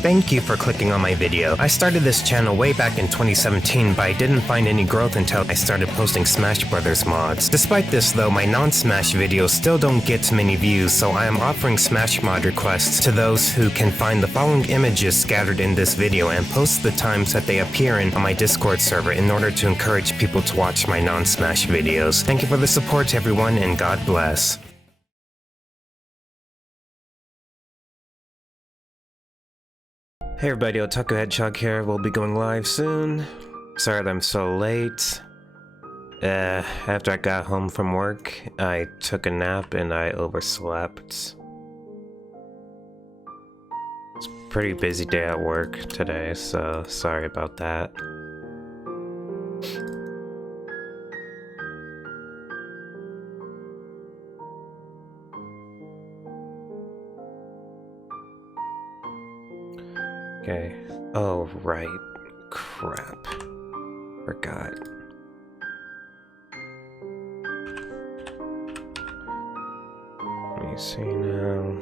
Thank you for clicking on my video. I started this channel way back in 2017, but I didn't find any growth until I started posting Smash Brothers mods. Despite this though, my non-Smash videos still don't get many views, so I am offering Smash mod requests to those who can find the following images scattered in this video and post the times that they appear in on my Discord server in order to encourage people to watch my non-Smash videos. Thank you for the support everyone, and God bless. Hey everybody, Otaku Hedgehog here. We'll be going live soon. Sorry that I'm so late. After I got home from work, I took a nap and I overslept. It's a pretty busy day at work today, so sorry about that. Okay. Oh, right. Crap. Forgot. Let me see now.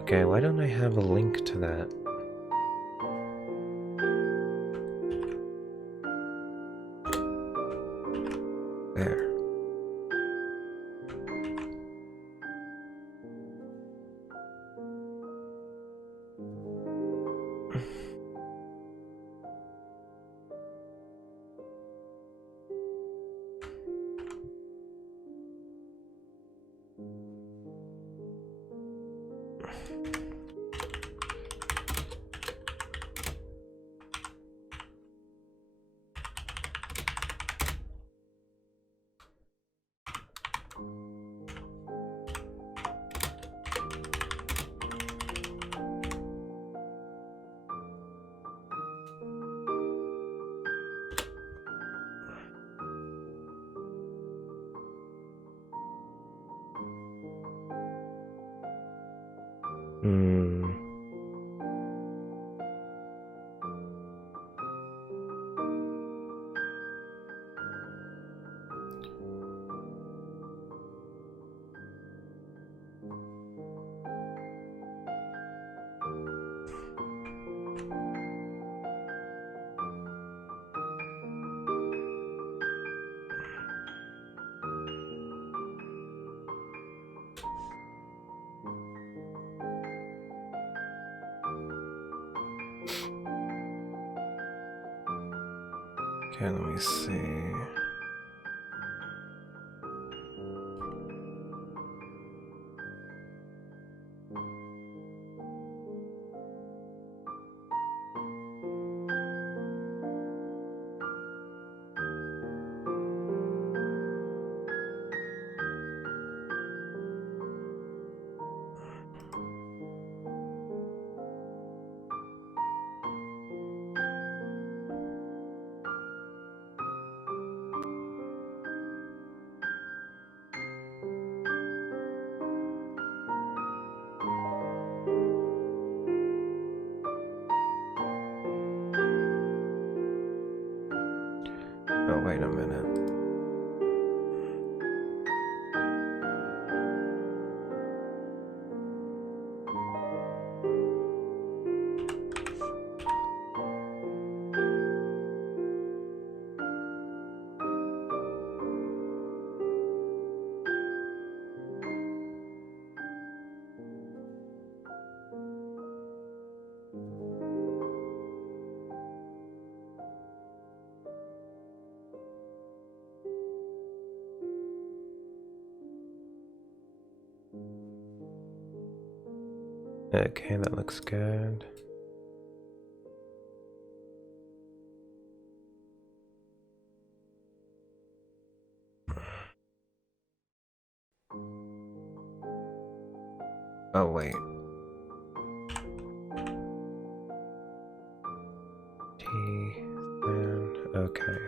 Okay, why don't I have a link to that? There. Okay, let me see. Oh, wait a minute. Okay, that looks good. Oh, wait. Okay.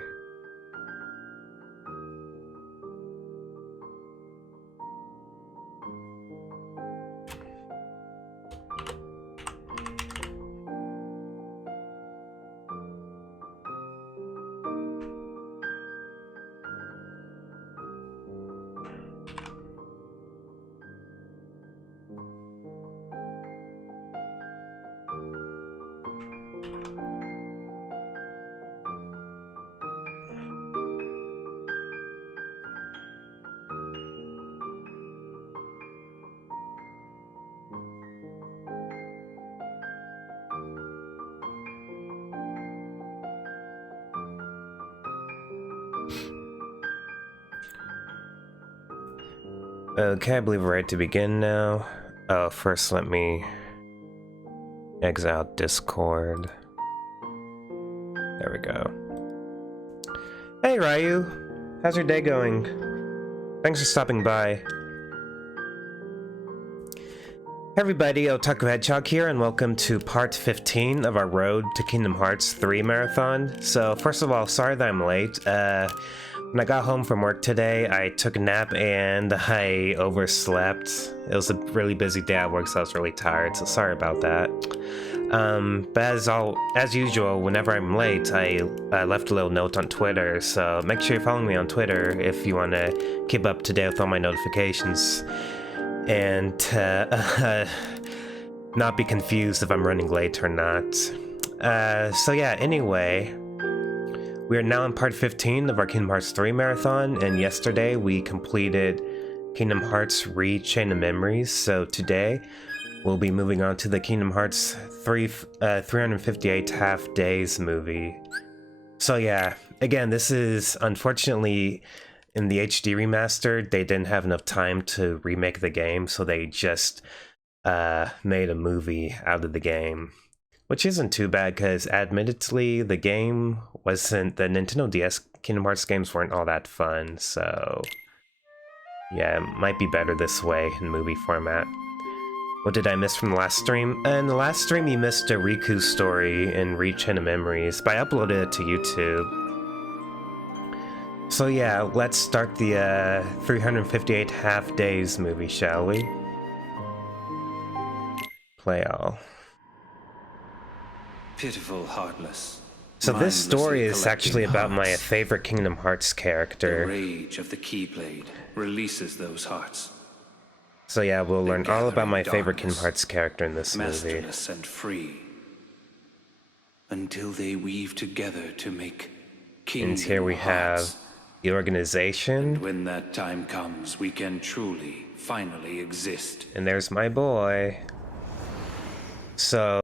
Okay, I believe we're ready to begin now. Oh, first let me exit out Discord. There we go. Hey Ryu! How's your day going? Thanks for stopping by. Hey everybody, Otaku Hedgehog here, and welcome to part 15 of our Road to Kingdom Hearts 3 marathon. So first of all, sorry that I'm late. When I got home from work today, I took a nap and I overslept. It was a really busy day at work, so I was really tired, so sorry about that. But as usual, whenever I'm late, I left a little note on Twitter, so make sure you're following me on Twitter if you want to keep up to date with all my notifications. And not be confused if I'm running late or not. So yeah, anyway, we are now in part 15 of our Kingdom Hearts 3 marathon, and yesterday we completed Kingdom Hearts Chain of Memories, so today we'll be moving on to the Kingdom Hearts 358 Half Days movie. So yeah, again, this is unfortunately in the HD remaster, they didn't have enough time to remake the game, so they just made a movie out of the game. Which isn't too bad, because admittedly, the game wasn't... the Nintendo DS Kingdom Hearts games weren't all that fun, so... yeah, it might be better this way in movie format. What did I miss from the last stream? In the last stream, you missed a Riku story in Chain of Memories, but I uploaded it to YouTube. So yeah, let's start the 358 Half Days movie, shall we? Play all. Pitiful, heartless. So this story is actually about my favorite Kingdom Hearts character. The rage of the Keyblade releases those hearts. So yeah, we'll learn all about my favorite Kingdom Hearts character in this movie. Masterless and free. Until they weave together to make Kingdom Hearts. And here we have the organization. And when that time comes, we can truly, finally exist. And there's my boy. So...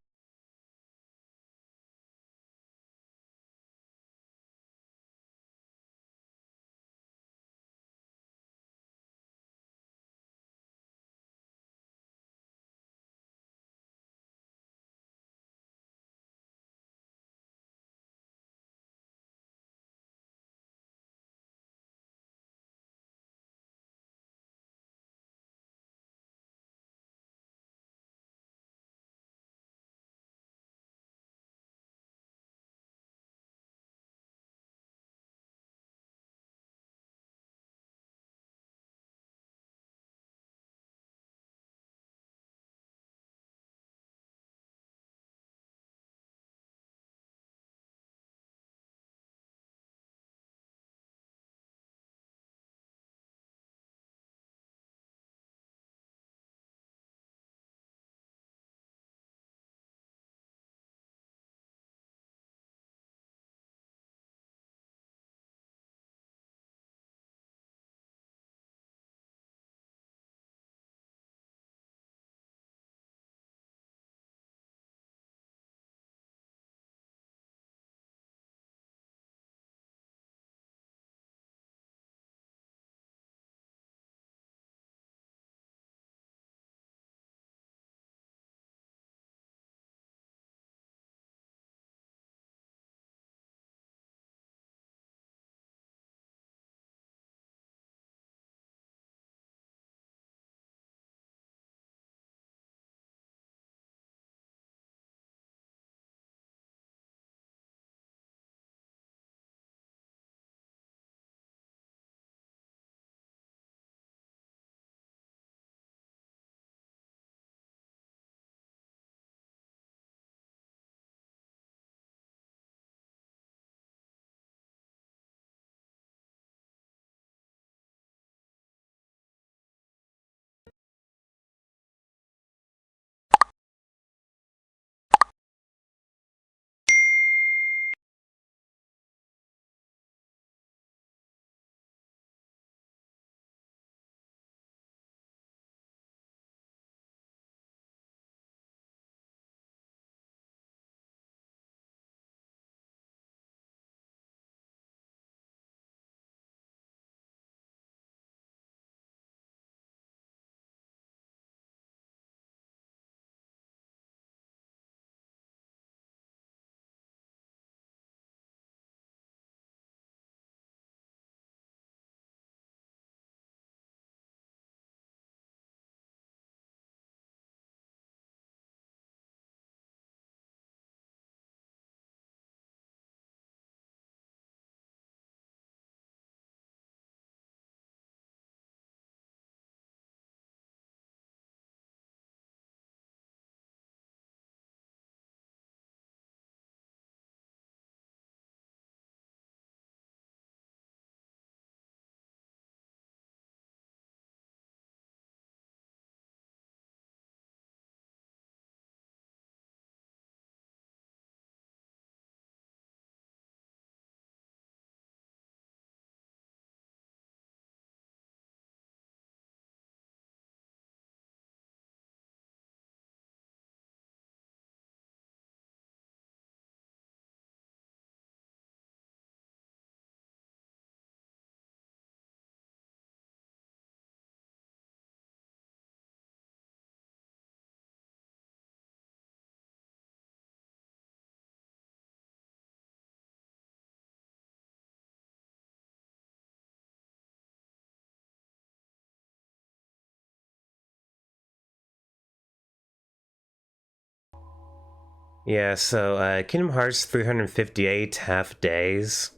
Yeah, so Kingdom Hearts 358 half days.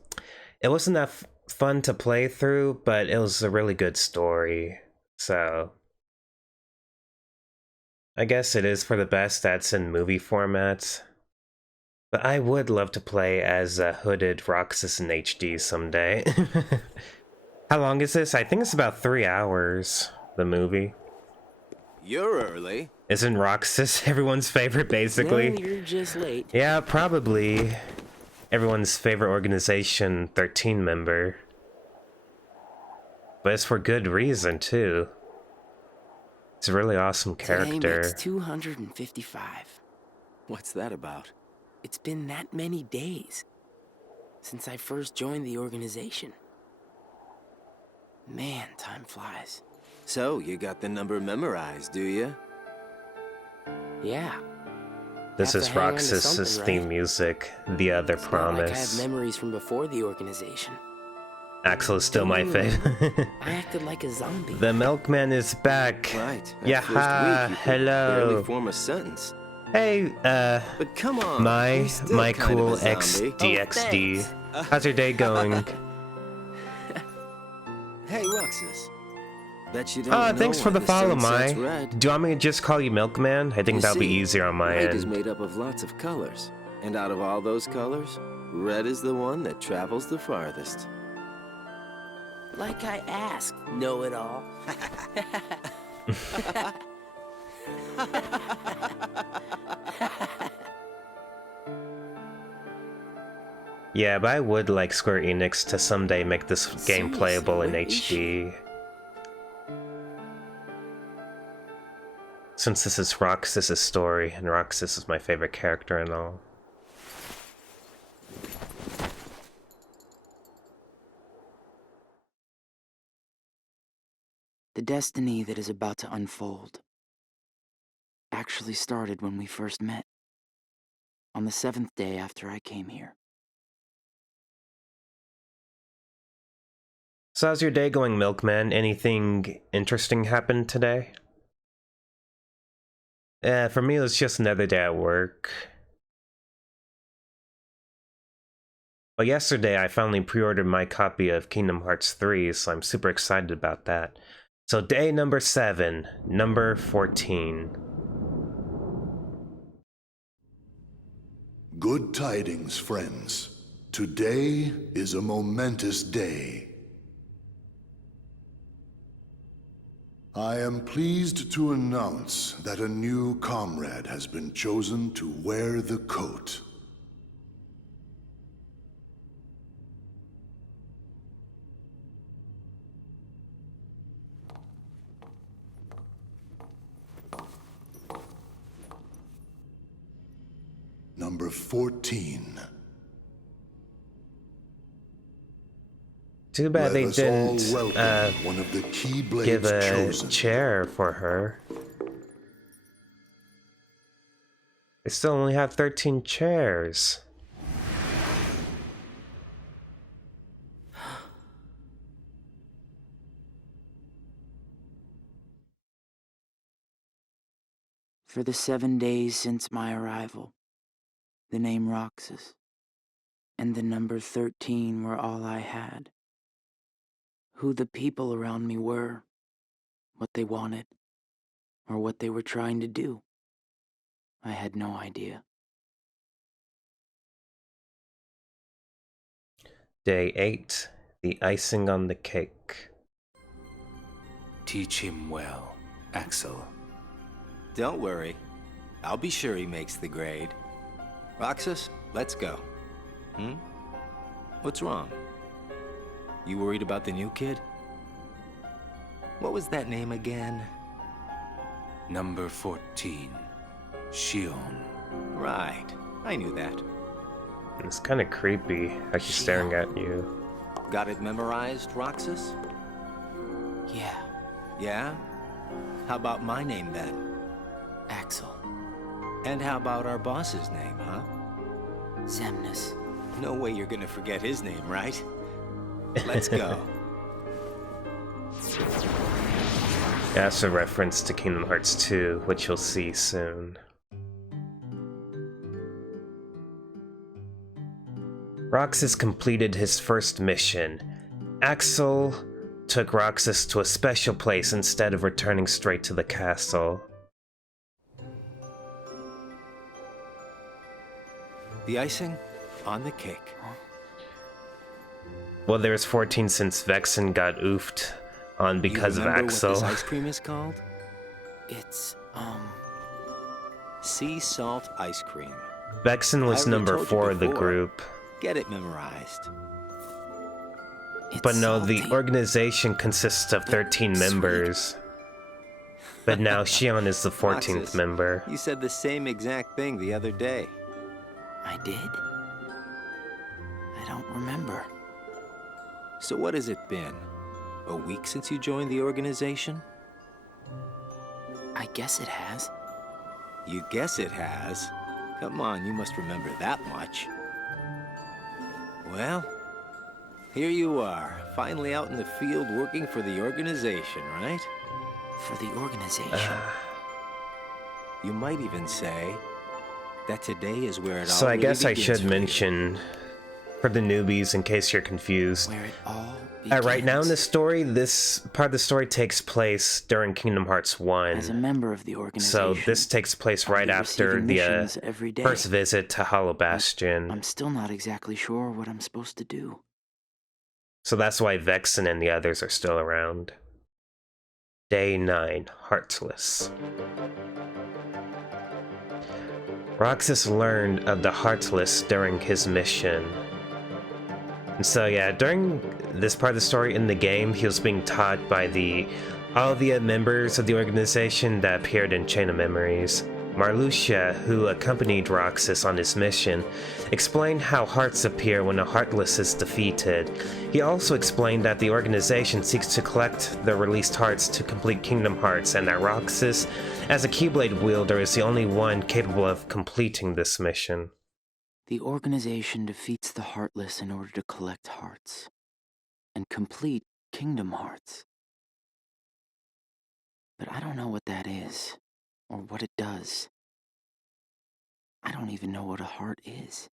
It wasn't that fun to play through, but it was a really good story. So I guess it is for the best that's in movie format. But I would love to play as a hooded Roxas in HD someday. How long is this? I think it's about 3 hours, the movie. You're early. Isn't Roxas everyone's favorite, basically? No, you're just late. Yeah, probably. Everyone's favorite Organization 13 member. But it's for good reason, too. It's a really awesome character. Today makes 255. What's that about? It's been that many days since I first joined the organization. Man, time flies. So, you got the number memorized, do you? Yeah. This Have is to hang on to Roxas's something, theme right? music, The Other It's not like I have Promise. memories from before the organization. Axel is still my Don't favorite. I acted like a zombie. The milkman is back. Right. That Yaha, first week, you could hello. barely form a sentence. Hey, But come on. my you're still kind of cool a zombie. XDXD. Oh, How's your day going? Hey, Roxas. Bet you don't Ah, know thanks for why the follow, sun sets Mai. red. Do you want me to just call you Milkman? I think You that'll be see, easier on my Light is end. made up of lots of colors. And out of all those colors, red is the one that travels the farthest. Like I asked, know-it-all. Yeah, but I would like Square Enix to someday make this game playable in where is HD. Since this is Roxas' story, and Roxas is my favorite character and all. The destiny that is about to unfold actually started when we first met, on the 7th day after I came here. So how's your day going, Milkman? Anything interesting happened today? For me, it was just another day at work. Well, yesterday I finally pre-ordered my copy of Kingdom Hearts 3, so I'm super excited about that. So day number 7, number 14. Good tidings, friends. Today is a momentous day. I am pleased to announce that a new comrade has been chosen to wear the coat. Number 14. Too bad Let they us all didn't welcome one of the Keyblades give a chosen. chair for her. They still only have 13 chairs. For the 7 days since my arrival, the name Roxas and the number 13 were all I had. Who the people around me were, what they wanted, or what they were trying to do, I had no idea. Day 8, the icing on the cake. Teach him well, Axel. Don't worry. I'll be sure he makes the grade. Roxas, let's go. What's wrong? You worried about the new kid? What was that name again? Number 14, Shion. Right. I knew that. It's kind of creepy how she's staring at you. Got it memorized, Roxas? Yeah, Yeah? How about my name then? Axel, And how about our boss's name, huh? Xemnas. No way you're gonna forget his name, right? Let's go. That's a reference to Kingdom Hearts 2, which you'll see soon. Roxas completed his first mission. Axel took Roxas to a special place instead of returning straight to the castle. The icing on the cake. Well, there's 14 since Vexen got oofed on because you of remember Axel. what this ice cream is called? It's, Sea salt ice cream. Vexen was I already number told you 4 of the before. group. Get it memorized. it's But no, salty. the organization consists of 13 sweet. members. But now Shion is the 14th Roxas, member. You said the same exact thing the other day. I did? I don't remember. So what has it been? A week since you joined the organization? I guess it has. You guess it has. Come on, you must remember that much. Well, here you are, finally out in the field working for the organization, right? For the organization. You might even say that today is where it all So I really guess I begins should for you. mention, for the newbies in case you're confused, Where it all right now in begins. the story, this part of the story takes place during Kingdom Hearts 1. As a member of the So organization, this takes place I'll right be after receiving the missions every day. first visit to Hollow Bastion. I'm still not exactly sure what I'm supposed to do. So that's why Vexen and the others are still around. Day 9, Heartless. Roxas learned of the Heartless during his mission. And so yeah, during this part of the story in the game, he was being taught by all the members of the organization that appeared in Chain of Memories. Marluxia, who accompanied Roxas on his mission, explained how hearts appear when a Heartless is defeated. He also explained that the organization seeks to collect the released hearts to complete Kingdom Hearts, and that Roxas, as a Keyblade wielder, is the only one capable of completing this mission. The organization defeats the Heartless in order to collect hearts and complete Kingdom Hearts. But I don't know what that is, or what it does. I don't even know what a heart is.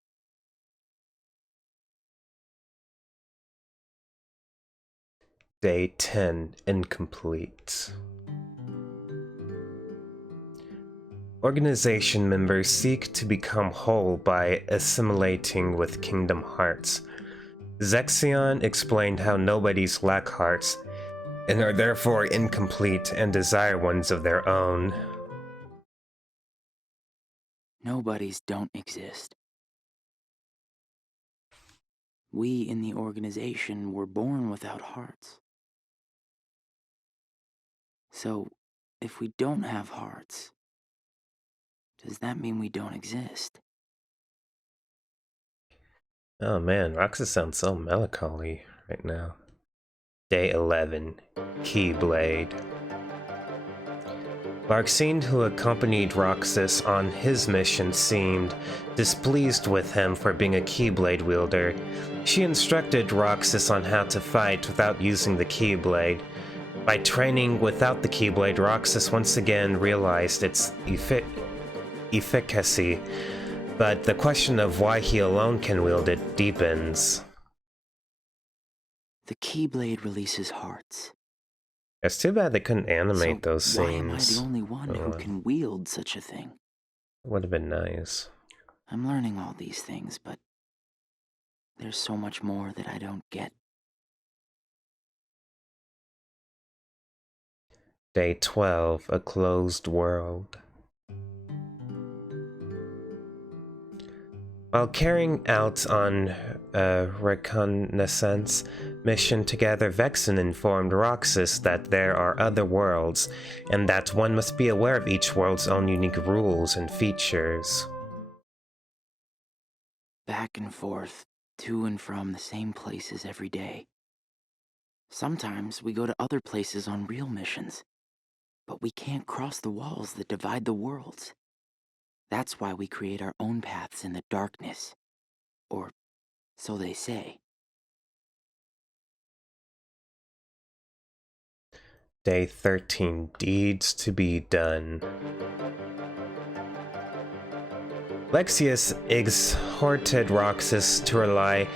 Day 10, Incomplete. Organization members seek to become whole by assimilating with Kingdom Hearts. Zexion explained how nobodies lack hearts, and are therefore incomplete and desire ones of their own. Nobodies don't exist. We in the organization were born without hearts. So, if we don't have hearts, does that mean we don't exist? Oh man, Roxas sounds so melancholy right now. Day 11, Keyblade. Larxene, who accompanied Roxas on his mission, seemed displeased with him for being a Keyblade wielder. She instructed Roxas on how to fight without using the Keyblade. By training without the Keyblade, Roxas once again realized its efficacy, but the question of why he alone can wield it deepens. The Keyblade releases hearts. It's too bad they couldn't animate those So why am I scenes. the only one who can wield such a thing? Would have been nice. I'm learning all these things, but there's so much more that I don't get. Day 12, A Closed World. While carrying out on a reconnaissance mission together, Vexen informed Roxas that there are other worlds, and that one must be aware of each world's own unique rules and features. Back and forth, to and from the same places every day. Sometimes we go to other places on real missions, but we can't cross the walls that divide the worlds. That's why we create our own paths in the darkness. Or so they say. Day 13, Deeds to be Done. Lexius exhorted Roxas to rely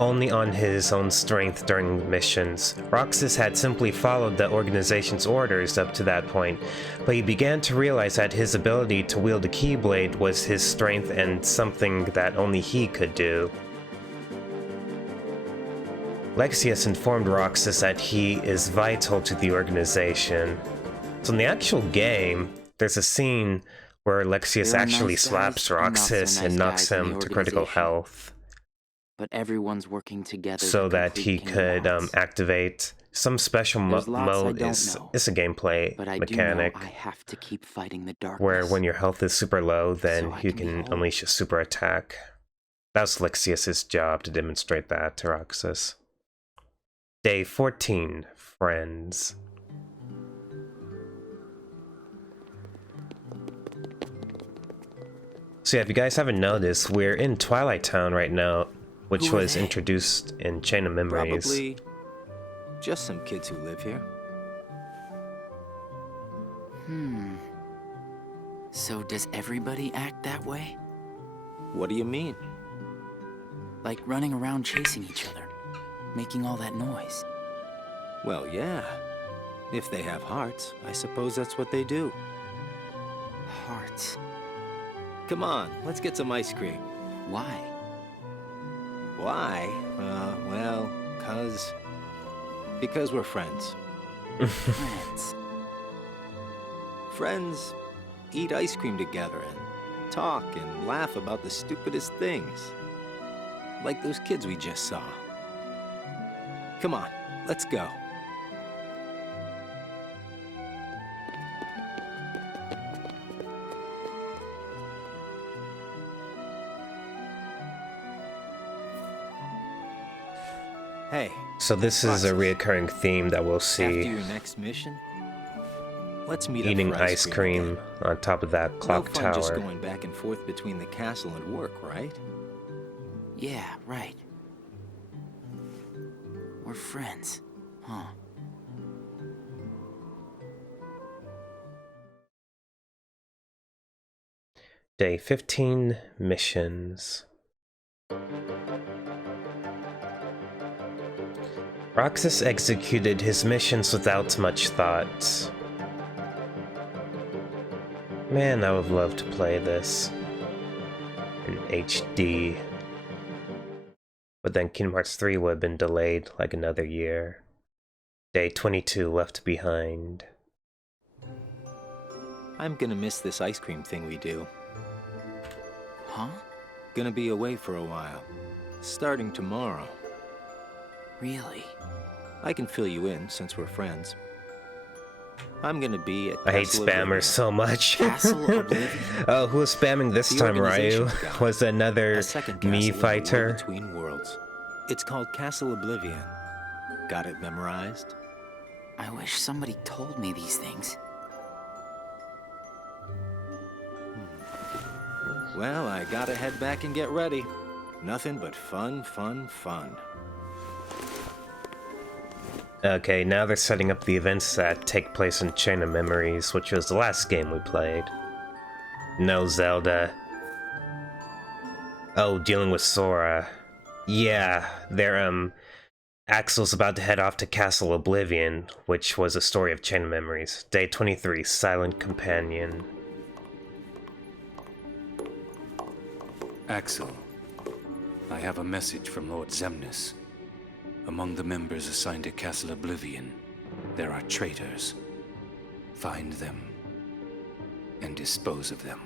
only on his own strength during missions. Roxas had simply followed the organization's orders up to that point, but he began to realize that his ability to wield a Keyblade was his strength and something that only he could do. Lexius informed Roxas that he is vital to the organization. So in the actual game, there's a scene where Lexius actually slaps Roxas and knocks him to critical health. But everyone's working together so that he could activate some special mode. It's a gameplay mechanic I have to keep fighting the darkness, where when your health is super low, then you can unleash a super attack. That was Lexius's job, to demonstrate that to Roxas. Day 14, Friends. So yeah, if you guys haven't noticed, we're in Twilight Town right now, which was introduced in Chain of Memories. Probably just some kids who live here. So does everybody act that way? What do you mean? Like running around chasing each other, making all that noise. Well, yeah. If they have hearts, I suppose that's what they do. Hearts. Come on, let's get some ice cream. Why? Why? Well, because we're friends. Friends. Friends eat ice cream together and talk and laugh about the stupidest things. Like those kids we just saw. Come on, let's go. Hey. So this is a reoccurring theme that we'll see. After your next mission, let's meet eating up for ice cream again. on top of that clock No fun tower. just going back and forth between the castle and work, right? Yeah, right. We're friends, huh? Day 15, Missions. Roxas executed his missions without much thought. Man, I would love to play this in HD. But then Kingdom Hearts 3 would have been delayed like another year. Day 22, Left Behind. I'm gonna miss this ice cream thing we do. Huh? Gonna be away for a while. Starting tomorrow. Really? I can fill you in since we're friends. I'm gonna be at I hate Castle spammers Oblivion. so much. Castle Oblivion? Oh, who was spamming this The time, organization Ryu? guy. Was another A second me castle in the fighter? world between worlds. It's called Castle Oblivion. Got it memorized? I wish somebody told me these things. Well, I gotta head back and get ready. Nothing but fun, fun, fun. Okay, now they're setting up the events that take place in Chain of Memories, which was the last game we played. No Zelda. Oh, dealing with Sora. Yeah, they're, Axel's about to head off to Castle Oblivion, which was a story of Chain of Memories. Day 23, Silent Companion. Axel, I have a message from Lord Xemnas. Among the members assigned to Castle Oblivion, there are traitors. Find them and dispose of them.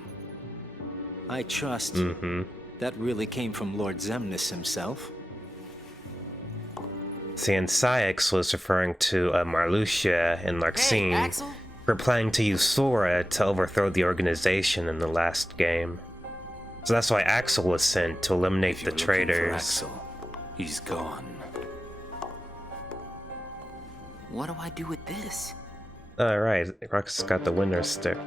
I trust that really came from Lord Xemnas himself. See, and Cyax was referring to Marluxia and Larxene Hey, Axel? for planning to use Sora to overthrow the organization in the last game. So that's why Axel was sent to eliminate If the you're looking for traitors. Axel, he's gone. What do I do with this? Alright, Roxas got the winner stick.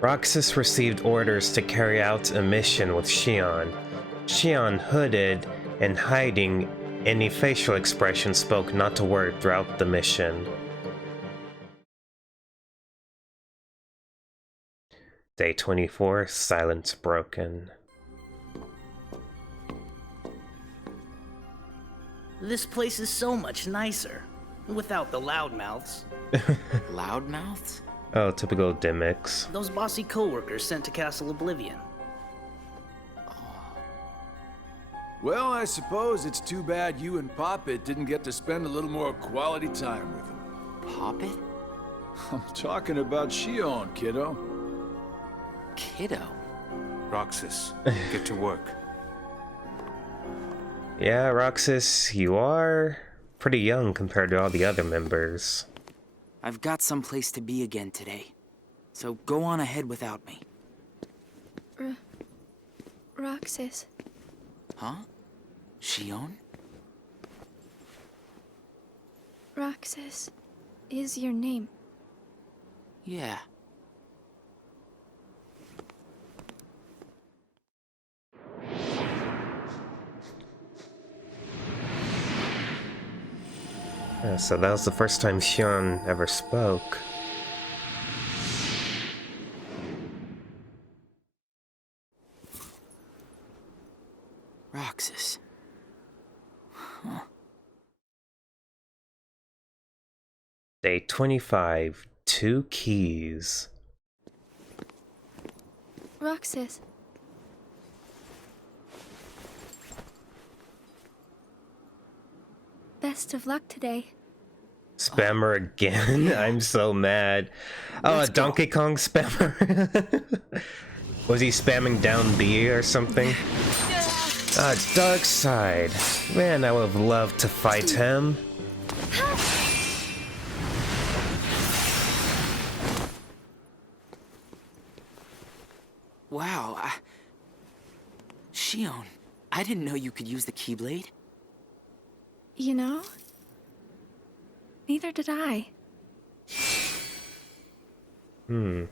Roxas received orders to carry out a mission with Xion. Xion, hooded and hiding any facial expression, spoke not a word throughout the mission. Day 24, silence broken. This place is so much nicer. Without the loudmouths. Loudmouths? Oh, typical Dimmicks. Those bossy co-workers sent to Castle Oblivion. Well, I suppose it's too bad you and Poppet didn't get to spend a little more quality time with him. Poppet? I'm talking about Shion, kiddo. Kiddo? Roxas, get to work. Yeah, Roxas, you are pretty young compared to all the other members. I've got someplace to be again today, so go on ahead without me. Roxas. Huh? Shion? Roxas is your name. Yeah. So that was the first time Shion ever spoke. Roxas. Huh. Day 25, 2 keys. Roxas. Best of luck today. Spammer again? I'm so mad. Oh, a Donkey Kong spammer? Was he spamming down B or something? Dark Side. Man, I would have loved to fight him. Wow, Shion, I didn't know you could use the Keyblade. You know? Neither did I. So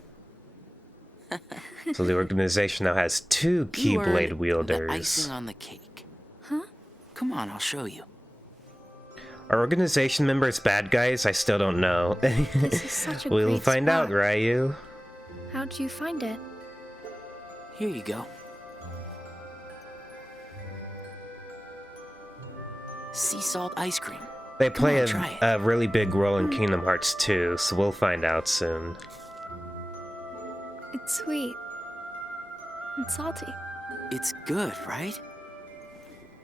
the organization now has 2 Keyblade The wielders. icing on the cake. Huh? Come on, I'll show you. Are organization members bad guys? I still don't know. This is such a We'll great find out, spot. Ryu. How'd you find it? Here you go. Sea salt ice cream. They play on, try it. a really big role in Kingdom Hearts 2, so we'll find out soon. It's sweet. And salty. It's good, right?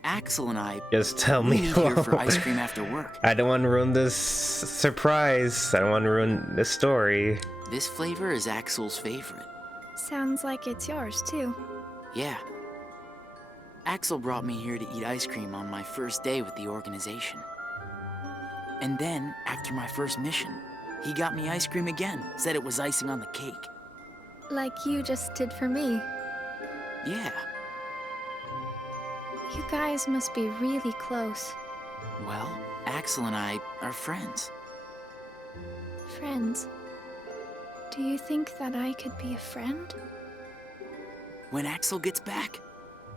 Axel and I Just tell we me. meet here for ice cream after work. I don't want to ruin this surprise. I don't want to ruin the story. This flavor is Axel's favorite. Sounds like it's yours, too. Yeah. Axel brought me here to eat ice cream on my first day with the organization. And then, after my first mission, he got me ice cream again, said it was icing on the cake. Like you just did for me. Yeah, You guys must be really close. well, Axel and I are friends. Friends. Do you think that I could be a friend? When Axel gets back,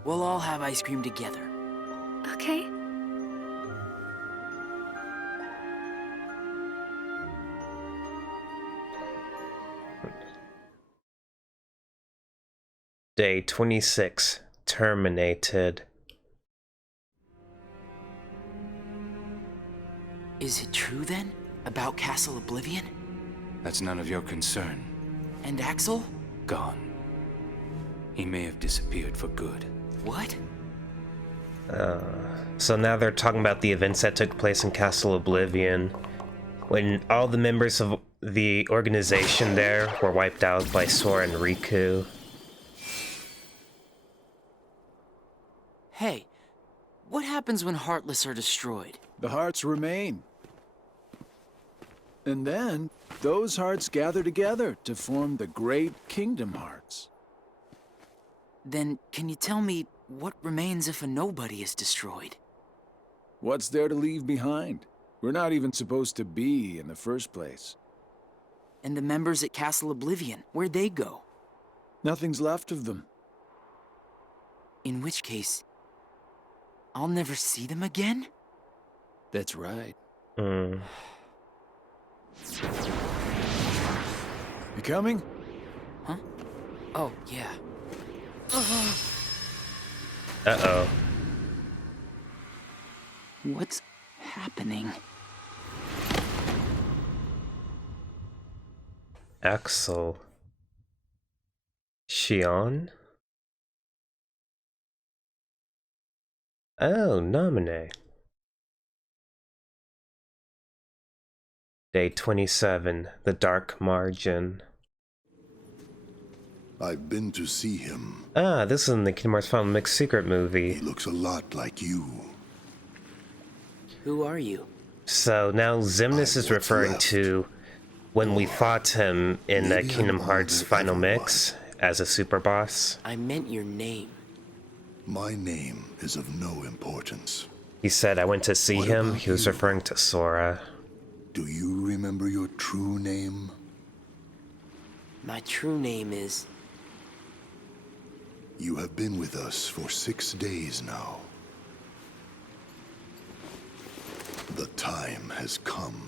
we'll all have ice cream together. Okay. Day 26. Terminated. Is it true then? About Castle Oblivion? That's none of your concern. And Axel? Gone. He may have disappeared for good. What? So now they're talking about the events that took place in Castle Oblivion, when all the members of the organization there were wiped out by Sora and Riku. Hey, what happens when Heartless are destroyed? The hearts remain. And then, those hearts gather together to form the great Kingdom Hearts. Then, can you tell me what remains if a nobody is destroyed? What's there to leave behind? We're not even supposed to be in the first place. And the members at Castle Oblivion, where'd they go? Nothing's left of them. In which case, I'll never see them again? That's right. Hmm. You coming? Huh? Oh, yeah. Uh-oh. What's happening? Axel. Shion? Oh, Namine. Day 27, The Dark Margin. I've been to see him. Ah, this is in the Kingdom Hearts Final Mix Secret He movie. looks a lot like you. Who are you? So now Xemnas I'm is what's referring left. to when we fought him in Maybe Kingdom I'm all Hearts there Final ever Mix as a super boss. I meant your name. My name is of no importance. He said I went to see What him. about He was you? referring to Sora. Do you remember your true name? My true name is... You have been with us for 6 days now. The time has come.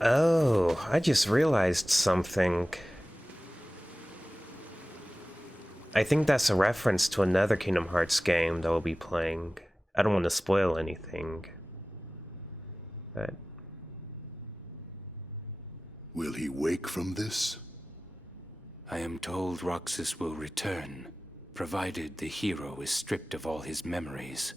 Oh, I just realized something. I think that's a reference to another Kingdom Hearts game that we'll be playing. I don't want to spoil anything. But Will he wake from this? I am told Roxas will return, provided the hero is stripped of all his memories.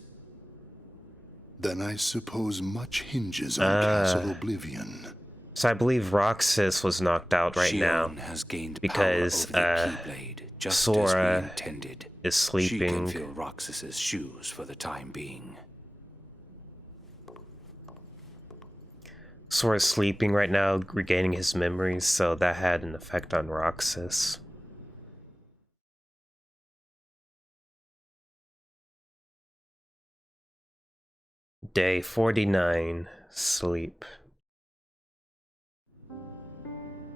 Then I suppose much hinges on Castle Oblivion. so I believe Roxas was knocked out right now Shion has gained because, power over the Keyblade, just as Sora we intended. is She sleeping. can fill Roxas's shoes for the time being. Sora's sleeping right now, regaining his memories, so that had an effect on Roxas. Day 49, Sleep.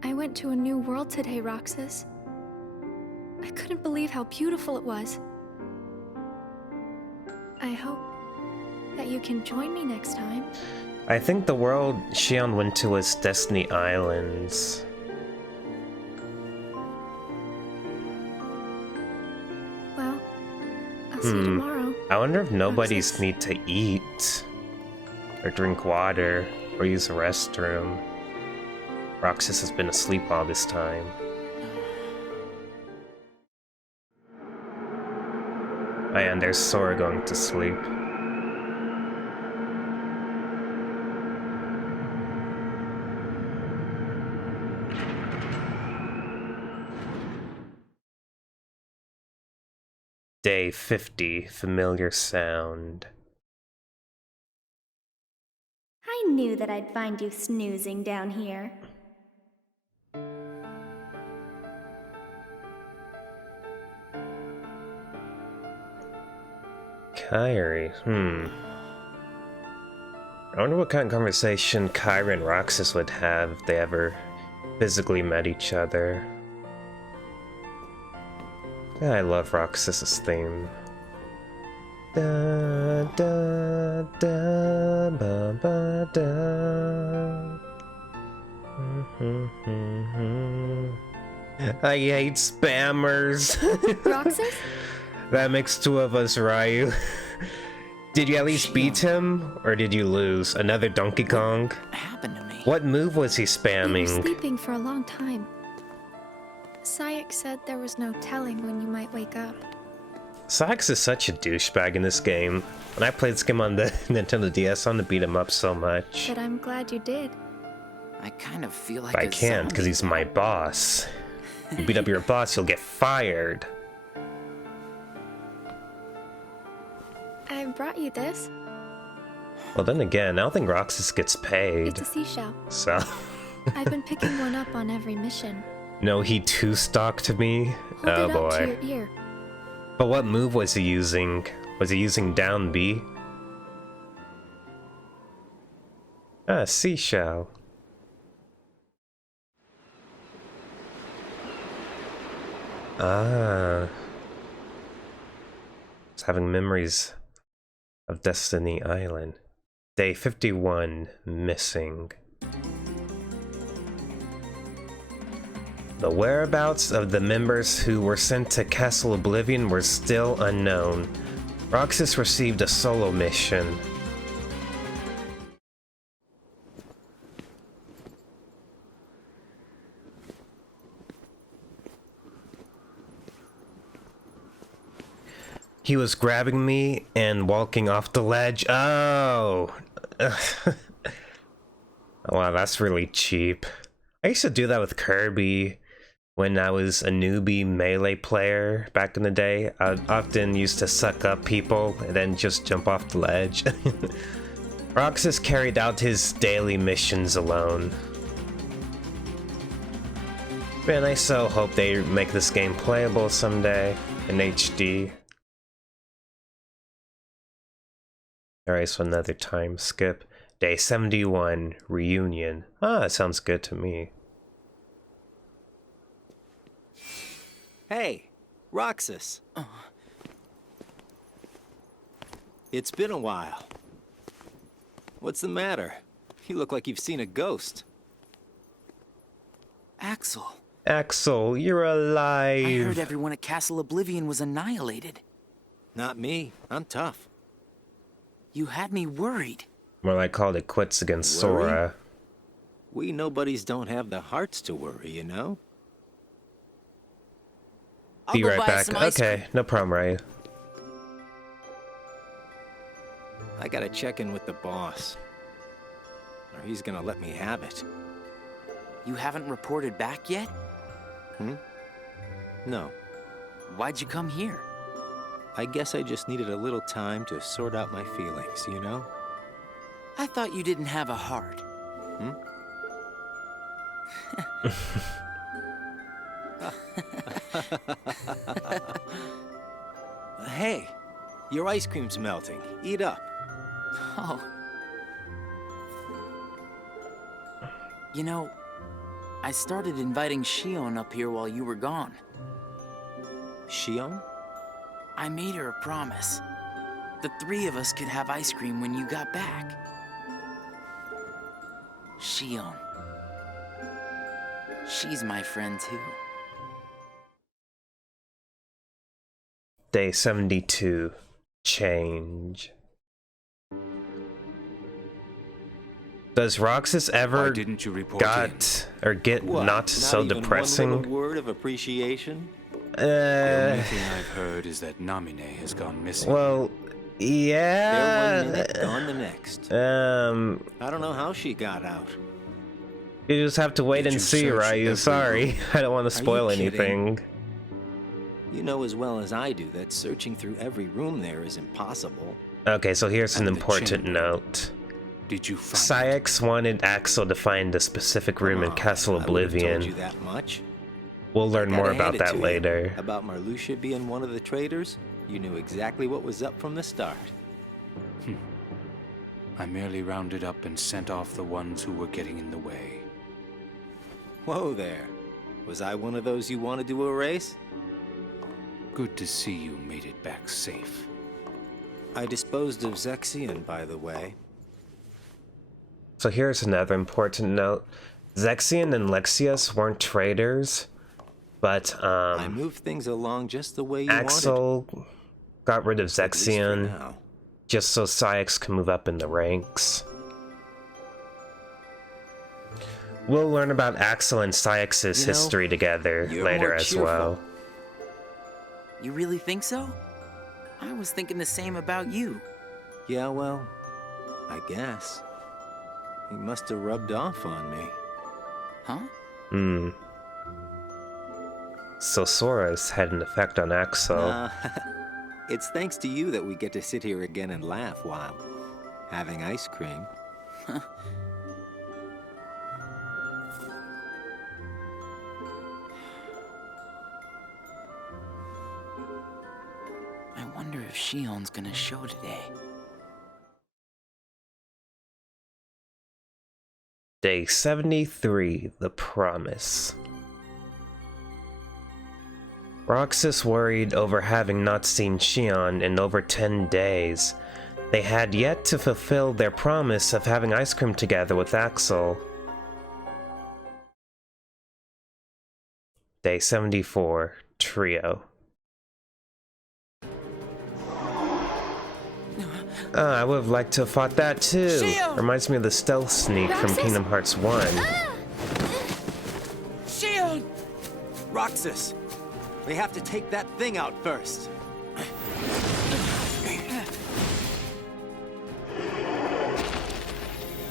I went to a new world today, Roxas. I couldn't believe how beautiful it was. I hope that you can join me next time. I think the world Shion went to was Destiny Islands. Well, I'll see you tomorrow. I wonder if nobody's Roxas. need to eat, or drink water, or use a restroom. Roxas has been asleep all this time. Oh yeah, and there's Sora going to sleep. Day 50, Familiar Sound. I knew that I'd find you snoozing down here. Kairi, I wonder what kind of conversation Kairi and Roxas would have if they ever physically met each other. Yeah, I love Roxas's theme. Da, da, da, ba, ba, da. I hate spammers. Roxas? That makes two of us, Ryu. Did you at least beat him, or did you lose? Another Donkey Kong? Happened to me. What move was he You were spamming? sleeping for a long time. Sayek said there was no telling when you might wake up. Sax is such a douchebag in this game. When I played this game on the Nintendo DS, I wanted to beat him up so much. But I'm glad you did. I kind of feel like But I a can't, because zombie. he's my boss. You beat up your boss, you'll get fired. I brought you this. Well, then again, I don't think Roxas gets paid. It's a seashell. So, I've been picking one up on every mission. no, he two-stalked me? Hold Oh it up to boy. your ear. But what move was he using? Was he using down B? Ah, seashell. Ah. It's having memories of Destiny Island. Day 51, missing. The whereabouts of the members who were sent to Castle Oblivion were still unknown. Roxas received a solo mission. He was grabbing me and walking off the ledge. Oh! Wow, that's really cheap. I used to do that with Kirby when I was a newbie melee player back in the day. I often used to suck up people and then just jump off the ledge. Roxas carried out his daily missions alone. Man, I so hope they make this game playable someday in HD. Alright, so another time skip. Day 71, reunion. Ah, that sounds good to me. Hey, Roxas. It's been a while. What's the matter? You look like you've seen a ghost. Axel, Axel, you're alive. I heard everyone at Castle Oblivion was annihilated. Not me. I'm tough. You had me worried. Well, I called it quits against Worry? Sora. We nobodies don't have the hearts to worry, you know? Be right back. Okay, no problem, Ray. I gotta check in with the boss. Or he's gonna let me have it. You haven't reported back yet? No. Why'd you come here? I guess I just needed a little time to sort out my feelings, you know? I thought you didn't have a heart. Hey, your ice cream's melting. Eat up. Oh. You know, I started inviting Shion up here while you were gone. Shion? I made her a promise. The three of us could have ice cream when you got back. Shion. She's my friend too. Day 72, change. Does Roxas ever Why didn't you report get What, not so even depressing? One little word of appreciation? The only thing I've heard is that Namine has gone missing. Well, There one minute, yeah. gone the next. I don't know how she got out. You just have to wait Did and you see, search Ryu. every Sorry, room? I don't want to Are you spoil kidding? anything. You know as well as I do that searching through every room there is impossible. Okay, so here's an And the important chamber. note. Did you find it? Syx wanted Axel to find a specific room in Come on, Castle I would've told Oblivion. you that much. We'll learn more Gotta hand about it that to you. later. About Marluxia being one of the traitors, you knew exactly what was up from the start. I merely rounded up and sent off the ones who were getting in the way. Whoa there. Was I one of those you wanted to erase? Good to see you made it back safe. I disposed of Zexion, by the way. So here's another important note. Zexion and Lexius weren't traitors, but I moved things along just the way you wanted. Axel got rid of At least for Zexion now. just so Syx can move up in the ranks. We'll learn about Axel and Syx's You know, history together you're later more as cheerful. well. You really think so? I was thinking the same about you. Yeah, well, I guess. He must have rubbed off on me. Huh? So Sora's had an effect on Axel. It's thanks to you that we get to sit here again and laugh while having ice cream. I wonder if Shion's gonna show today. Day 73, The Promise. Roxas worried over having not seen Xion in over 10 days. They had yet to fulfill their promise of having ice cream together with Axel. Day 74, Trio. I would have liked to have fought that too. Reminds me of the stealth sneak from Kingdom Hearts 1. Xion! Roxas! We have to take that thing out first.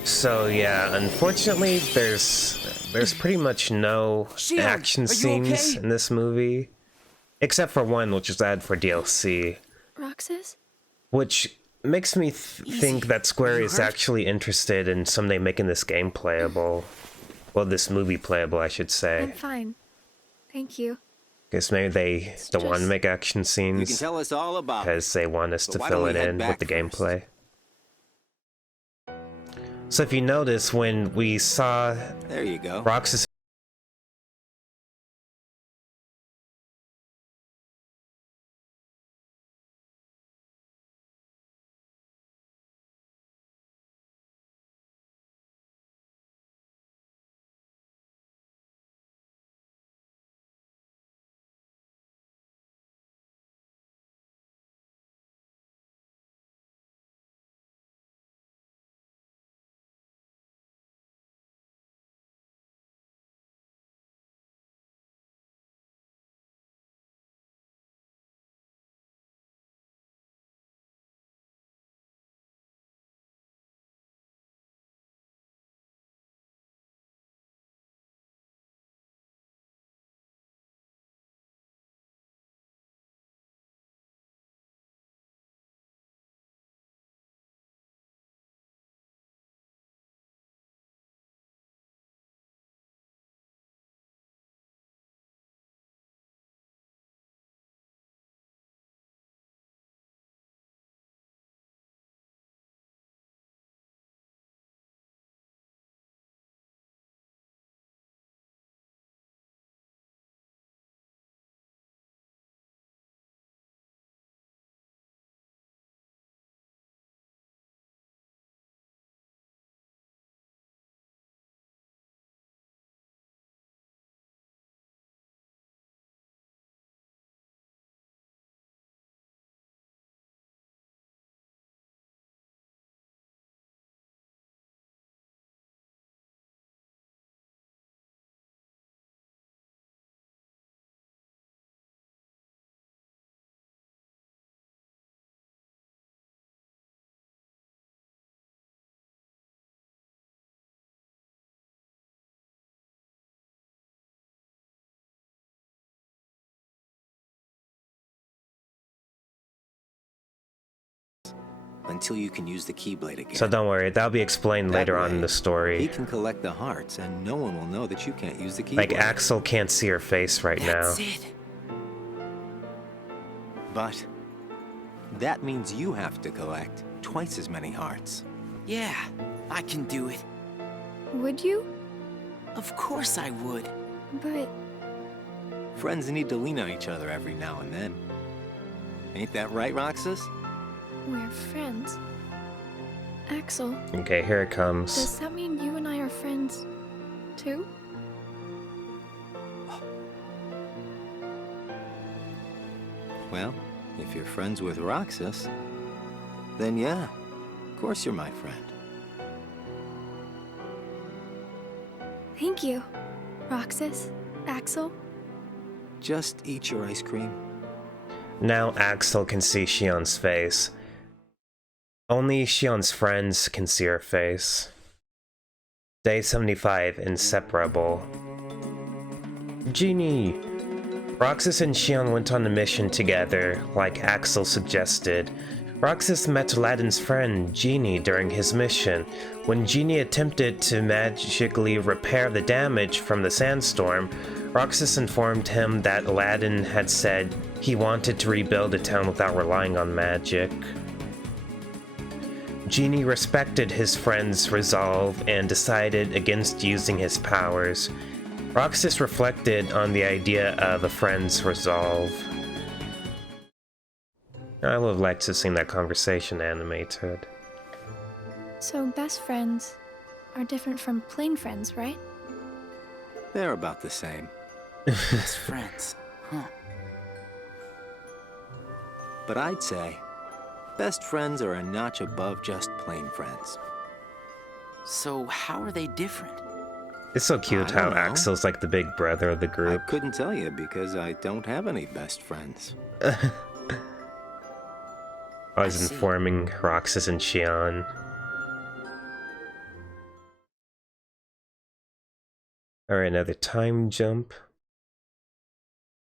So yeah, unfortunately, there's pretty much no action scenes in this movie, except for one, which is added for DLC. Roxas? Which makes me think that Square is actually interested in someday making this game playable. Well, this movie playable, I should say. I'm fine. Thank you. Guess maybe they don't want to make action scenes. You can tell us all about it. Because they want us to fill it in with the gameplay. So if you notice, when we saw there you go. Roxas until you can use the Keyblade again. So don't worry, that'll be explained later on in the story. He can collect the hearts, and no one will know that you can't use the Keyblade. Like, Axel can't see her face right now. It. But that means you have to collect twice as many hearts. Yeah, I can do it. Would you? Of course I would. But... Friends need to lean on each other every now and then. Ain't that right, Roxas? we're friends. Axel. Okay, here it comes. Does that mean you and I are friends, too? Well, if you're friends with Roxas, then yeah, of course you're my friend. Thank you, Roxas, Axel. Just eat your ice cream. Now Axel can see Xion's face. Only Xion's friends can see her face. Day 75, Inseparable. Genie! Roxas and Xion went on a mission together, like Axel suggested. Roxas met Aladdin's friend, Genie, during his mission. When Genie attempted to magically repair the damage from the sandstorm, Roxas informed him that Aladdin had said he wanted to rebuild a town without relying on magic. Genie respected his friend's resolve and decided against using his powers. Roxas reflected on the idea of a friend's resolve. I would have liked to have seen that conversation animated. So best friends are different from plain friends, right? They're about the same. Best friends, huh? But I'd say best friends are a notch above just plain friends. So how are they different? It's so cute I how don't know. Axel's like the big brother of the I group. couldn't tell you because I don't have any best friends. Always I see. informing Roxas and Xion. Alright, another time jump.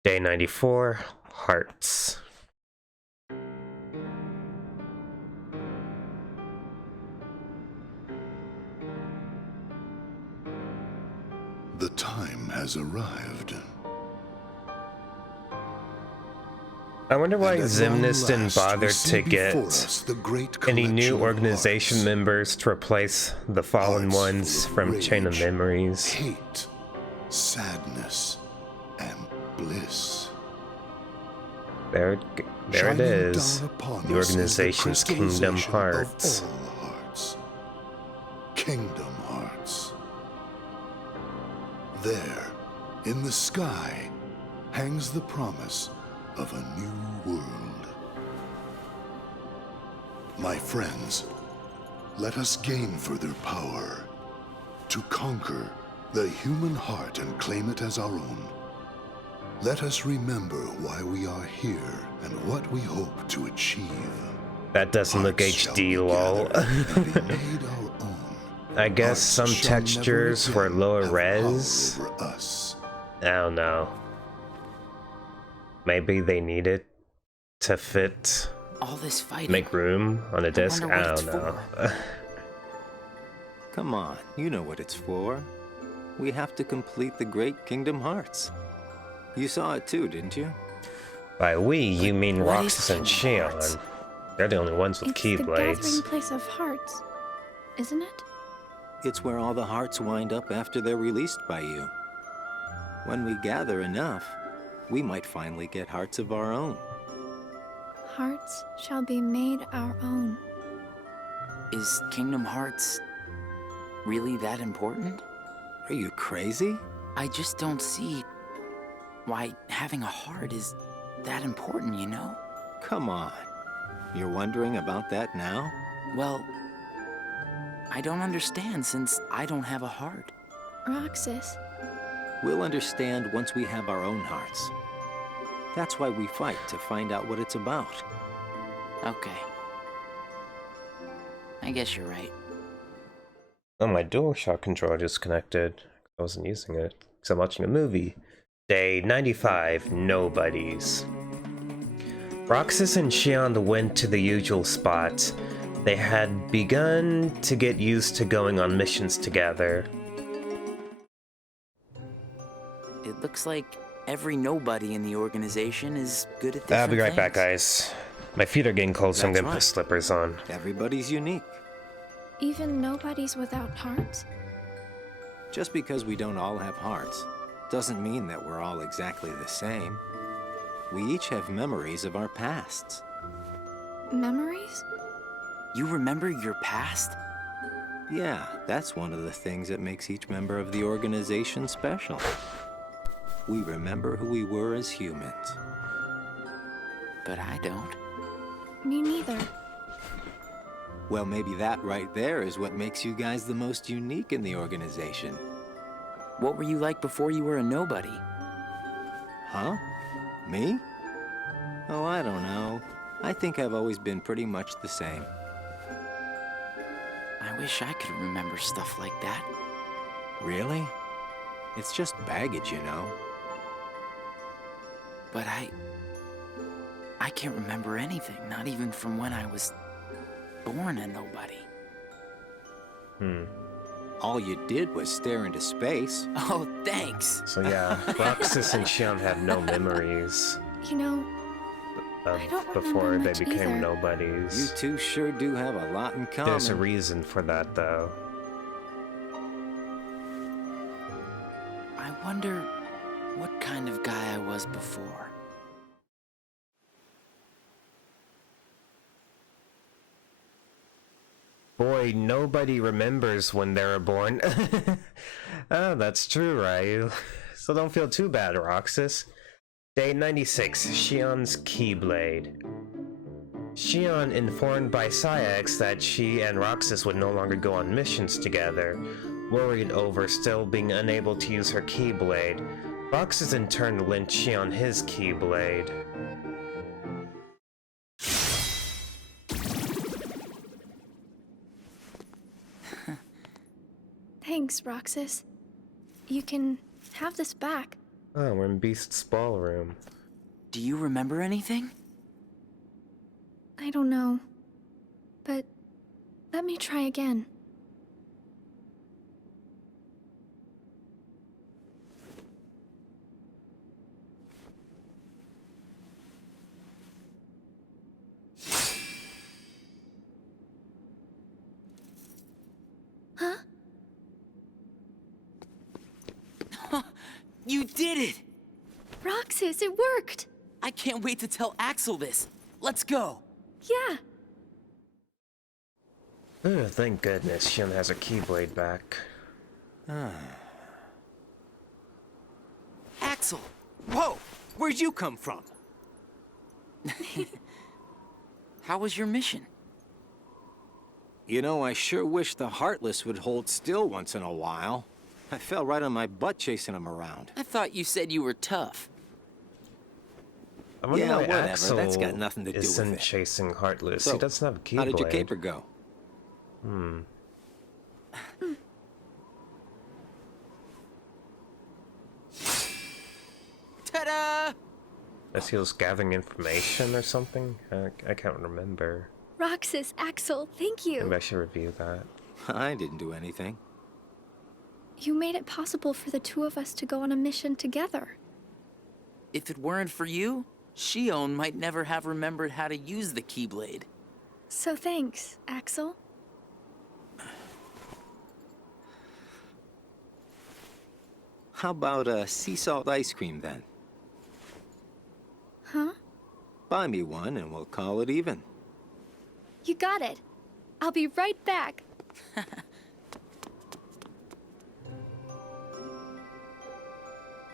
Day 94, Hearts. The time has arrived. I wonder why And at Xemnas long didn't last, we bother see to before get us the great any new collection of organization hearts. members to replace the fallen Hearts ones full of from Chain of rage, Memories. hate, sadness, and bliss. There it Shining is. down upon The us is organization's Kingdom crystallization Hearts. Of all hearts. Kingdom Hearts. There, in the sky, hangs the promise of a new world. My friends, let us gain further power to conquer the human heart and claim it as our own. Let us remember why we are here and what we hope to achieve. That doesn't look Hearts shall be HD, lol. gathered and be made our own. I guess some Hearts shall never textures were again lower have res. power over us. I don't know. Maybe they needed to fit, All this fighting. make room on a disc. wonder what I it's don't know. Come on, you know what it's for. We have to complete the great Kingdom Hearts. You saw it too, didn't you? By we, you mean what is Roxas and Kingdom Hearts? Xion. They're the only ones with It's the gathering keyblades. place of hearts, isn't it? It's where all the hearts wind up after they're released by you. When we gather enough, we might finally get hearts of our own. Hearts shall be made our own. Is Kingdom Hearts really that important? Are you crazy? I just don't see why having a heart is that important, you know? Come on. You're wondering about that now? Well, I don't understand since I don't have a heart. Roxas, We'll understand once we have our own hearts. That's why we fight, to find out what it's about. Okay. I guess you're right. Oh, my DualShock controller just connected. I wasn't using it because I'm watching a movie. Day 95, Nobodies. Roxas and Xion went to the usual spot. They had begun to get used to going on missions together. It looks like every nobody in the organization is good at different I'll be right back, things. guys. My feet are getting cold, so I'm That's gonna put right. slippers on. Everybody's unique. even nobodies without hearts? Just because we don't all have hearts doesn't mean that we're all exactly the same. We each have memories of our pasts. Memories? You remember your past? Yeah, that's one of the things that makes each member of the organization special. We remember who we were as humans. But I don't. Me neither. Well, maybe that right there is what makes you guys the most unique in the organization. What were you like before you were a nobody? Huh? Me? Oh, I don't know. I think I've always been pretty much the same. I wish I could remember stuff like that. Really? It's just baggage, you know. But I can't remember anything, not even from when I was born a nobody. All you did was stare into space. Oh, thanks. So yeah, Roxas and Xion have no memories You know, of I don't before remember they much became either. You nobodies. two sure do have a lot in common. There's a reason for that, though. I Wonder what kind of guy I was before. Boy, nobody remembers when they were born. Oh, that's true, right? So don't feel too bad, Roxas. Day 96, Shion's Keyblade. Shion, informed by Sayax that she and Roxas would no longer go on missions together, worried over still being unable to use her Keyblade. Roxas in turn lent Shion his Keyblade. Thanks, Roxas. You can have this back. Oh, we're in Beast's ballroom. Do you remember anything? I don't know. But let me try again. Huh? You did it! Roxas, it worked! I can't wait to tell Axel this. Let's go. Yeah. Oh, thank goodness Shion has her Keyblade back. Axel! Whoa! Where'd you come from? How was your mission? You know, I sure wish the Heartless would hold still once in a while. I fell right on my butt chasing them around. I thought you said you were tough. I wonder Yeah, why whatever. Axel That's got nothing to do with isn't it. chasing Heartless. So, He doesn't have a Keyblade. how did your caper go? Ta-da! Guess he was gathering information or something? I can't remember. Roxas, Axel, thank you. Maybe I should review that. I didn't do anything. You made it possible for the two of us to go on a mission together. If it weren't for you, Shion might never have remembered how to use the Keyblade. So thanks, Axel. How about sea salt ice cream then? Huh? Buy me one and we'll call it even. You got it. I'll be right back.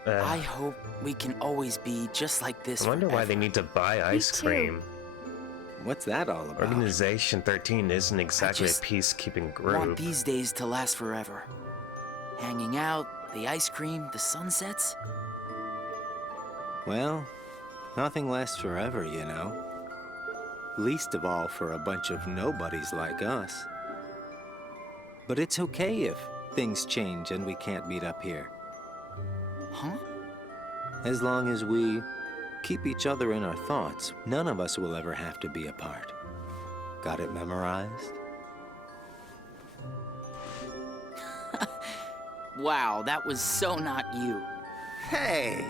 I hope we can always be just like this I wonder why forever. they need to buy ice too. cream. What's that all about? Organization 13 isn't exactly a just peacekeeping want group. these days to last forever. Hanging out, the ice cream, the sunsets. Well, nothing lasts forever, you know. Least of all for a bunch of nobodies like us. But it's okay if things change and we can't meet up here. Huh? As long as we keep each other in our thoughts, none of us will ever have to be apart. Got it memorized? Wow, that was so not you. Hey!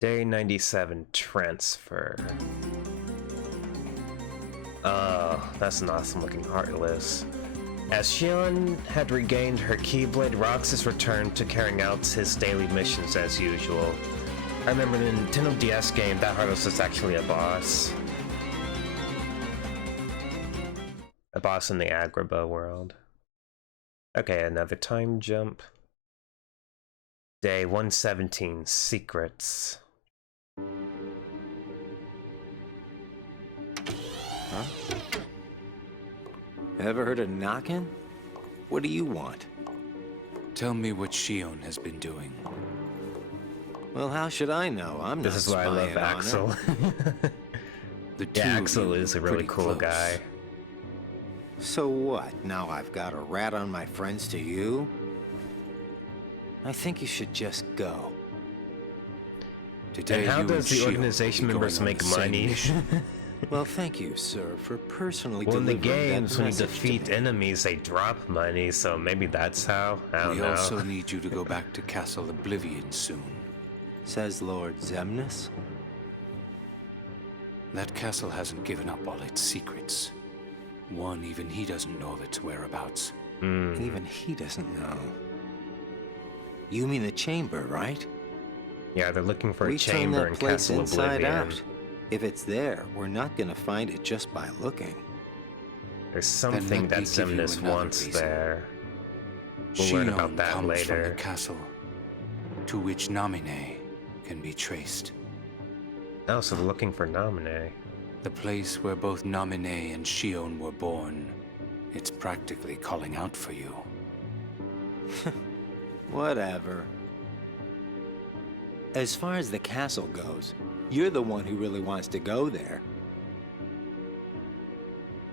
Day 97, transfer. Oh, that's an awesome looking Heartless. As Shion had regained her Keyblade, Roxas returned to carrying out his daily missions as usual. I remember in the Nintendo DS game, that Heartless was actually a boss. A boss in the Agrabah world. Okay, another time jump. Day 117, Secrets. Huh? Ever heard of knocking? What do you want? Tell me what Shion has been doing. Well, how should I know? I'm not This is why I love spying on her. Axel. The two Yeah, of Axel you is a were really pretty cool close. guy. So what? Now I've got a rat on my friends to you? I think you should just go. Today, And how you does the Shion will organization be members going on make the same money? mission. Well, thank you, sir, for personally Well, in the delivering that games, when you message to defeat me. enemies, they drop money, so maybe that's how? I don't We know. also need you to go back to Castle Oblivion soon. Says Lord Zemnis. That castle hasn't given up all its secrets. One, even he doesn't know of its whereabouts. Even he doesn't know. You mean the chamber, right? Yeah, they're looking for a We turned chamber that in place Castle inside Oblivion. out. If it's there, we're not gonna find it just by looking. There's something let that me give you Xemnas another wants reason. there. We'll learn about Shion that comes from the later. castle, to which Namine can be traced. Oh, so they're looking for Namine. The place where both Namine and Shion were born. It's practically calling out for you. Whatever. As far as the castle goes, you're the one who really wants to go there.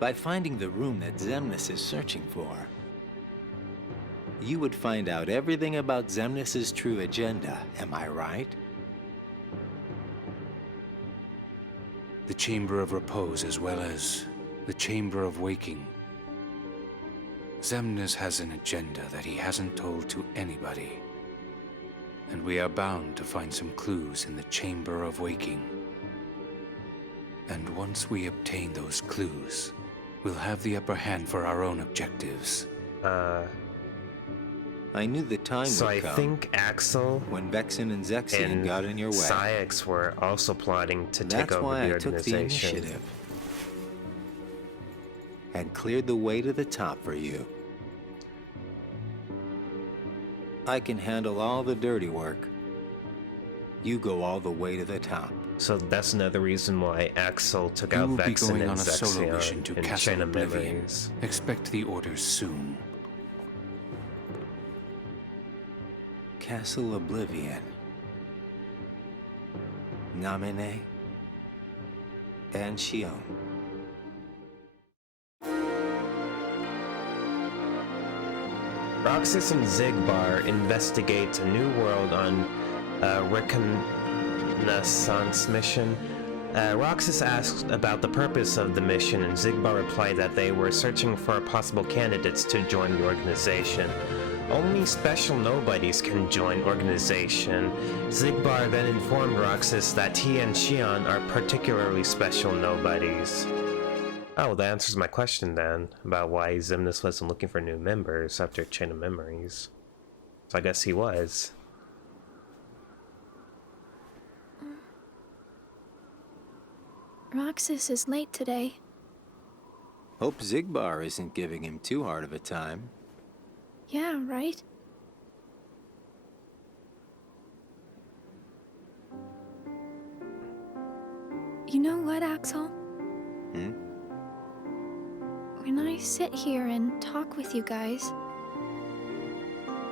By finding the room that Xemnas is searching for, you would find out everything about Xemnas' true agenda, am I right? The Chamber of Repose as well as the Chamber of Waking. Xemnas has an agenda that he hasn't told to anybody. And we are bound to find some clues in the Chamber of Waking. And once we obtain those clues, we'll have the upper hand for our own objectives. I knew the time So would I come think Axel when Vexen and Zexion and got in your way. Syx were also plotting to take That's over why the I took the organization. initiative and cleared the way to the top for you. I can handle all the dirty work. You go all the way to the top. So that's another reason why Axel took You out will be Vexen going and on a solo mission Zexion to in Castle Chain of Oblivion. Memories. Expect the orders soon. Castle Oblivion. Namine and Shion. Roxas and Xigbar investigate a new world on a reconnaissance mission. Roxas asked about the purpose of the mission, and Xigbar replied that they were searching for possible candidates to join the organization. Only special nobodies can join organization. Xigbar then informed Roxas that he and Shion are particularly special nobodies. Oh, that answers my question then, about why Xemnas wasn't looking for new members after Chain of Memories. So I guess he was. Roxas is late today. Hope Xigbar isn't giving him too hard of a time. Yeah, right? You know what, Axel? When I sit here and talk with you guys,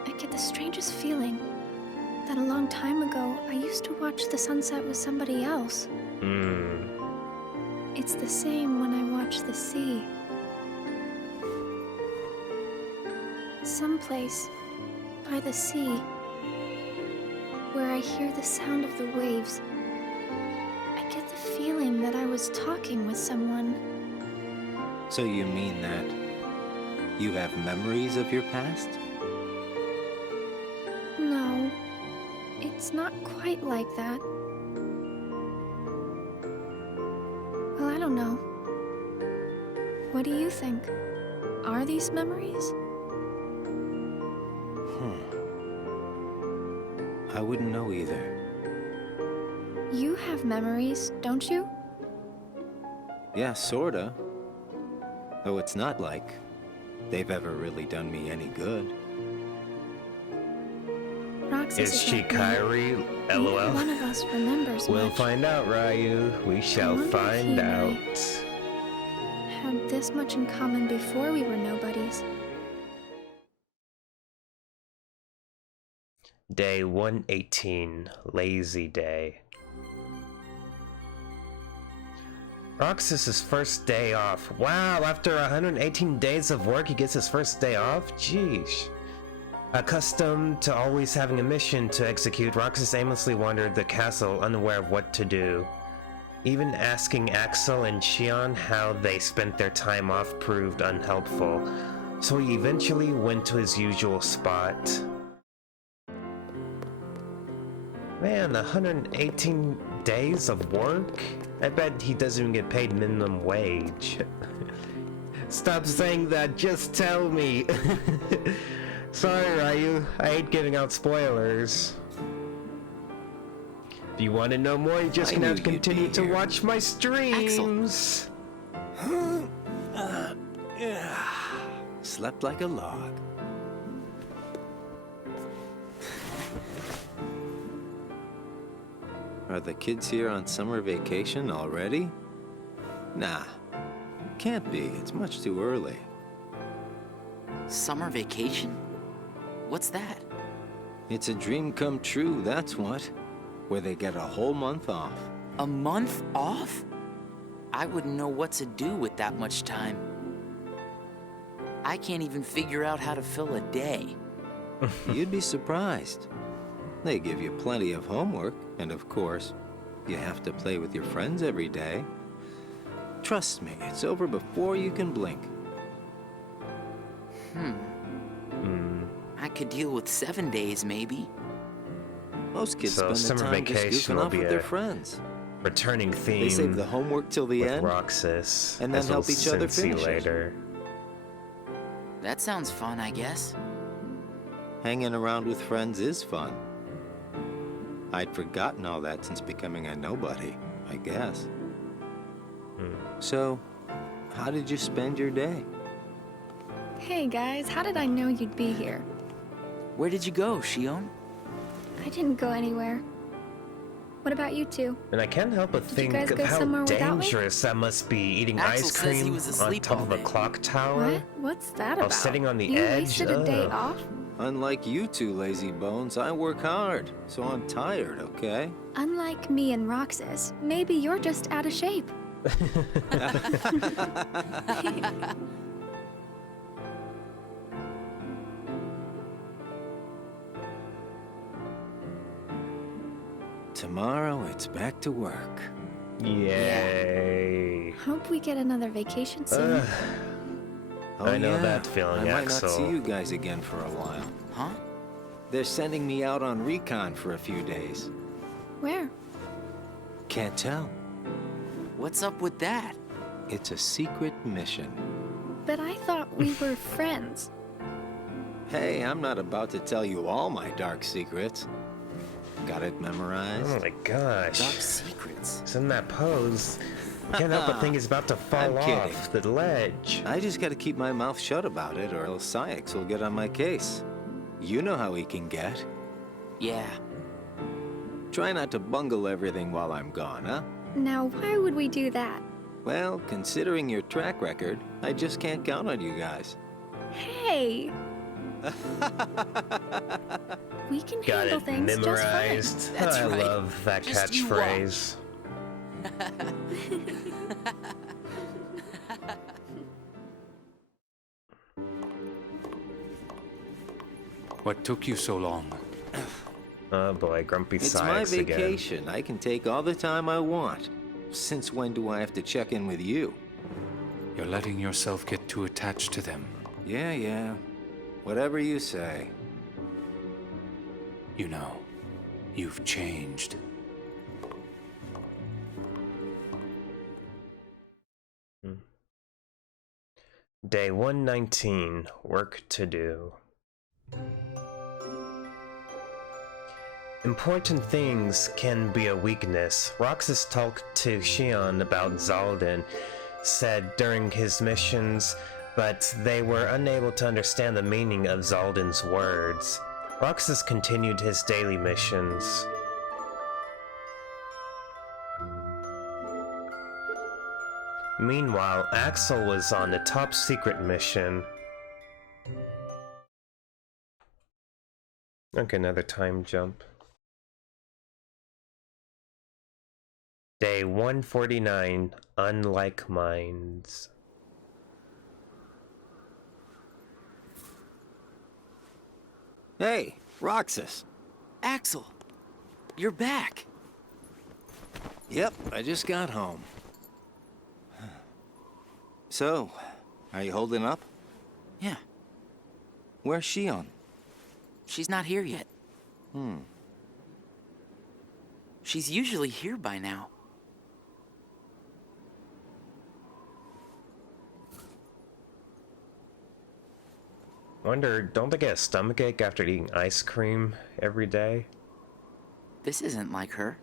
I get the strangest feeling that a long time ago I used to watch the sunset with somebody else. It's the same when I watch the sea. Someplace by the sea, where I hear the sound of the waves, I get the feeling that I was talking with someone. So you mean that you have memories of your past? No, it's not quite like that. Well, I don't know. What do you think? Are these memories? I wouldn't know either. You have memories, don't you? Yeah, sorta. Though it's not like they've ever really done me any good. Roxas Is she like me. Kyrie? Neither LOL. one of us remembers We'll much. find out, Ryu. We shall wonder if find he out. might had this much in common before we were nobodies. Day 118, Lazy Day. Roxas's first day off. Wow, after 118 days of work, he gets his first day off? Jeez. Accustomed to always having a mission to execute, Roxas aimlessly wandered the castle, unaware of what to do. Even asking Axel and Shion how they spent their time off proved unhelpful, so he eventually went to his usual spot. Man, 118 days of work? I bet he doesn't even get paid minimum wage. Stop saying that, just tell me. Sorry, Ryu, I hate giving out spoilers. If you want to know more, you're just gonna have to continue to watch my streams. Slept like a log. Are the kids here on summer vacation already? Nah, can't be. It's much too early. Summer vacation? What's that? It's a dream come true, that's what. Where they get a whole month off. A month off? I wouldn't know what to do with that much time. I can't even figure out how to fill a day. You'd be surprised. They give you plenty of homework, and of course, you have to play with your friends every day. Trust me, it's over before you can blink. I could deal with 7 days, maybe. Most kids So spend the summer time just vacation goofing will off be with their a friends. Returning theme. They save the homework till the with end, Roxas, and then as we'll help each other soon see finish it. later. That sounds fun, I guess. Hanging around with friends is fun. I'd forgotten all that since becoming a nobody, I guess. So, how did you spend your day? Hey guys, how did I know you'd be here? Where did you go, Shion? I didn't go anywhere. What about you two? And I can't help but Did you think guys of go how somewhere without me? dangerous that must be, eating Axel ice says he cream was on asleep top all of a day. clock tower. What? What's that While about? sitting on the you edge? wasted a day Ugh. off? Unlike you two lazy bones, I work hard, so I'm tired, okay? Unlike me and Roxas, maybe you're just out of shape. Tomorrow, it's back to work. Yay. Hope we get another vacation soon. Ugh. Oh, I know yeah. that feeling, I might Axel. not see you guys again for a while. Huh? They're sending me out on recon for a few days. Where? Can't tell. What's up with that? It's a secret mission. But I thought we were friends. Hey, I'm not about to tell you all my dark secrets. Got it memorized? Oh my gosh. Dark secrets. It's in that pose. I can't help but think he's about to fall I'm kidding. off the ledge. I just gotta keep my mouth shut about it, or else Sykes will get on my case. You know how he can get. Yeah. Try not to bungle everything while I'm gone, huh? Now, why would we do that? Well, considering your track record, I just can't count on you guys. Hey! We can Got handle it things memorized. just That's I right. love that Just you catchphrase. What took you so long? Oh boy, grumpy It's my Sykes again. vacation. I can take all the time I want. Since when do I have to check in with you? You're letting yourself get too attached to them. Yeah. Whatever you say. You know, you've changed. Day 119, work to do. Important things can be a weakness. Roxas talked to Shion about Zaldin, said during his missions, but they were unable to understand the meaning of Zaldin's words. Roxas continued his daily missions. Meanwhile, Axel was on a top secret mission. Okay, another time jump. Day 149, Unlike Minds. Hey, Roxas. Axel, you're back. Yep, I just got home. So, are you holding up? Yeah, Where's Shion? she's not here yet. She's usually here by now. Wonder, don't they get a stomachache after eating ice cream every day? This isn't like her.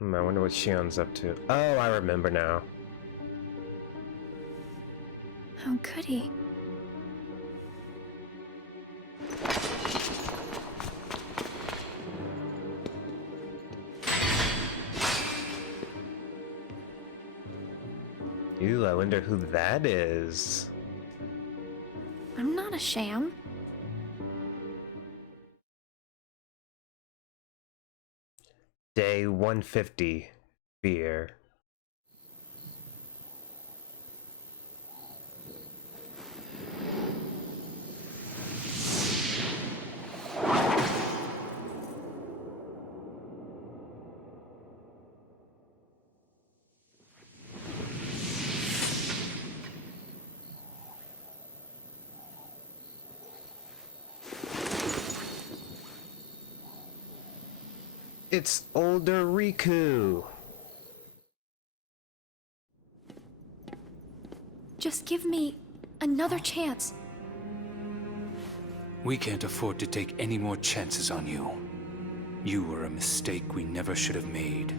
I wonder what Shion's up to. Oh, I remember now. How could he? Ooh, I wonder who that is. I'm not a sham. Day 150. Fear. It's older Riku. Just give me another chance. We can't afford to take any more chances on you. You were a mistake we never should have made.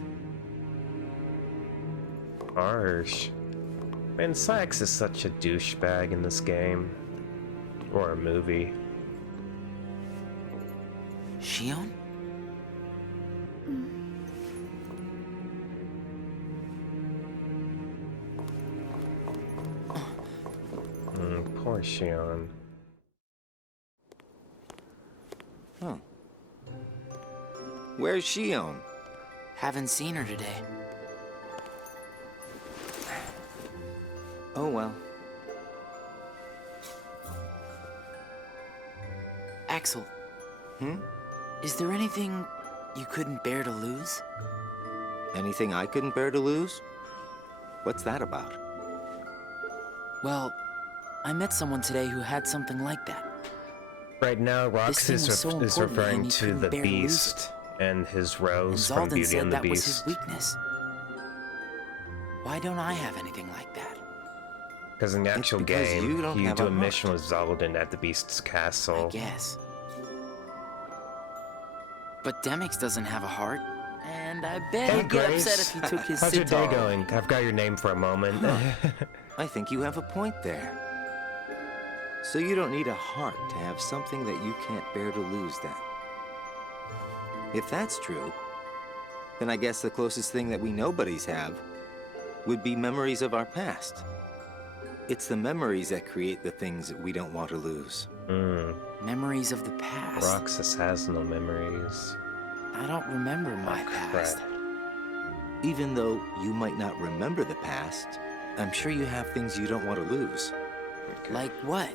Harsh. Man, Sykes is such a douchebag in this game. Or a movie. Shion? Poor Shion. Huh. Where's Shion? Haven't seen her today. Oh well. Axel. Hmm? Is there anything you couldn't bear to lose? Anything I couldn't bear to lose? What's that about? Well, I met someone today who had something like that. Right now, This thing Rox was so is important referring and he to couldn't the bear to lose Beast and his And rose from Zaldan Beauty said and the that was his Beast. weakness. Why don't I have anything like that? Because in the actual because game, you don't you have do a a mission heart. with Zaldan at the Beast's castle. I guess. But Demix doesn't have a heart, and I bet Hey, he'd get Grace. upset if he took his How's your day sitar. going? I've got your name for a moment. I think you have a point there. So you don't need a heart to have something that you can't bear to lose then. If that's true, then I guess the closest thing that we nobodies have would be memories of our past. It's the memories that create the things that we don't want to lose. Memories of the past. Roxas has no memories. I don't remember my past. Even though you might not remember the past, I'm sure you have things you don't want to lose. Like what?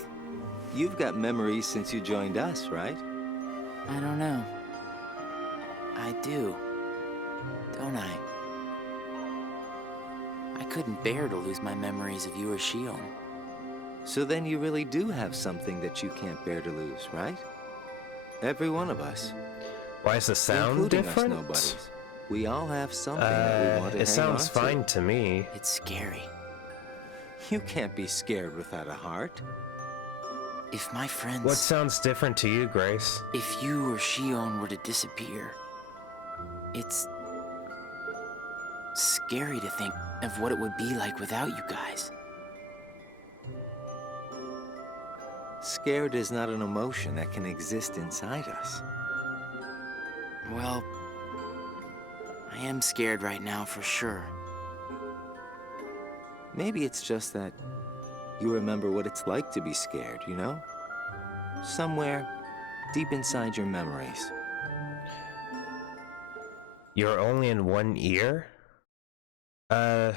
You've got memories since you joined us, right? I don't know. I do. Don't I? I couldn't bear to lose my memories of you or Shion. So then you really do have something that you can't bear to lose, right? Every one of us. Why is the sound including different? Us nobodies. We all have something that we want to It hang sounds on to. fine to me. It's scary. You can't be scared without a heart. If my friends... What sounds different to you, Grace? If you or Shion were to disappear, it's scary to think of what it would be like without you guys. Scared is not an emotion that can exist inside us. Well, I am scared right now for sure. Maybe it's just that you remember what it's like to be scared, you know? Somewhere deep inside your memories. You're only in one ear? Are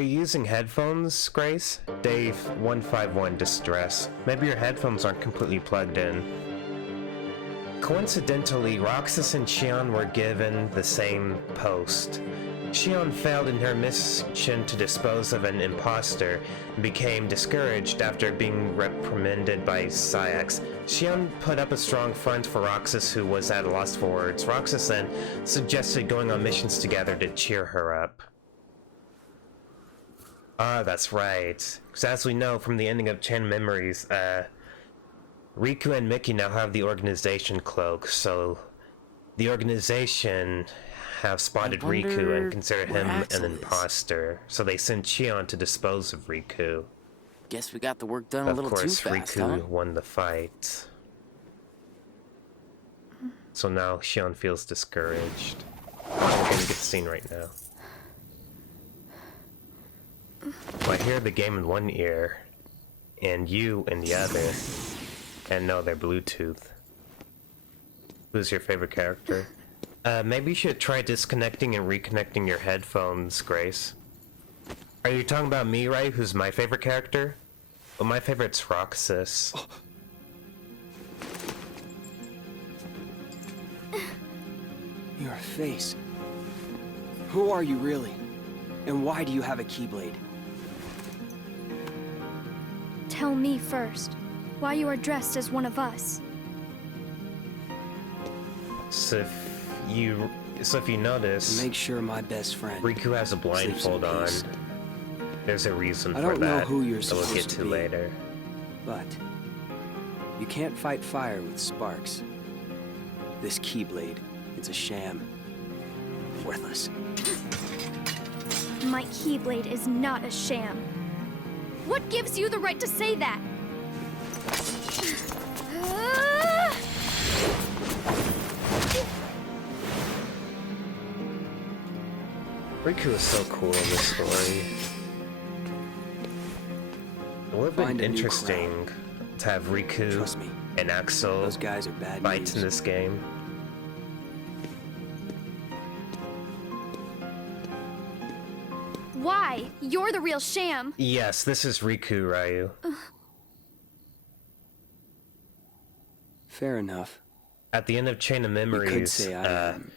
you using headphones, Grace? Dave 151 Distress. Maybe your headphones aren't completely plugged in. Coincidentally, Roxas and Shion were given the same post. Shion failed in her mission to dispose of an imposter and became discouraged after being reprimanded by Sayax. Shion put up a strong front for Roxas, who was at a loss for words. Roxas then suggested going on missions together to cheer her up. Ah, that's right. Because as we know from the ending of Chain Memories, Riku and Mickey now have the organization cloak, so the organization have spotted Riku and considered him an imposter, so they sent Shion to dispose of Riku. Guess we got the work done a little too fast, Of course, Riku huh? won the fight. So now Shion feels discouraged. We're gonna get the scene right now. So I hear the game in one ear, and you in the other. And no, they're Bluetooth. Who's your favorite character? Maybe you should try disconnecting and reconnecting your headphones, Grace. Are you talking about me, right? Who's my favorite character? Well, my favorite's Roxas. Your face. Who are you really? And why do you have a Keyblade? Tell me first, why you are dressed as one of us. So if you notice, Make sure my best friend Riku has a blindfold on. peace. There's a reason I for don't know that who you're that we'll supposed get to to be. later. But you can't fight fire with sparks. This Keyblade, it's a sham. Worthless. My Keyblade is not a sham. What gives you the right to say that? Riku is so cool in this story. It would have been Find a new interesting to have Riku Trust me, and Axel those guys are bad fight news. in this game. Why? You're the real sham. Yes, this is Riku, Ryu. Fair enough. At the end of Chain of You Memories, could say I am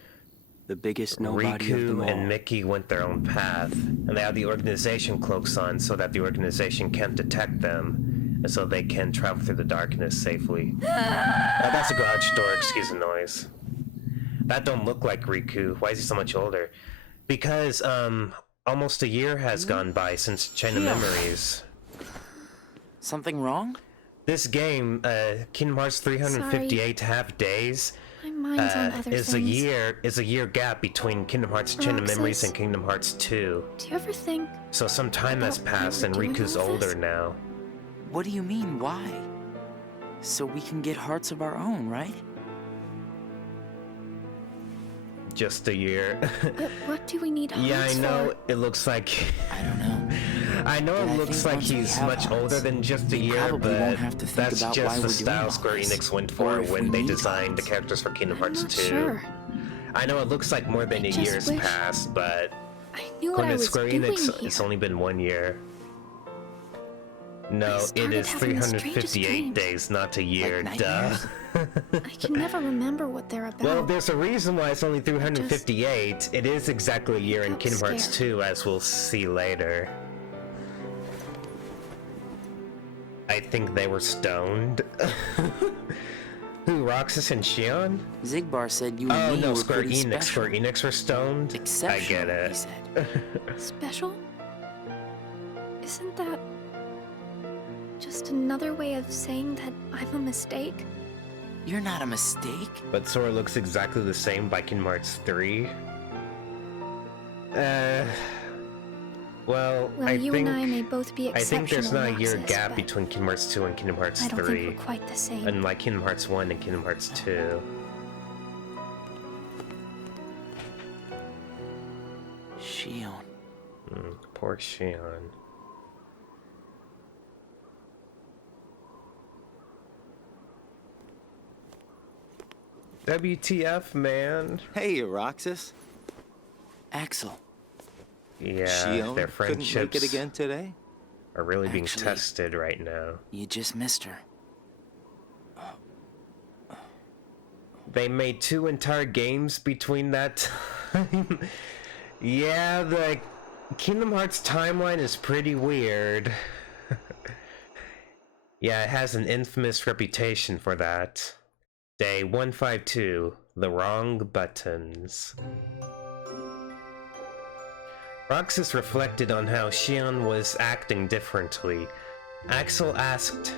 the biggest nobody of them Riku all. and Mickey went their own path, and they have the organization cloaks on so that the organization can't detect them, and so they can travel through the darkness safely. That's a garage door, excuse the noise. That don't look like Riku. Why is he so much older? Because, almost a year has gone by since Chain of Memories. Something wrong? This game, Kingdom Hearts 358 half days, My mind's on other is things. a year gap between Kingdom Hearts Chain of Memories Roxas? and Kingdom Hearts 2. Do you ever think So some time has About why passed we're and doing Riku's all this? older now. What do you mean, why? So we can get hearts of our own, right? Just a year. what do we need hearts Yeah, I know for? it looks like I don't know. I know But I it looks think like once we he's have much hearts, older than just a we year, probably but won't have to think that's about just why the we're doing style all Square this. Enix went Or for if when we they need designed the hearts. characters for Kingdom I'm Hearts not 2. sure. I know it looks like more than I a just year's wish passed, but I knew what according I to was Square doing Enix, here. it's only been 1 year. No, it started is having the strangest 358 dreams. days, not a year, Like duh. nightmares? I can never remember what they're about. Well, there's a reason why it's only 358. It is exactly a year in got Kingdom Hearts scared. 2, as we'll see later. I think they were stoned. Who, Roxas and Shion? Zigbar said you and Oh me no, were Square pretty Enix. special. Square Enix were stoned? I Exceptional, get he it. said. Special? Isn't that just another way of saying that I'm a mistake? You're not a mistake. But Sora looks exactly the same by Kingdom Hearts 3. Well, Well, I you think and I may both be I exceptional, think there's not a year Roxas, gap but between Kingdom Hearts 2 and Kingdom Hearts I don't 3. think we're quite the same. Unlike Kingdom Hearts 1 and Kingdom Hearts 2. Shion. Poor Shion. WTF, man. Hey, Roxas. Axel. Yeah, Shion their couldn't make friendships it again today? are really being Actually- tested right now. You just missed her. They made 2 entire games between that time. Yeah, the Kingdom Hearts timeline is pretty weird. Yeah, it has an infamous reputation for that. Day 152, the wrong buttons. Roxas reflected on how Xion was acting differently. Axel asked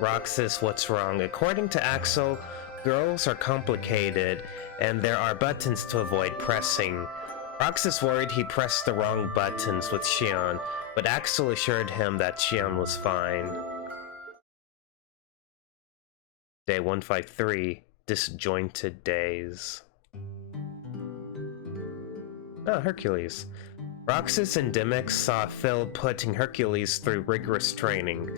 Roxas what's wrong. According to Axel, girls are complicated, and there are buttons to avoid pressing. Roxas worried he pressed the wrong buttons with Xion, but Axel assured him that Xion was fine. Day 153, disjointed days. Oh, Hercules. Roxas and Dimix saw Phil putting Hercules through rigorous training.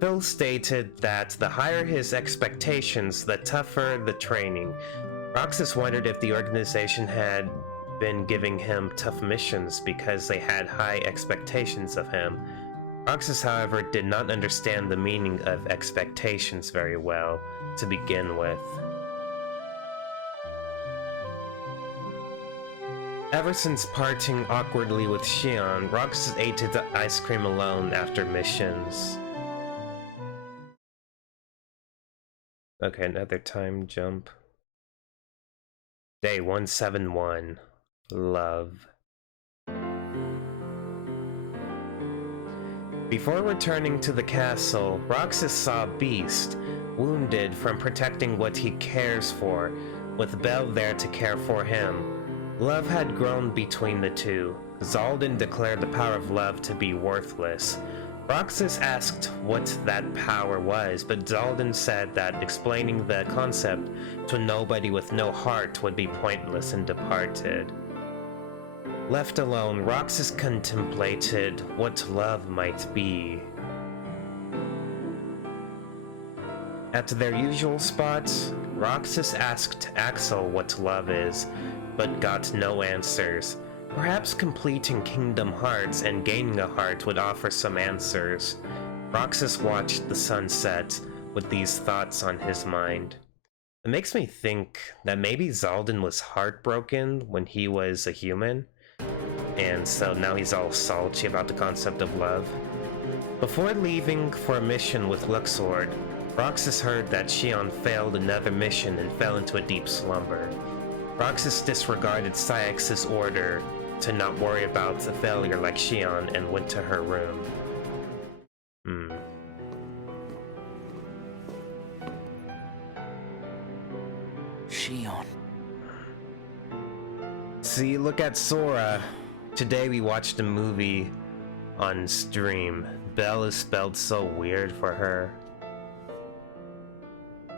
Phil stated that the higher his expectations, the tougher the training. Roxas wondered if the organization had been giving him tough missions because they had high expectations of him. Roxas, however, did not understand the meaning of expectations very well to begin with. Ever since parting awkwardly with Xion, Roxas ate his ice cream alone after missions. Okay, another time jump. Day 171. Love. Before returning to the castle, Roxas saw Beast, wounded from protecting what he cares for, with Belle there to care for him. Love had grown between the two. Zaldin declared the power of love to be worthless. Roxas asked what that power was, but Zaldin said that explaining the concept to nobody with no heart would be pointless and departed. Left alone, Roxas contemplated what love might be. At their usual spot, Roxas asked Axel what love is, but got no answers. Perhaps completing Kingdom Hearts and gaining a heart would offer some answers. Roxas watched the sunset with these thoughts on his mind. It makes me think that maybe Zaldin was heartbroken when he was a human, and so now he's all salty about the concept of love. Before leaving for a mission with Luxord, Roxas heard that Xion failed another mission and fell into a deep slumber. Roxas disregarded Cyax's order to not worry about a failure like Xion and went to her room. Xion. See, look at Sora. Today we watched a movie on stream. Belle is spelled so weird for her.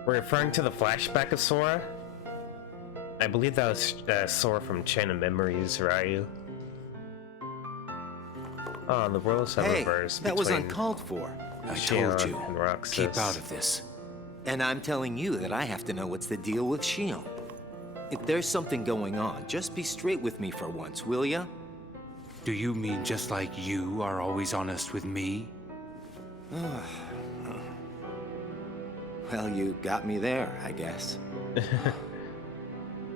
We're referring to the flashback of Sora? I believe that was Sora from Chain of Memories, right? Oh, the worlds have reversed. That was uncalled for. I told you, and Roxas. Keep out of this. And I'm telling you that I have to know what's the deal with Xion. If there's something going on, just be straight with me for once, will ya? Do you mean just like you are always honest with me? Well, you got me there, I guess.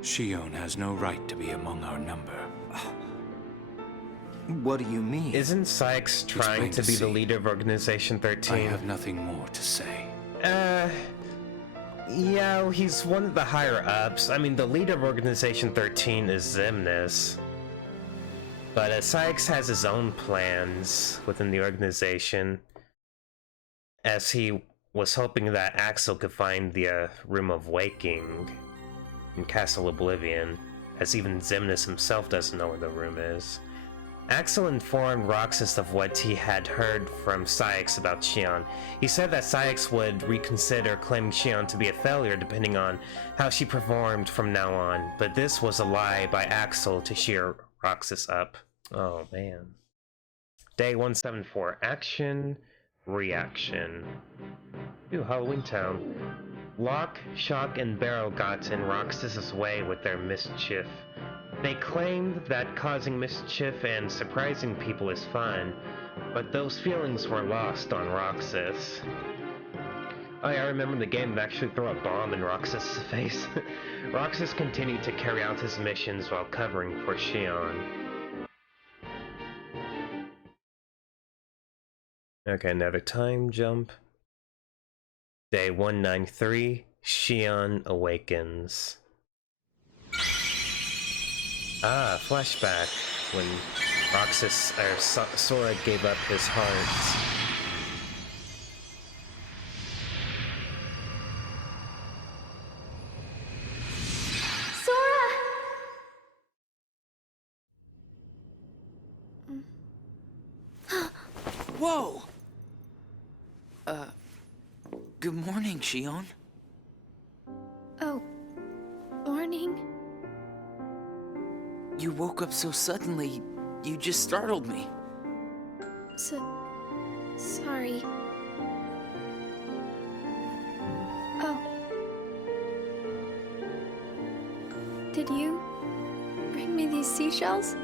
Xion has no right to be among our number. What do you mean? Isn't Sykes trying to be the leader of Organization 13? I have nothing more to say. Yeah, he's one of the higher-ups. I mean, the leader of Organization 13 is Xemnas. But Sykes has his own plans within the organization, as he was hoping that Axel could find the Room of Waking in Castle Oblivion, as even Xemnas himself doesn't know where the room is. Axel informed Roxas of what he had heard from Sykes about Xion. He said that Sykes would reconsider claiming Xion to be a failure depending on how she performed from now on, but this was a lie by Axel to cheer Roxas up. Oh man. Day 174. Action, reaction. Ooh, Halloween Town. Locke, Shock, and Barrel got in Roxas's way with their mischief. They claimed that causing mischief and surprising people is fun, but those feelings were lost on Roxas. Oh yeah, I remember the game that actually threw a bomb in Roxas' face. Roxas continued to carry out his missions while covering for Xion. Okay, another time jump. Day 193, Shion awakens. Ah, flashback. When Roxas, or Sora gave up his heart. Whoa! Good morning, Shion. Oh, morning. You woke up so suddenly, you just startled me. Sorry. Oh. Did you bring me these seashells?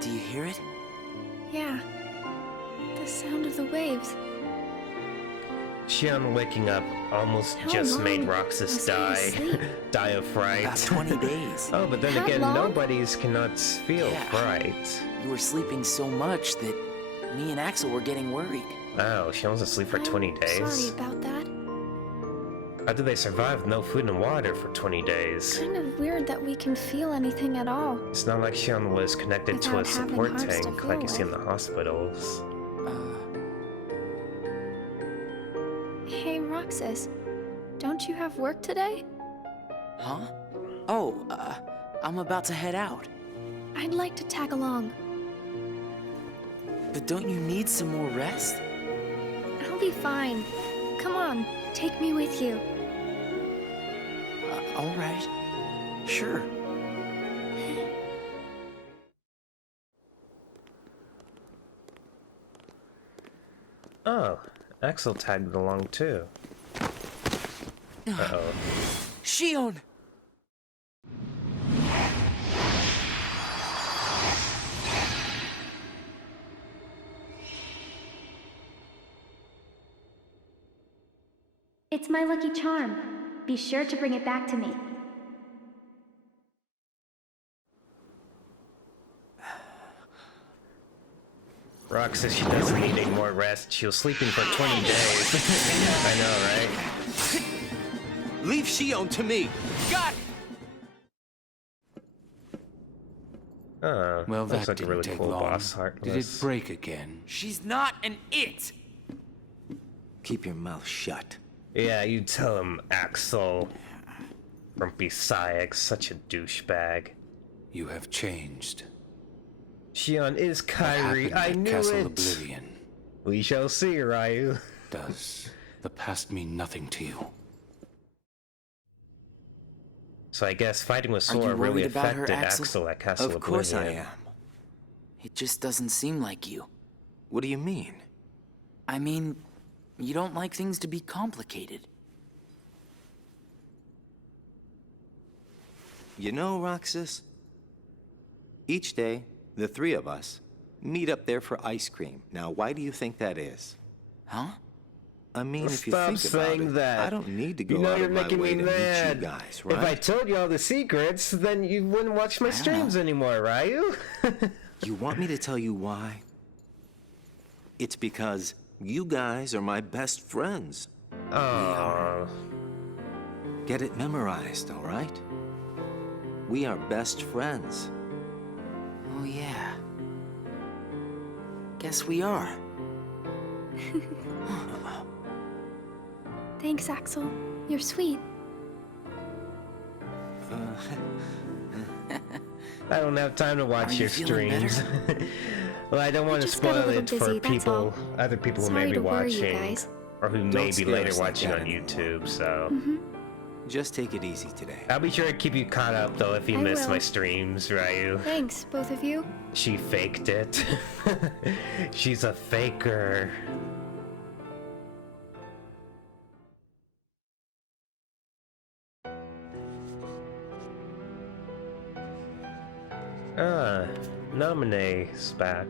Do you hear it? Yeah. The sound of the waves. Shion waking up almost just made Roxas die of fright. About 20 days. Oh, but then How again, long? nobodies cannot feel fright. You were sleeping so much that me and Axel were getting worried. Oh, she was asleep for 20 days? Sorry about that. How did they survive with no food and water for 20 days? Kind of weird that we can feel anything at all. It's not like Shion was connected to a Without having support hearts to tank feel like you see in with. the hospitals. Hey, Roxas. Don't you have work today? Huh? Oh, I'm about to head out. I'd like to tag along. But don't you need some more rest? I'll be fine. Come on, take me with you. All right. Sure. Oh, Axel tagged along too. Uh-oh. Shion! It's my lucky charm. Be sure to bring it back to me. Roxas, she doesn't need any more rest. She was sleeping for 20 days. I know, right? Leave Shion to me! Got it! Oh, Well, looks that like a didn't really take cool long. boss, Heartless. Did it break again? She's not an it! Keep your mouth shut. Yeah, you tell him, Axel. Grumpy Sayak, such a douchebag. You have changed. Shion is What Kairi, happened I at knew Castle it! Oblivion? We shall see, Ryu. Does the past mean nothing to you? So I guess fighting with Are you Sora really worried about her, affected Axel? Axel at Castle Of course I Oblivion. am. It just doesn't seem like you. What do you mean? I mean, you don't like things to be complicated. You know, Roxas, each day, the three of us meet up there for ice cream. Now, why do you think that is? Huh? I mean, if you Stop think about saying it, that. I don't need to go You know out you're of my making way me to meet you mad. guys, right? If I told you all the secrets, then you wouldn't watch my I don't streams know. anymore, Ryu. You want me to tell you why? It's because you guys are my best friends. Oh. Get it memorized, all right? We are best friends. Oh, yeah. Guess we are. Thanks, Axel. You're sweet. I don't have time to watch Are you your feeling streams. Well, I don't want to just got a spoil little it for busy, that's people, all. other people who Sorry may be to worry you watching, guys. or who may Don't be scare later us like watching that on anymore. YouTube. So Just take it easy today. I'll be sure to keep you caught up though if you I miss will. my streams, Ryu. Thanks, both of you. She faked it. She's a faker. Ah, Nominee's back.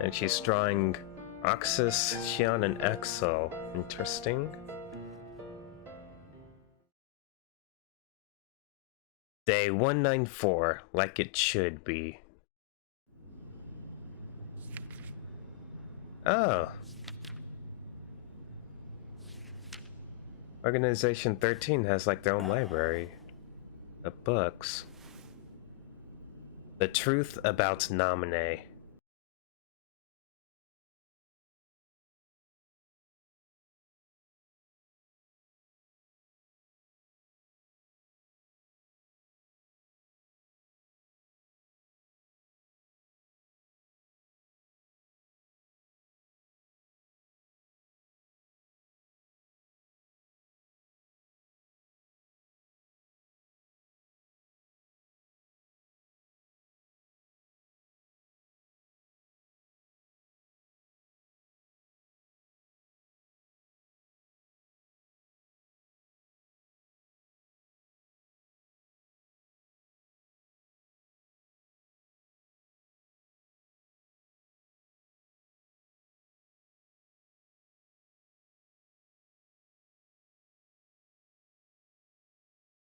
And she's drawing Roxas, Xion, and Axel. Interesting. Day 194, like it should be. Oh. Organization 13 has like their own library of books. The Truth About Nominee.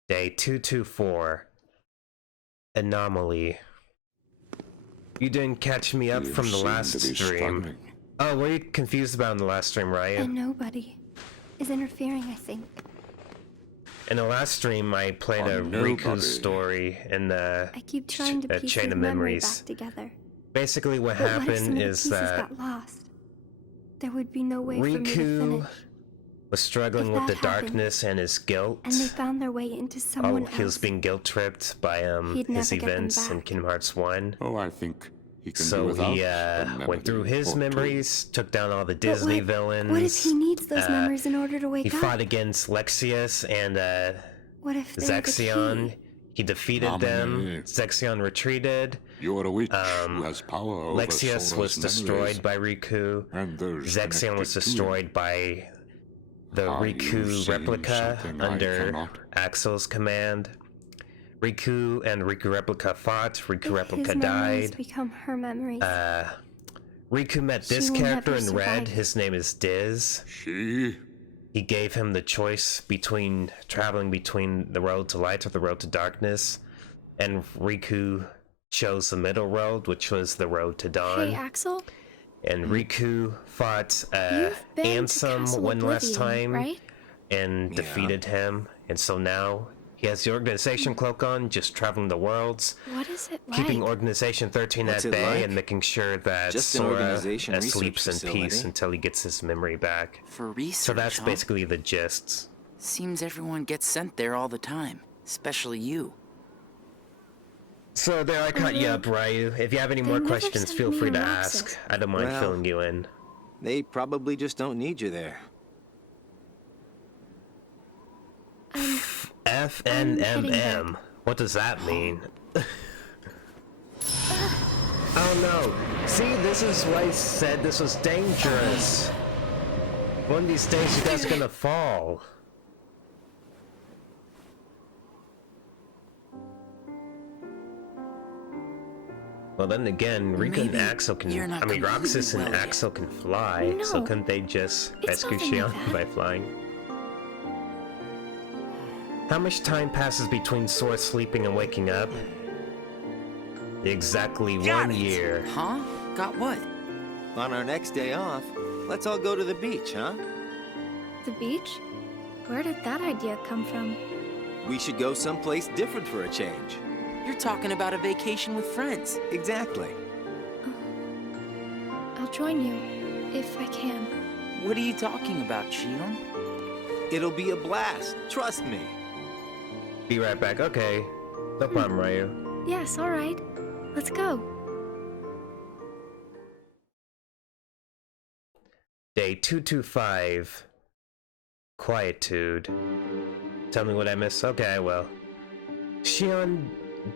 Day 224. Anomaly. You didn't catch me up from the last stream. Oh, what are you confused about in the last stream, Raya? And nobody is interfering, I think. In the last stream, I played a Riku's story in the I keep trying to piece Chain his of memory Memories. back together. Basically, what But what if some happened of the is pieces that got lost? There would be no way for me to Riku finish. was struggling If with the that happened, darkness and his guilt. And they found their way into someone else. He was being guilt-tripped by He'd his never get them events in back. Kingdom Hearts 1. Oh, I think he can do So without he a went through memory his or two. memories, took down all the Disney villains. What if he needs those memories in order to wake He up? fought against Lexius and What if they're the Zexion. key? He defeated them. Nominee. Zexion retreated. You're a witch who has power over Lexius Sora's was destroyed memories, by Riku. and those Zexion was connected to destroyed by the Are you Riku saying replica something I under cannot? Axel's command. Riku and Riku replica fought. Riku replica His memories died. become her memories. Riku met this She will character never in red. survive. His name is Diz. She? He gave him the choice between traveling between the road to light or the road to darkness, and Riku chose the middle road, which was the road to dawn. Hey, Axel? And Riku fought You've been to Ansem Castle one last Oblivion, time right? and defeated him, and so now he has the organization cloak on, just traveling the worlds, What is it like? keeping Organization 13 What's at it bay like? and making sure that Just an Sora organization research sleeps in peace facility. until he gets his memory back. For research, So that's huh? basically the gist. Seems everyone gets sent there all the time, especially you. So there, I caught you up, Ryu. If you have any They more never questions, sent feel me free a to Roxas. ask. I don't mind Well, filling you in. They probably just don't need you there. FNMM. What does that mean? Oh no. See, this is why I said this was dangerous. One of these days you guys are gonna fall. Well then again, Riku and Maybe Axel can, you're not I mean completely Roxas and well yet. Axel can fly, so No. couldn't they just It's rescue nothing like Xion that. by flying? How much time passes between Sora sleeping and waking up? Exactly 1 year. Huh? Got what? On our next day off, let's all go to the beach, huh? The beach? Where did that idea come from? We should go someplace different for a change. You're talking about a vacation with friends. Exactly. I'll join you, if I can. What are you talking about, Xion? It'll be a blast, trust me. Be right back. Okay. No problem, Ryu. Yes, alright. Let's go. Day 225. Quietude. Tell me what I missed. Okay, I will. Xion,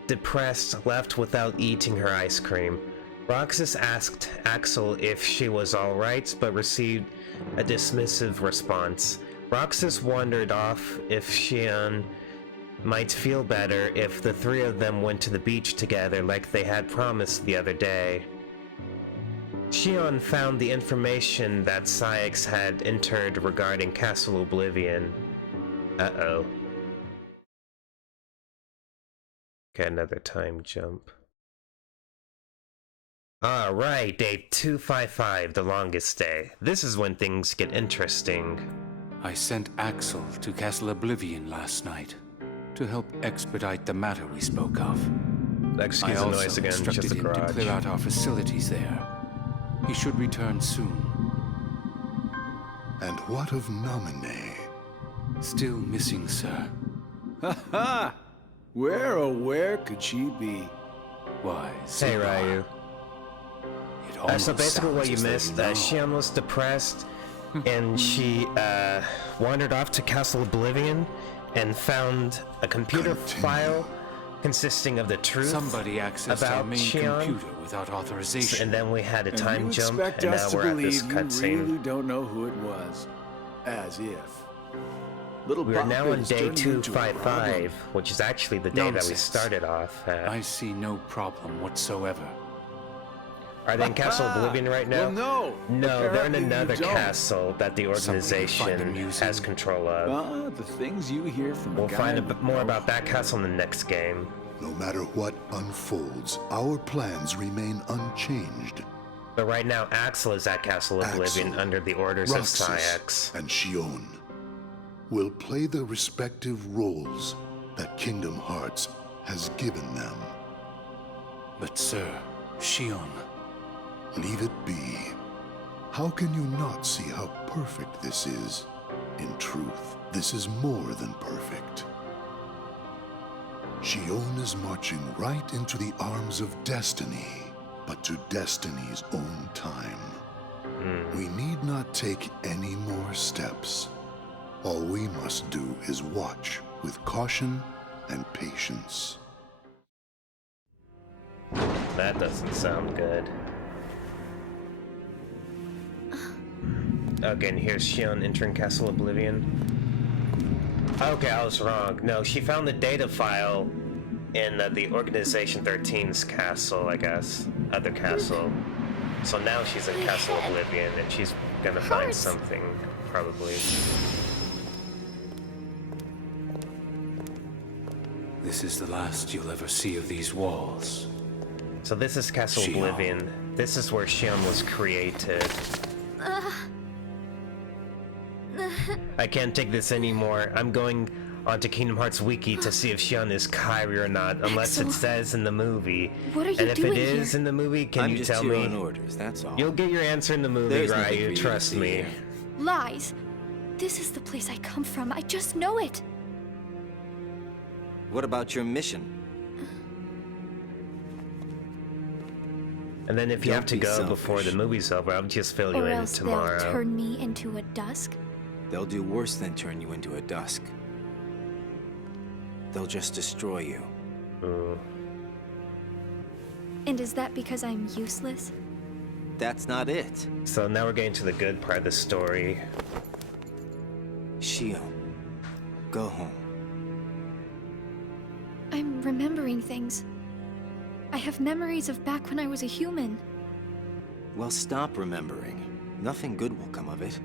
depressed, left without eating her ice cream. Roxas asked Axel if she was alright, but received a dismissive response. Roxas wandered off if Xion might feel better if the three of them went to the beach together like they had promised the other day. Shion found the information that Syx had entered regarding Castle Oblivion. Uh-oh. Okay, another time jump. Alright, day 255, the longest day. This is when things get interesting. I sent Axel to Castle Oblivion last night to help expedite the matter we spoke of. Excuse the noise again, instructed just the him garage. to clear out our facilities there. He should return soon. And what of Naminé? Still missing, sir. Ha ha! Where, oh where could she be? Why, Hey, Ryu. So basically what you missed, Shion was depressed, and she wandered off to Castle Oblivion and found a computer file consisting of the truth Somebody accessed our about main Shion, computer without authorization. and then we had a time jump, expect and us now to we're at this believe you cutscene. really don't know who it was. As if. Little We are now Papa on is day turning into a 255, problem. which is actually the day that we Nonsense. started off at. I see no problem whatsoever. Are they in Castle Oblivion right now? Well, no. No, they're in Apparently you another don't. castle that the Something you find organization amusing? has control of. The things you hear from We'll a guy find a with bit more no about that castle in the next game. No matter what unfolds, our plans remain unchanged. But right now, Axel is at Castle Oblivion Axel, under the orders of Roxas, Syx. and Shion will play the respective roles that Kingdom Hearts has given them. But sir, Shion... Leave it be. How can you not see how perfect this is? In truth, this is more than perfect. Shion is marching right into the arms of destiny, but to destiny's own time. We need not take any more steps. All we must do is watch with caution and patience. That doesn't sound good. Again, here's Shion entering Castle Oblivion. Okay, I was wrong. No, she found the data file in the Organization 13's castle, I guess. Other castle. So now she's in Castle Oblivion, and she's gonna find something, probably. This is the last you'll ever see of these walls. So this is Castle Shion. Oblivion. This is where Shion was created. I can't take this anymore. I'm going onto Kingdom Hearts Wiki to see if Shion is Kairi or not, unless it says in the movie. What are you and if doing it is here? in the movie, can I'm you just tell here me? on orders, that's all. You'll get your answer in the movie, There's nothing for Ryu. you to Trust see me. here. Lies. This is the place I come from. I just know it. What about your mission? And then if you Don't have to be go before the selfish. movie's over, I'll just fill you Or in else tomorrow. they'll turn me into a dusk. They'll do worse than turn you into a dusk. They'll just destroy you. Ooh. And is that because I'm useless? That's not it. So now we're getting to the good part of the story. Shion, go home. I'm remembering things. I have memories of back when I was a human. Well, stop remembering. Nothing good will come of it.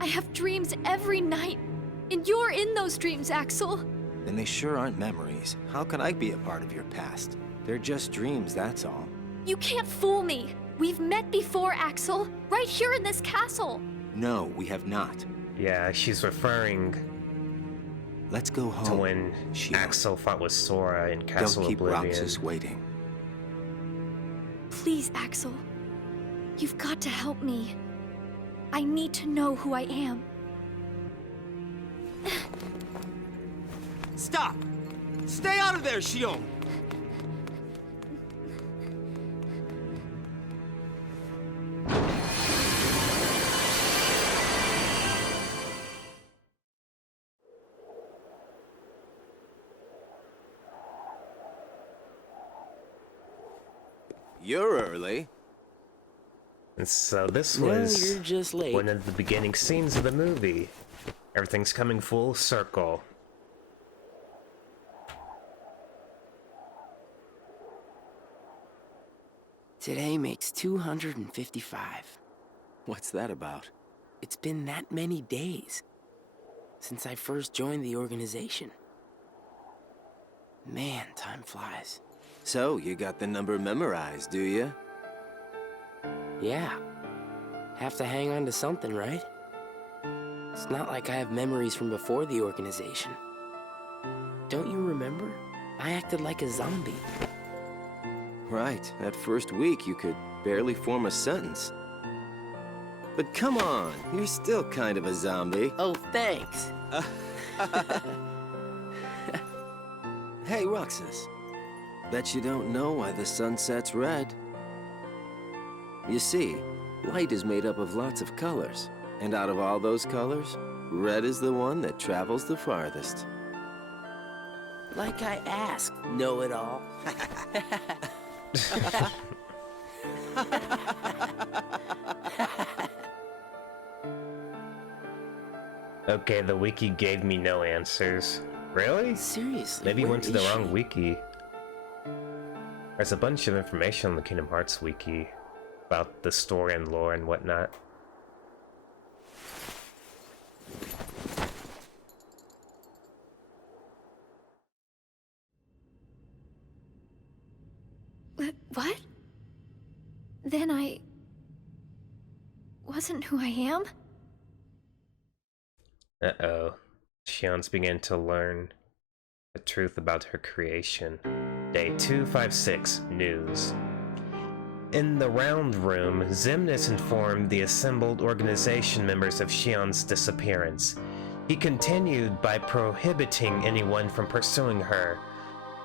I have dreams every night. And you're in those dreams, Axel. Then they sure aren't memories. How can I be a part of your past? They're just dreams, that's all. You can't fool me. We've met before, Axel. Right here in this castle. No, we have not. Yeah, she's referring Let's go home. to when Shion. Axel fought with Sora in Castle Don't keep Oblivion. Roxas waiting. Please, Axel. You've got to help me. I need to know who I am. Stop! Stay out of there, Shion! You're early. And so this Well, was you're just late. one of the beginning scenes of the movie. Everything's coming full circle. Today makes 255. What's that about? It's been that many days since I first joined the organization. Man, time flies. So, you got the number memorized, do you? Yeah. Have to hang on to something, right? It's not like I have memories from before the organization. Don't you remember? I acted like a zombie. Right. That first week, you could barely form a sentence. But come on, you're still kind of a zombie. Oh, thanks. Hey, Roxas. Bet you don't know why the sun sets red. You see, light is made up of lots of colors. And out of all those colors, red is the one that travels the farthest. Like I asked, know-it-all. Okay, the wiki gave me no answers. Really? Seriously? Maybe you where went to the is wrong she? wiki. There's a bunch of information on the Kingdom Hearts wiki about the story and lore and whatnot. What? Then I wasn't who I am? Uh-oh. Shion's began to learn the truth about her creation. Day 256, News. In the round room, Xemnas informed the assembled organization members of Shion's disappearance. He continued by prohibiting anyone from pursuing her.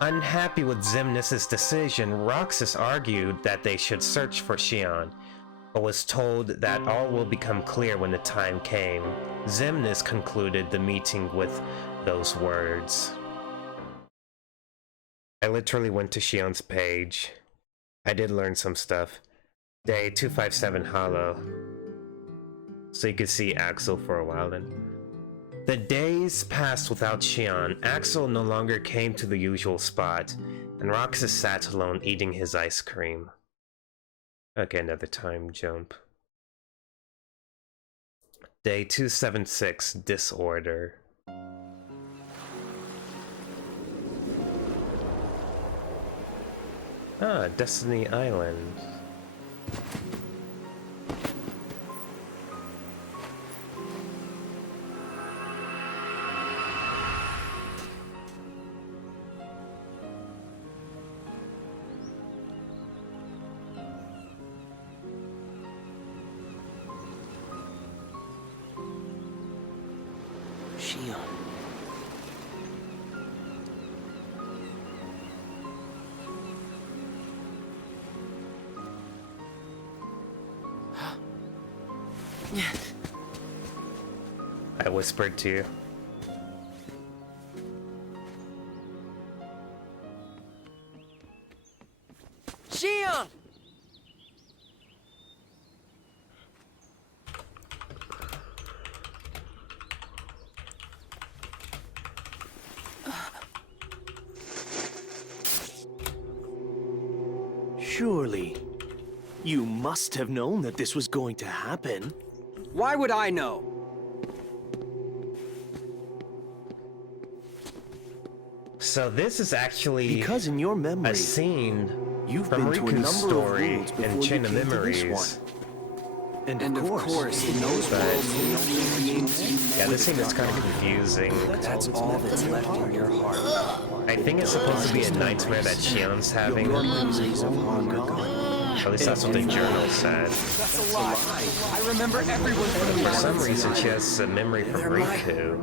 Unhappy with Xemnas' decision, Roxas argued that they should search for Shion, but was told that all will become clear when the time came. Xemnas concluded the meeting with those words. I literally went to Shion's page. I did learn some stuff. Day 257 Hollow. So you could see Axel for a while then. The days passed without Shion. Axel no longer came to the usual spot, and Roxas sat alone eating his ice cream. Okay, another time jump. Day 276, Disorder. Ah, Destiny Island. Shion. I whispered to you. Shion! Surely, you must have known that this was going to happen. Why would I know? So this is actually Because in your memory, a scene you've from been to a Riku's number story of worlds in before Chain you of came to this Memories. one. And And of course, in those worlds, Yeah, this scene is kind of confusing. that's all that's left in your heart. I think it's supposed to be a nightmare that Shion's having. Your memories of long ago. At least that's what the journal said. That's a lie. I remember everyone from the For some reason, she has a memory from Riku.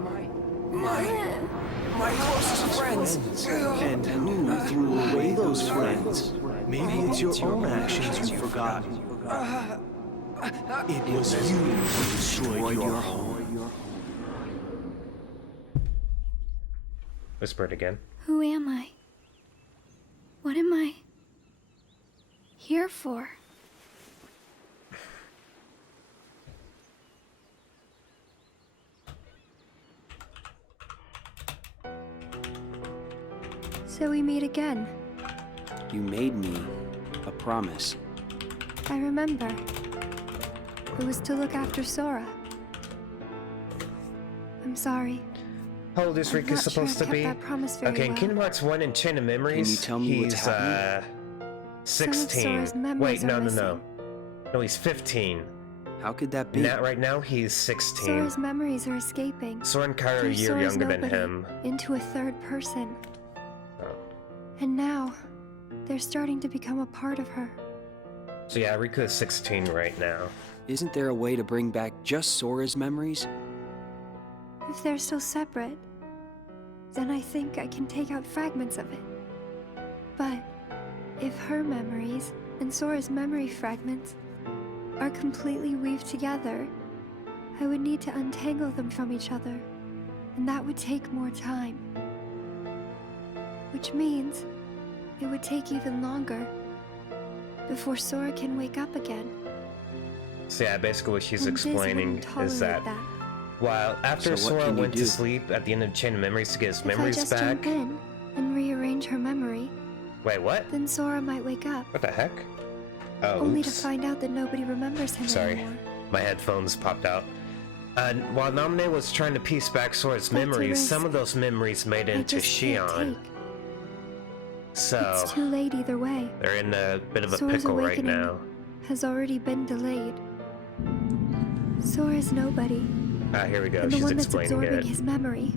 my closest friends. And you threw away those friends. Maybe it's your own actions you've forgotten. It was you who destroyed your home. Whisper it again. Who am I? What am I here for? So we meet again. You made me a promise. I remember. It was to look after Sora. I'm sorry. How old is I'm Riku not sure supposed I've to be? kept that promise very Okay, in well. Kingdom Hearts 1 and Chain of Memories, Can you tell me what's he's happening? 16. Sora's memories Wait, no, are no, no. missing. No, he's 15. How could that be? Right now, he's 16. Sora's memories are escaping. Sora and Kyra are a Through year Sora's younger than nobody him. into a third person. Oh. And now, they're starting to become a part of her. So yeah, Riku is 16 right now. Isn't there a way to bring back just Sora's memories? If they're still separate, then I think I can take out fragments of it. But if her memories and Sora's memory fragments are completely weaved together, I would need to untangle them from each other, and that would take more time. Which means it would take even longer before Sora can wake up again. So yeah, basically what she's And Diz explaining wouldn't is tolerate that while after So what Sora can you went to do? sleep at the end of Chain of Memories to get his If I memories just back. jump in and rearrange her memory, Wait, what? then Sora might wake up. What the heck? Oh, Only to oops. find out that nobody remembers him Sorry, anymore. my headphones popped out. While Naminé was trying to piece back Sora's That's a memories, risk some of those memories made it I into just can't Xion. take. So It's too late either way. they're in a bit of a Sora's pickle right awakening now. has already been delayed. Sora's nobody, Ah, here we go. and the She's one that's explaining absorbing it. his memory.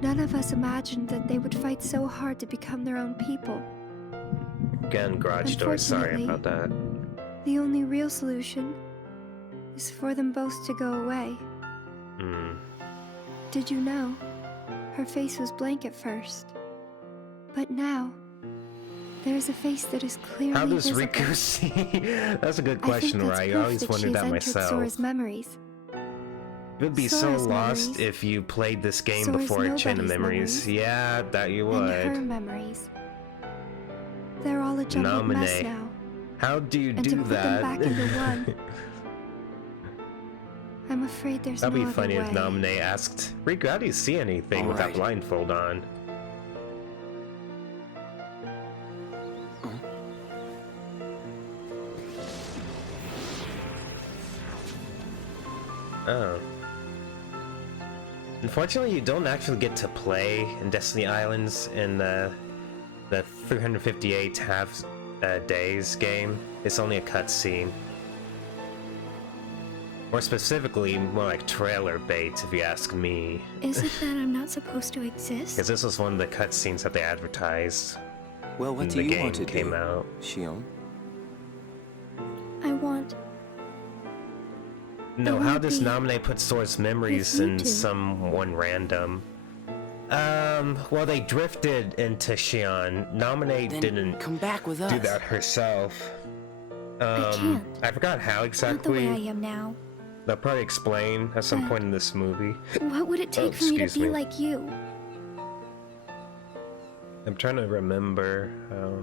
None of us imagined that they would fight so hard to become their own people. Again, garage door. Sorry Unfortunately, about that. The only real solution is for them both to go away. Hmm. Did you know? Her face was blank at first. But now, there's a face that is clearly How does visible. Riku see? That's a good I think question, that's right? I proof always that wondered she's that entered myself. Sora's memories. It would be Sora's so lost memories. if you played this game Sora's before Chain of nobody's Memories. memories. Yeah, that you And her would. memories. They're all a jumbled mess Naminé. now. How do you And do to put that? them back into one, I'm afraid there's That'd no be other funny way. if Naminé asked, Riku, how do you see anything with that Alright. blindfold on? Oh. Unfortunately, you don't actually get to play in Destiny Islands in the 358 half days game. It's only a cutscene. More specifically, more like trailer bait, if you ask me. Is it that I'm not supposed to exist? Because this was one of the cutscenes that they advertised Well, what when do the you game want to came do, out. Xion? I want... No, I how wanna does be Naminé put Sora's memories with you in two. someone random? Well, they drifted into Xion. Naminé Then didn't come back with us. do that herself. I can't. I forgot how Not the exactly. way I am now. They'll probably explain at some But- point in this movie. What would it take Oh, for me to excuse be me. like you? I'm trying to remember how.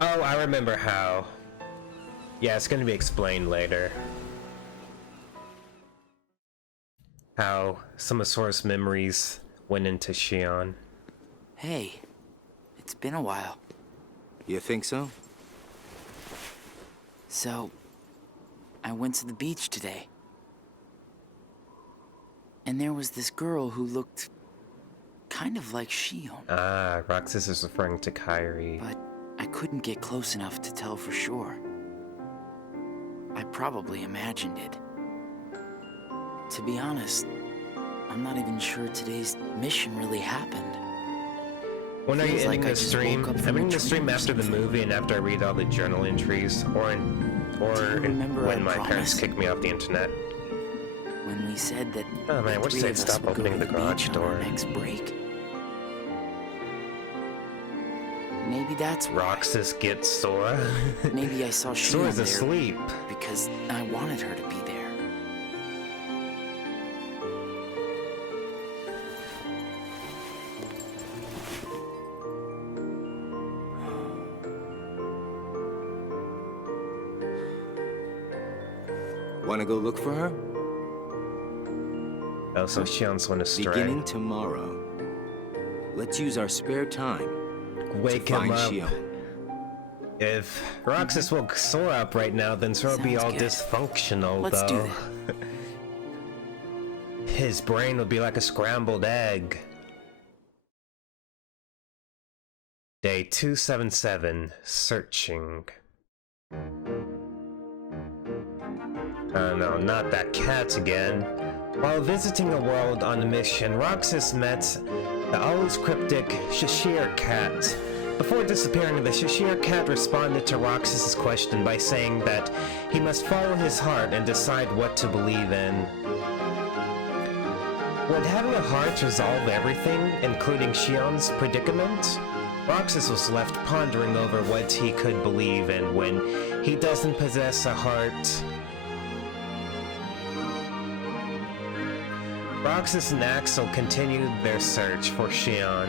Oh, I remember how. Yeah, it's gonna be explained later. How some of Sora's memories went into Xion. Hey, it's been a while. You think so? So, I went to the beach today. And there was this girl who looked kind of like Xion, Ah, Roxas is referring to Kairi. but I couldn't get close enough to tell for sure. I probably imagined it. To be honest, I'm not even sure today's mission really happened. When are you Feels ending like I the just stream? woke up I'm from a ending the stream dream or after the something. movie and after I read all the journal entries, or remember when our my parents promise? kick me off the internet. When we said that Oh man, I the wish three they'd of us stop would go opening to the garage beach on our door. next break. Maybe that's why. Roxas gets Sora. Maybe I saw Xion Sora's there asleep. because I wanted her to be there. Want to go look for her? Oh, so Xion's went astray. Beginning tomorrow. Let's use our spare time Wake to him find up. Xion. If Roxas woke Sora up right now, then Sora would be all dysfunctional, Let's do though. His brain would be like a scrambled egg. Day 277, searching. Oh no, not that cat again. While visiting a world on a mission, Roxas met the always cryptic Cheshire Cat. Before disappearing, the Cheshire Cat responded to Roxas's question by saying that he must follow his heart and decide what to believe in. Would having a heart resolve everything, including Shion's predicament? Roxas was left pondering over what he could believe in when he doesn't possess a heart. Roxas and Axel continued their search for Shion.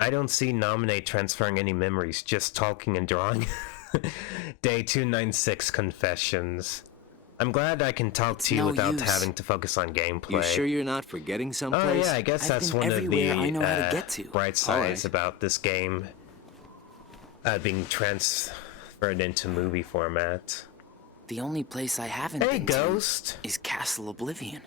I don't see Nominate transferring any memories, just talking and drawing. Day 296, Confessions. I'm glad I can talk to you without having to focus on gameplay. You sure you're not forgetting someplace? Oh yeah, I guess that's one of the I know how to get to. bright sides about this game being transferred into movie format. The only place I haven't Hey, been Ghost. to is Castle Oblivion.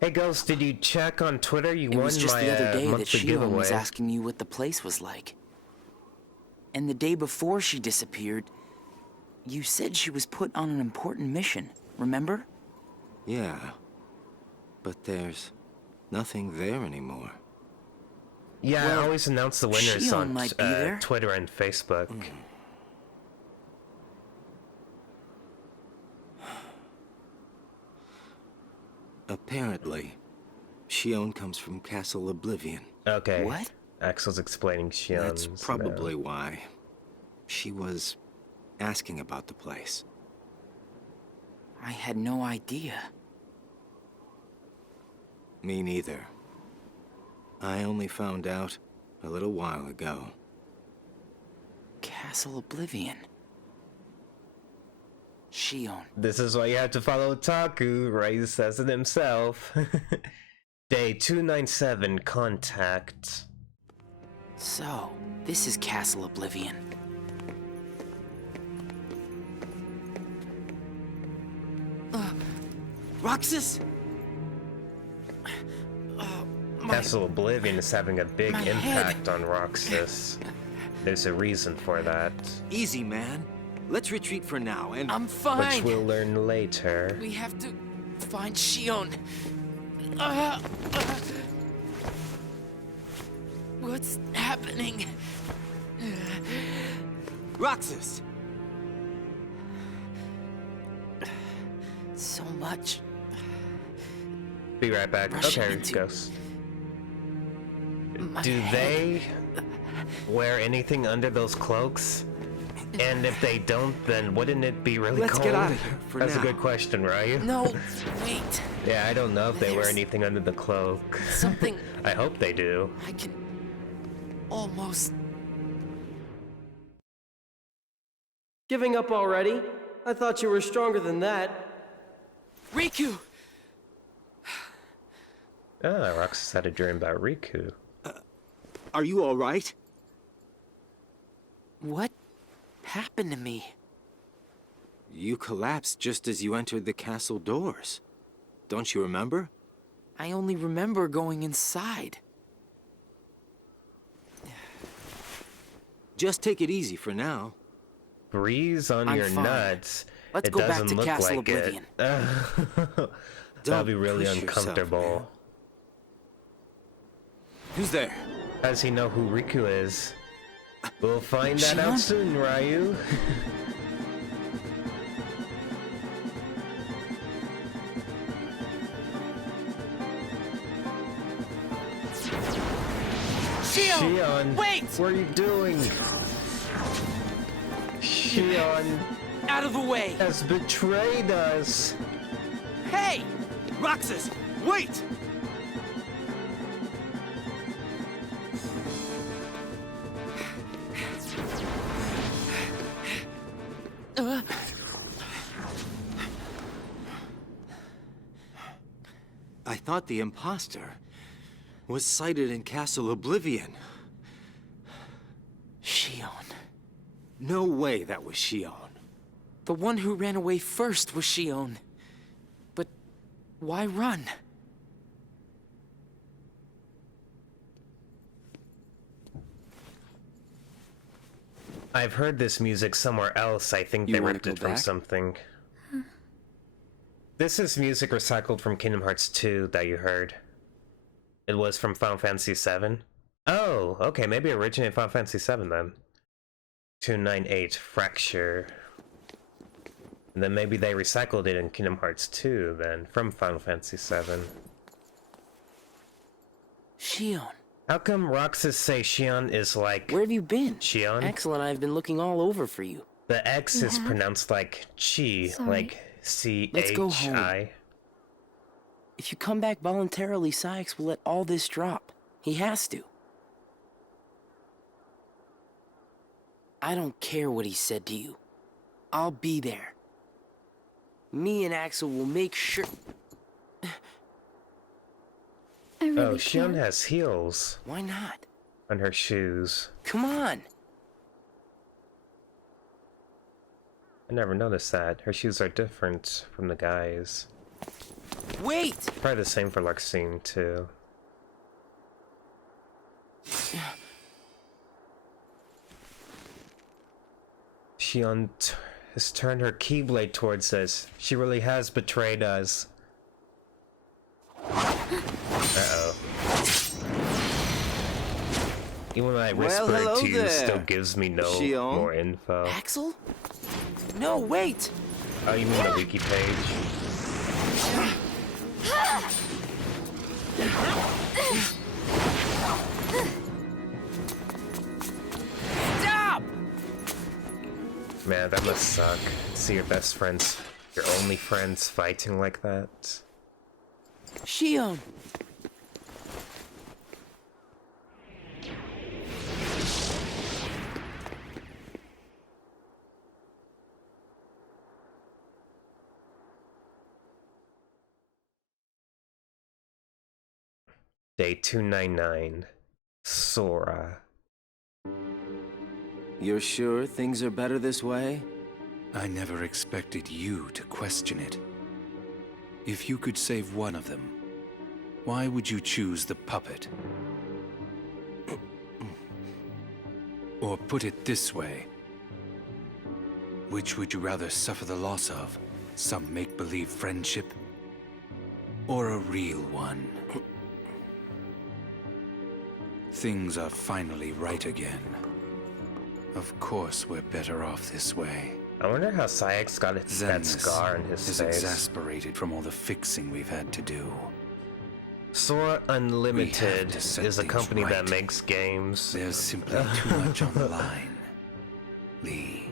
Hey Ghost, did you check on Twitter? You won It was just my the other day that monthly Shion giveaway. was asking you what the place was like. And the day before she disappeared, you said she was put on an important mission, remember? Yeah, but there's nothing there anymore. Yeah, I always announce the winners Shion on might be there. Twitter and Facebook. Apparently, Shion comes from Castle Oblivion. Okay. What? Axel's explaining Shion's. That's probably why she was asking about the place. I had no idea. Me neither. I only found out a little while ago. Castle Oblivion. Shion. This is why you have to follow Taku, Ryu says it himself. Day 297, Contact. So, this is Castle Oblivion. Roxas? Castle Oblivion is having a big my impact on Roxas. There's a reason for that. Easy, man. Let's retreat for now and... I'm fine. Which we'll learn later. We have to find Shion. What's happening? Roxas! So much. Be right back. Rushing Okay, into Ghost. my Do head. they wear anything under those cloaks? And if they don't, then wouldn't it be really Let's cold? get out of here for That's now. a good question, Ryu. No, wait. Yeah, I don't know if they wear There's anything under the cloak. Something I hope they do. I can almost... Giving up already? I thought you were stronger than that. Riku! Ah, Roxas had a dream about Riku. Are you all right? What happened to me? You collapsed just as you entered the castle doors. Don't you remember? I only remember going inside. Just take it easy for now. Breeze on I'm your fine. nuts. Let's it go back doesn't to look Castle like Oblivion. That'd Don't be really push yourself, uncomfortable. man. Who's there? Does he know who Riku is? We'll find that out Shion? soon, Ryu. Shion! Wait! What are you doing? Shion Out of the way! has betrayed us! Hey! Roxas, wait! I thought the imposter was sighted in Castle Oblivion. Shion. No way that was Shion. The one who ran away first was Shion. But why run? I've heard this music somewhere else. I think they ripped it from something. This is music recycled from Kingdom Hearts 2 that you heard. It was from Final Fantasy 7. Oh, okay, maybe it originated Final Fantasy 7 then. 298 Fracture. And then maybe they recycled it in Kingdom Hearts 2 then, from Final Fantasy 7. Shion. How come Roxas say Shion is like... Where have you been? Shion? Axel and I have been looking all over for you. The X is pronounced like Chi, like C-H-I. Let's go home. If you come back voluntarily, Sykes will let all this drop. He has to. I don't care what he said to you. I'll be there. Me and Axel will make sure... Oh, Shion has heels. Why not? On her shoes. Come on! I never noticed that. Her shoes are different from the guys. Wait! Probably the same for Larxene, too. Shion has turned her Keyblade towards us. She really has betrayed us. Uh-oh. Even when I whisper it to you, still gives me no more info. Axel? No, wait! Oh, you mean the wiki page? Stop! Man, that must suck. See your best friends, your only friends, fighting like that. Shion! Day 299. Sora. You're sure things are better this way? I never expected you to question it. If you could save one of them, why would you choose the puppet? Or put it this way, which would you rather suffer the loss of? Some make-believe friendship? Or a real one? Things are finally right again. Of course we're better off this way. I wonder how Saïx got that scar on his face. Exasperated from all the fixing we've had to do. Sora Unlimited is a company that makes games. There's simply too much on the line, Lee.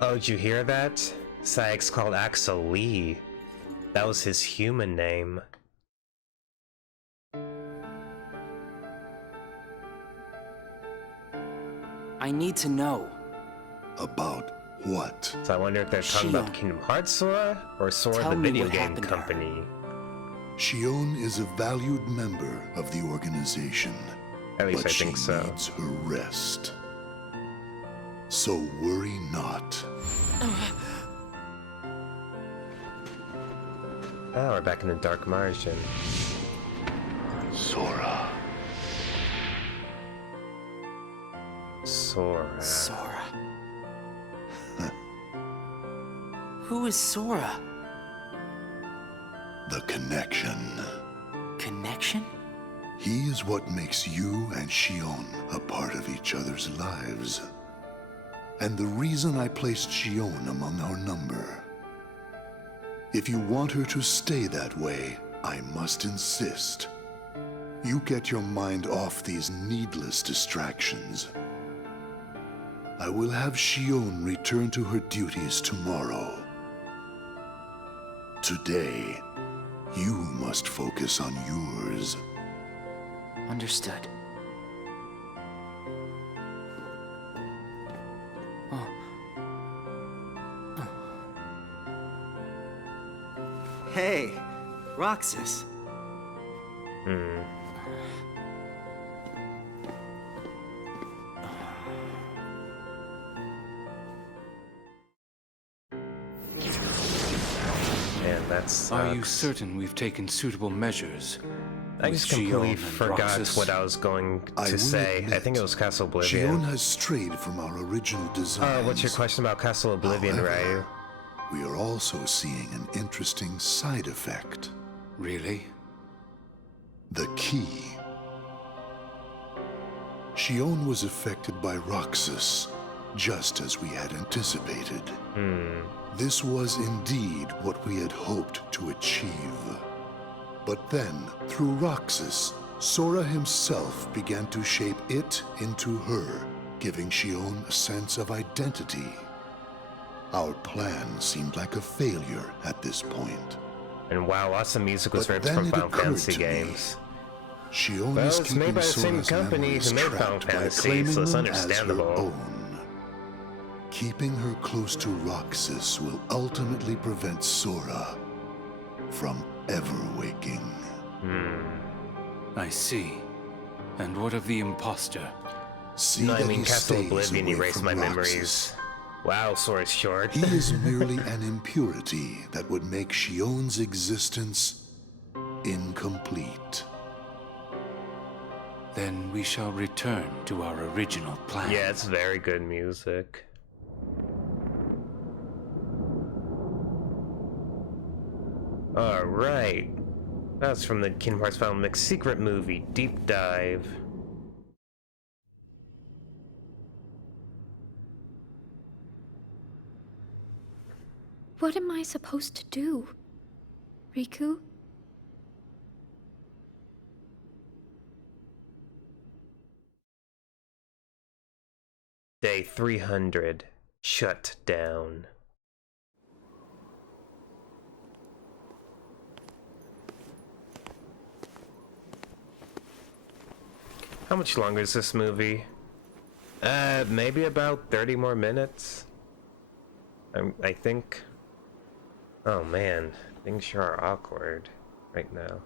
Oh, did you hear that? Saïx called Axel Lee. That was his human name. I need to know. About what? So I wonder if they're talking about Kingdom Hearts Sora or Sora the video game company. Shion is a valued member of the organization. At least but I think so. She needs her rest. So worry not. Oh, we're back in the Dark Margin. Sora. Sora. Sora. Who is Sora? The connection. Connection? He is what makes you and Shion a part of each other's lives. And the reason I placed Shion among our number. If you want her to stay that way, I must insist. You get your mind off these needless distractions. I will have Shion return to her duties tomorrow. Today, you must focus on yours. Understood. Hey, Roxas. And that's. Are you certain we've taken suitable measures? I just completely Xion and forgot Roxas? what I was going to will say. I admit, think it was Castle Xion Oblivion. has strayed from our original design. What's your question about Castle Oblivion, Ryu? We are also seeing an interesting side effect. Really? The key. Xion was affected by Roxas, just as we had anticipated. This was indeed what we had hoped to achieve. But then, through Roxas, Sora himself began to shape it into her, giving Xion a sense of identity. Our plan seemed like a failure at this point. And wow, lots of music was But ripped then from it Final occurred Fantasy to me, games. Xion Well, is it's made keeping by the same Sora's company memories who made Final trapped by Fantasy, claiming so it's them as her understandable. own. Keeping her close to Roxas will ultimately prevent Sora from ever waking. I see. And what of the imposter? See No, I that mean he Castle stays Oblivion away erased from my Roxas. memories. Wow, Sora's short. He is merely an impurity that would make Xion's existence incomplete. Then we shall return to our original plan. Yeah, it's very good music. Alright. That's from the Kingdom Hearts Final Mix Secret Movie Deep Dive. What am I supposed to do? Riku? Day 300. Shut down. How much longer is this movie? Maybe about 30 more minutes? I think... Oh man, things sure are awkward right now.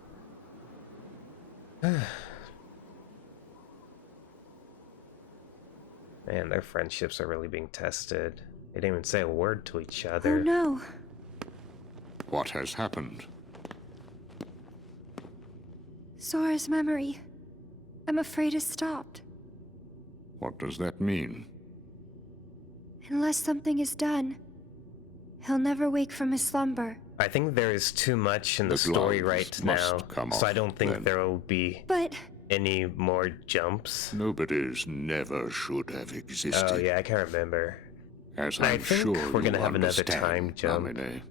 Man, their friendships are really being tested. They didn't even say a word to each other. Oh no. What has happened? Sora's memory. I'm afraid it's stopped. What does that mean? Unless something is done, he'll never wake from his slumber. I think there is too much in the story right now, so I don't think there will be any more jumps. Nobody's never should have existed. Oh yeah, I can't remember. As I I'm think sure we're gonna you have another understand, time jump, Amine.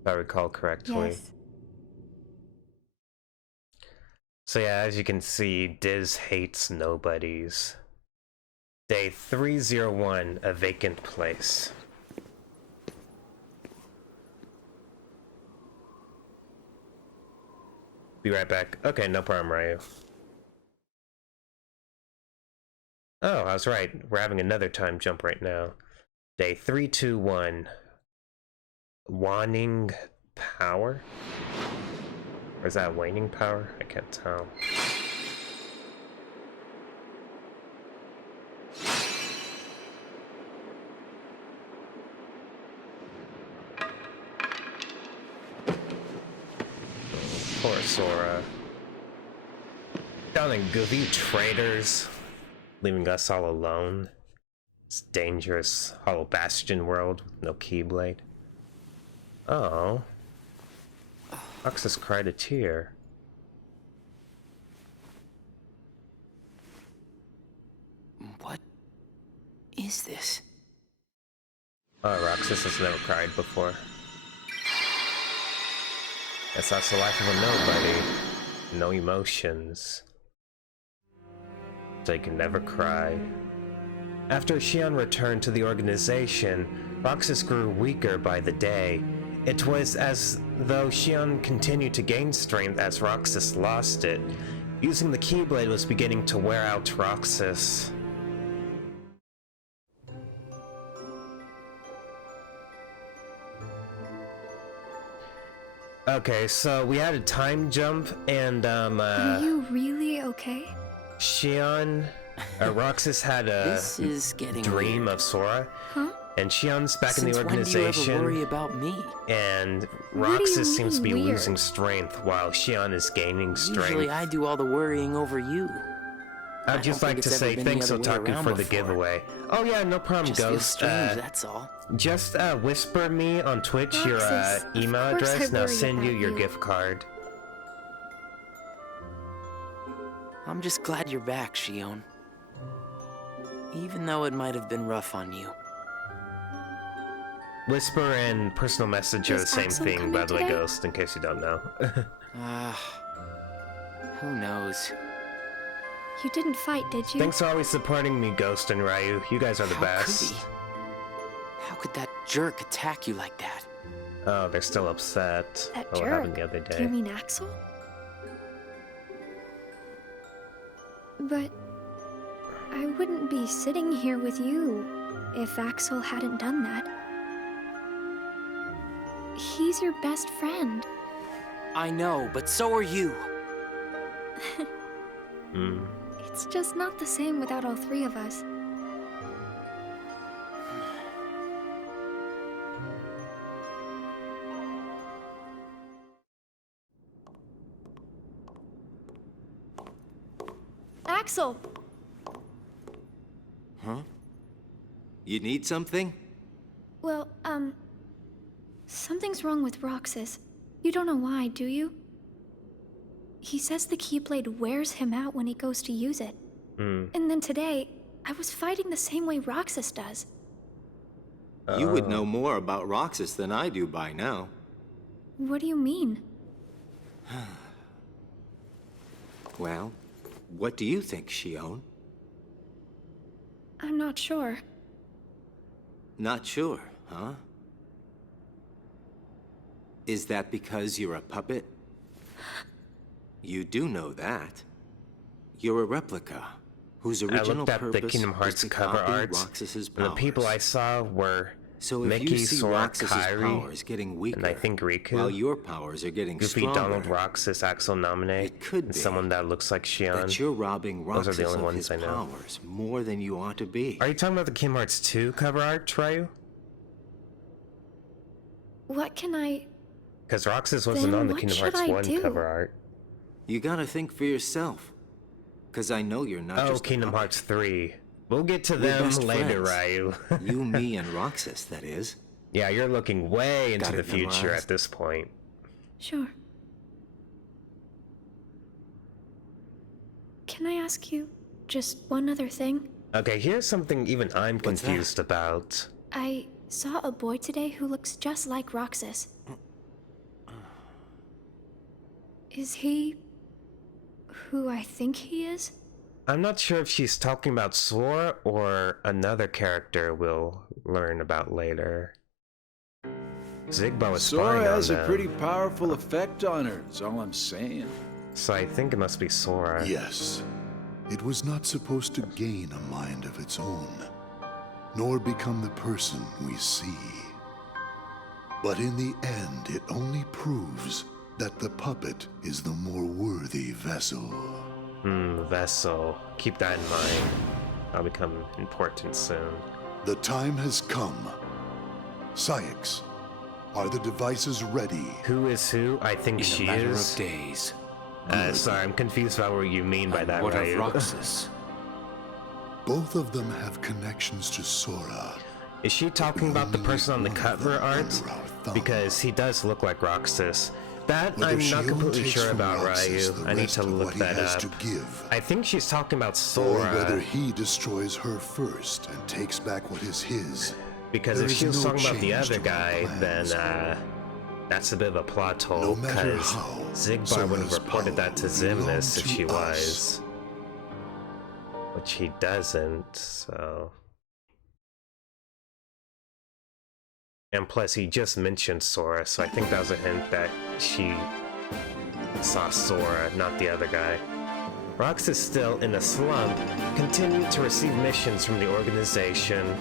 if I recall correctly. Yes. So yeah, as you can see, Diz hates nobodies. Day 301, a vacant place. Be right back. Okay, no problem, Ryu. Oh, I was right. We're having another time jump right now. Day 321. Waning power? Or is that waning power? I can't tell. Poor Sora. Down and goofy traitors, leaving us all alone. This dangerous Hollow Bastion world with no Keyblade. Oh. Roxas cried a tear. What is this? Oh, Roxas has never cried before. Guess that's the life of a nobody. No emotions. So you can never cry. After Xion returned to the organization, Roxas grew weaker by the day. It was as though Xion continued to gain strength as Roxas lost it. Using the Keyblade was beginning to wear out Roxas. Okay, so we had a time jump, and Are you really okay? Shion, Roxas had a This is getting dream weird. of Sora, Huh? and Shion's back Since in the when do you ever organization, worry about me? and What do you Roxas seems to be mean weird? losing strength while Shion is gaining strength. Usually I do all the worrying over you. I'd just like to say thanks Otaku for the giveaway. Oh yeah, no problem, Just feels Ghost. strange, that's all. Just whisper me on Twitch your Roxas, email of course I address, and I'll worry send you about your you. gift card. I'm just glad you're back, Shion. Even though it might have been rough on you. Whisper and personal message are Is the same Axel thing, by coming the way, today? Ghost, in case you don't know. Who knows? You didn't fight, did you? Thanks for always supporting me, Ghost and Ryu. You guys are the How best. could he? How could that jerk attack you like that? Oh, they're still upset. That What happened jerk. the other Do you day? mean Axel? But I wouldn't be sitting here with you if Axel hadn't done that. He's your best friend. I know, but so are you. It's just not the same without all three of us. Axel! Huh? You need something? Well, something's wrong with Roxas. You don't know why, do you? He says the Keyblade wears him out when he goes to use it. And then today, I was fighting the same way Roxas does. You would know more about Roxas than I do by now. What do you mean? Well, what do you think, Shion? I'm not sure. Not sure, huh? Is that because you're a puppet? You do know that. You're a replica, whose I original looked at the purpose Kingdom was Hearts to cover copy arts, Roxas's and the people I powers. saw were So if Mickey, you see Sora, Roxas's Kairi, powers getting weaker, and I think Riku, while your powers are getting Goofy, stronger, Donald, Roxas, Axel, Nominate, it could and be someone that looks like Shion. that you're robbing Those are Roxas the only of ones his I know. powers more than you ought to be. Are you talking about the Kingdom Hearts 2 cover art, Ryu? What can I... Because Roxas wasn't Then on the what Kingdom should Hearts I 1 do? cover art. You gotta think for yourself. Because I know you're not Oh, just a Kingdom puppet. Hearts 3. We'll get to We're them best later, friends. Ryu. You, me, and Roxas, that is. Yeah, you're looking way into Got the it future memorized? at this point. Sure. Can I ask you just one other thing? Okay, here's something even I'm What's that? confused about. I saw a boy today who looks just like Roxas. Is he who I think he is? I'm not sure if she's talking about Sora or another character we'll learn about later. Zigbar was spying Sora on has a them, pretty powerful effect on her, is all I'm saying. so I think it must be Sora. Yes, it was not supposed to gain a mind of its own, nor become the person we see. But in the end, it only proves that the puppet is the more worthy vessel. Vessel. Keep that in mind. That'll become important soon. The time has come. Syx, are the devices ready? Who is who? I think In she a matter is. of days. Sorry, I'm confused about what you mean by that, What of Ryu. Roxas? Both of them have connections to Sora. Is she talking about the person on the cover art? Because he does look like Roxas. That Whether I'm not Shion completely takes sure from about, Roxas Ryu. the I need rest to of look what he that has up. to give, I think she's talking about or whether Sora. he destroys her first and takes back what is his. Because There if is she was no talking about the change other to our guy, then plans. that's a bit of a plot hole. No matter Because how, Zigbar would have Sora's reported that to power will Xemnas if belong she to was. Which he doesn't, so... And plus, he just mentioned Sora, so I think that was a hint that she saw Sora, not the other guy. Rox is still in a slump, continuing to receive missions from the organization.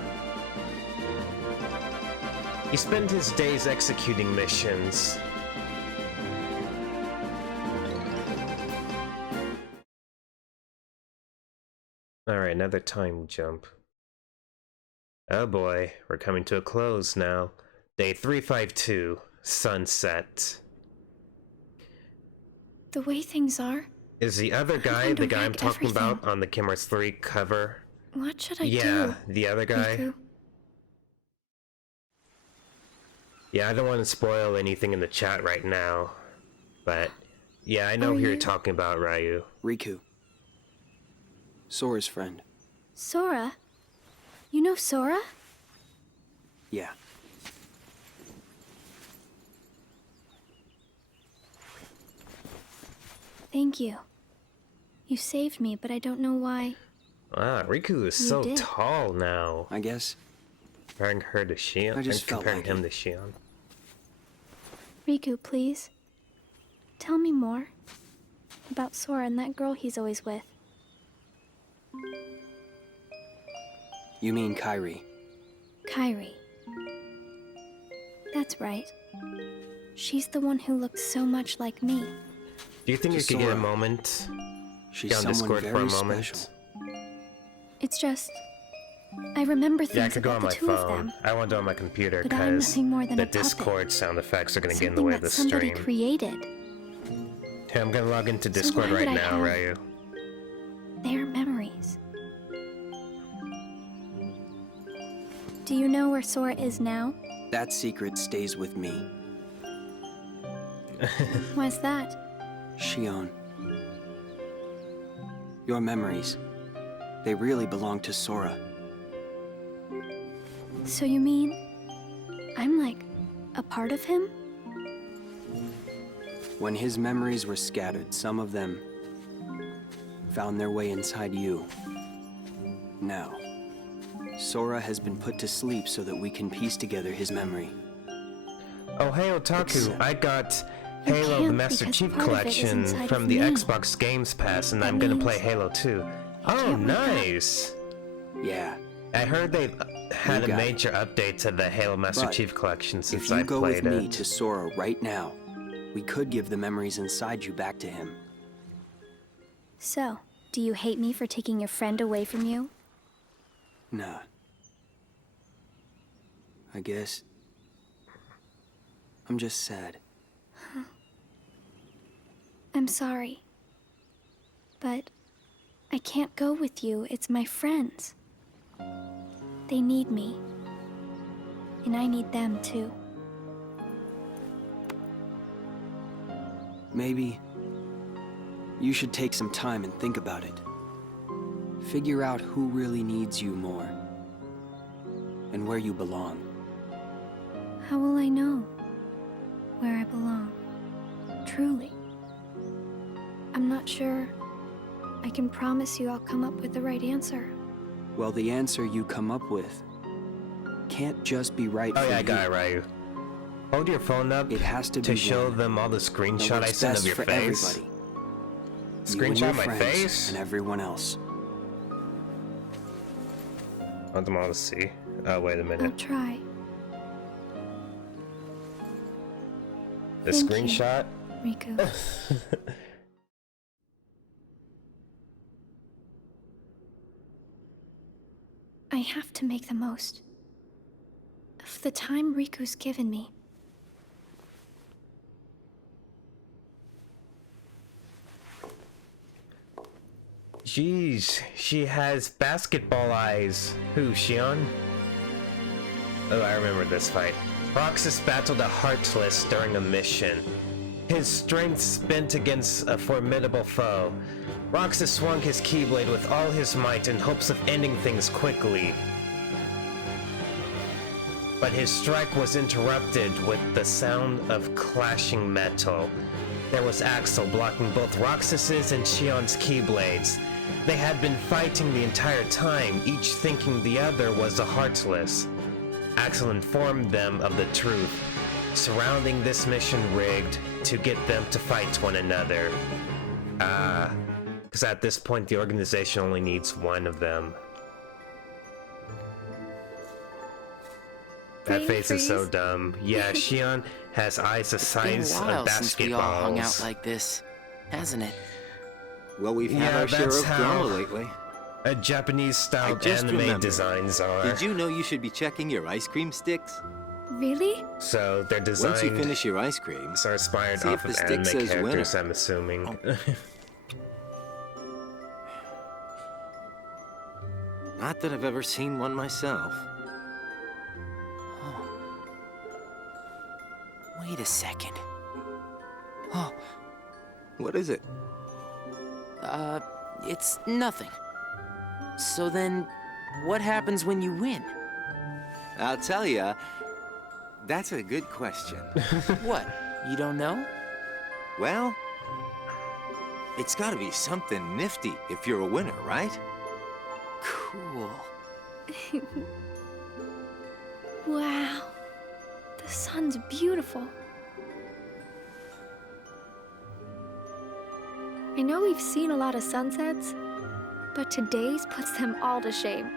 He spent his days executing missions. Alright, another time jump. Oh boy, we're coming to a close now. Day 352, sunset. The way things are... Is the other guy the guy I'm talking about on the Kim Hearts 3 cover? What should I do? Yeah, the other guy. Riku? Yeah, I don't want to spoil anything in the chat right now. But, yeah, I know who you're talking about, Ryu. Riku. Sora's friend. Sora? You know Sora? Yeah. Thank you. You saved me, but I don't know why. Ah, Riku is so tall now. I guess. Comparing her to Shion. I just felt comparing like him to Shion. Riku, please. Tell me more. About Sora and that girl he's always with. You mean Kairi? Kairi. That's right. She's the one who looks so much like me. Do you think you could get a moment? She's get on Discord for a moment? Special. It's just... I remember things yeah, I could go about on the my two of phone. them. I want to do it on my computer But I'm because nothing more than the a puppet. Discord sound effects are going to get in the Something way of the that somebody stream. created. Hey, I'm going to log into So Discord why would right I now, have- Ryu. Their memories. Do you know where Sora is now? That secret stays with me. Why's that? Shion. Your memories. They really belong to Sora. So you mean... I'm like... a part of him? When his memories were scattered, some of them found their way inside you. Now, Sora has been put to sleep so that we can piece together his memory. Oh, hey, Otaku, I got Halo the Master Chief Collection from the Xbox Games Pass, and I'm gonna play Halo 2. Oh, nice! Yeah. I heard they had a major update to the Halo Master Chief Collection since I If you go played with it. me to Sora right now, we could give the memories inside you back to him. So, do you hate me for taking your friend away from you? Nah. I guess... I'm just sad. I'm sorry. But... I can't go with you, it's my friends. They need me. And I need them too. Maybe you should take some time and think about it. Figure out who really needs you more. And where you belong. How will I know where I belong? Truly. I'm not sure I can promise you I'll come up with the right answer. Well, the answer you come up with can't just be right for you. Oh yeah, I got it, Ryu. Hold your phone up It has to be show one them all the that screenshot I works sent best of your for face. everybody. You and Screenshot your my friends face? and everyone else. I want them all to see. Oh, wait a minute. I'll try. The Thank screenshot? You, Riku. I have to make the most of the time Riku's given me. Jeez, she has basketball eyes. Who, Shion? Oh, I remember this fight. Roxas battled a Heartless during a mission. His strength spent against a formidable foe. Roxas swung his Keyblade with all his might in hopes of ending things quickly. But his strike was interrupted with the sound of clashing metal. There was Axel blocking both Roxas's and Shion's Keyblades. They had been fighting the entire time, each thinking the other was a Heartless. Axel informed them of the truth, surrounding this mission rigged to get them to fight one another. Because at this point the organization only needs one of them. That face is so dumb. Yeah, Shion has eyes the size It's been a while of since we all hung out basketballs. like this, hasn't it? Well, we've had our share of that's drama lately. Japanese-style anime remembered. designs are. Did you know you should be checking your ice cream sticks? Really? So they're designed. Once you finish your ice cream, are inspired see off if of the anime stick says characters, winner. I'm assuming. Not that I've ever seen one myself. Wait a second. Oh, what is it? It's nothing. So then, what happens when you win? I'll tell ya. That's a good question. What? You don't know? Well, it's gotta be something nifty if you're a winner, right? Cool. Wow. The sun's beautiful. I know we've seen a lot of sunsets, but today's puts them all to shame.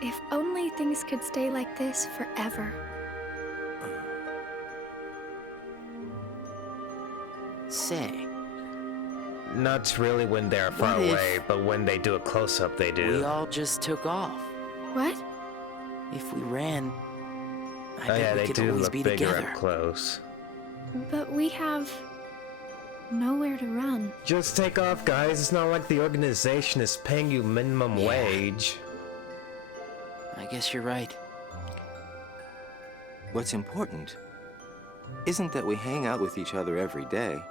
If only things could stay like this forever. Say, Not really when they're far What if away, but when they do a close-up, they do. we all just took off. What? If we ran, I Oh bet yeah, we they could do always look be bigger together. up close. But we have nowhere to run. Just take off, guys. It's not like the organization is paying you minimum Yeah. wage. I guess you're right. What's important isn't that we hang out with each other every day.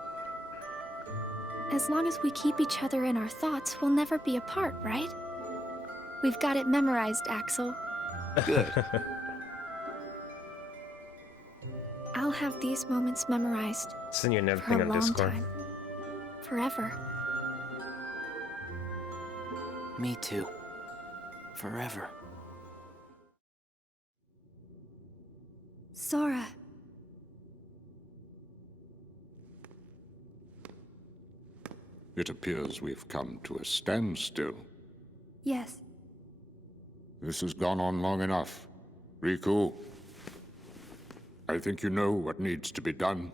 As long as we keep each other in our thoughts, we'll never be apart, right? We've got it memorized, Axel. Good. I'll have these moments memorized Send you for everything a on long Discord. time. Forever. Me too. Forever. Sora. It appears we've come to a standstill. Yes. This has gone on long enough. Riku, I think you know what needs to be done.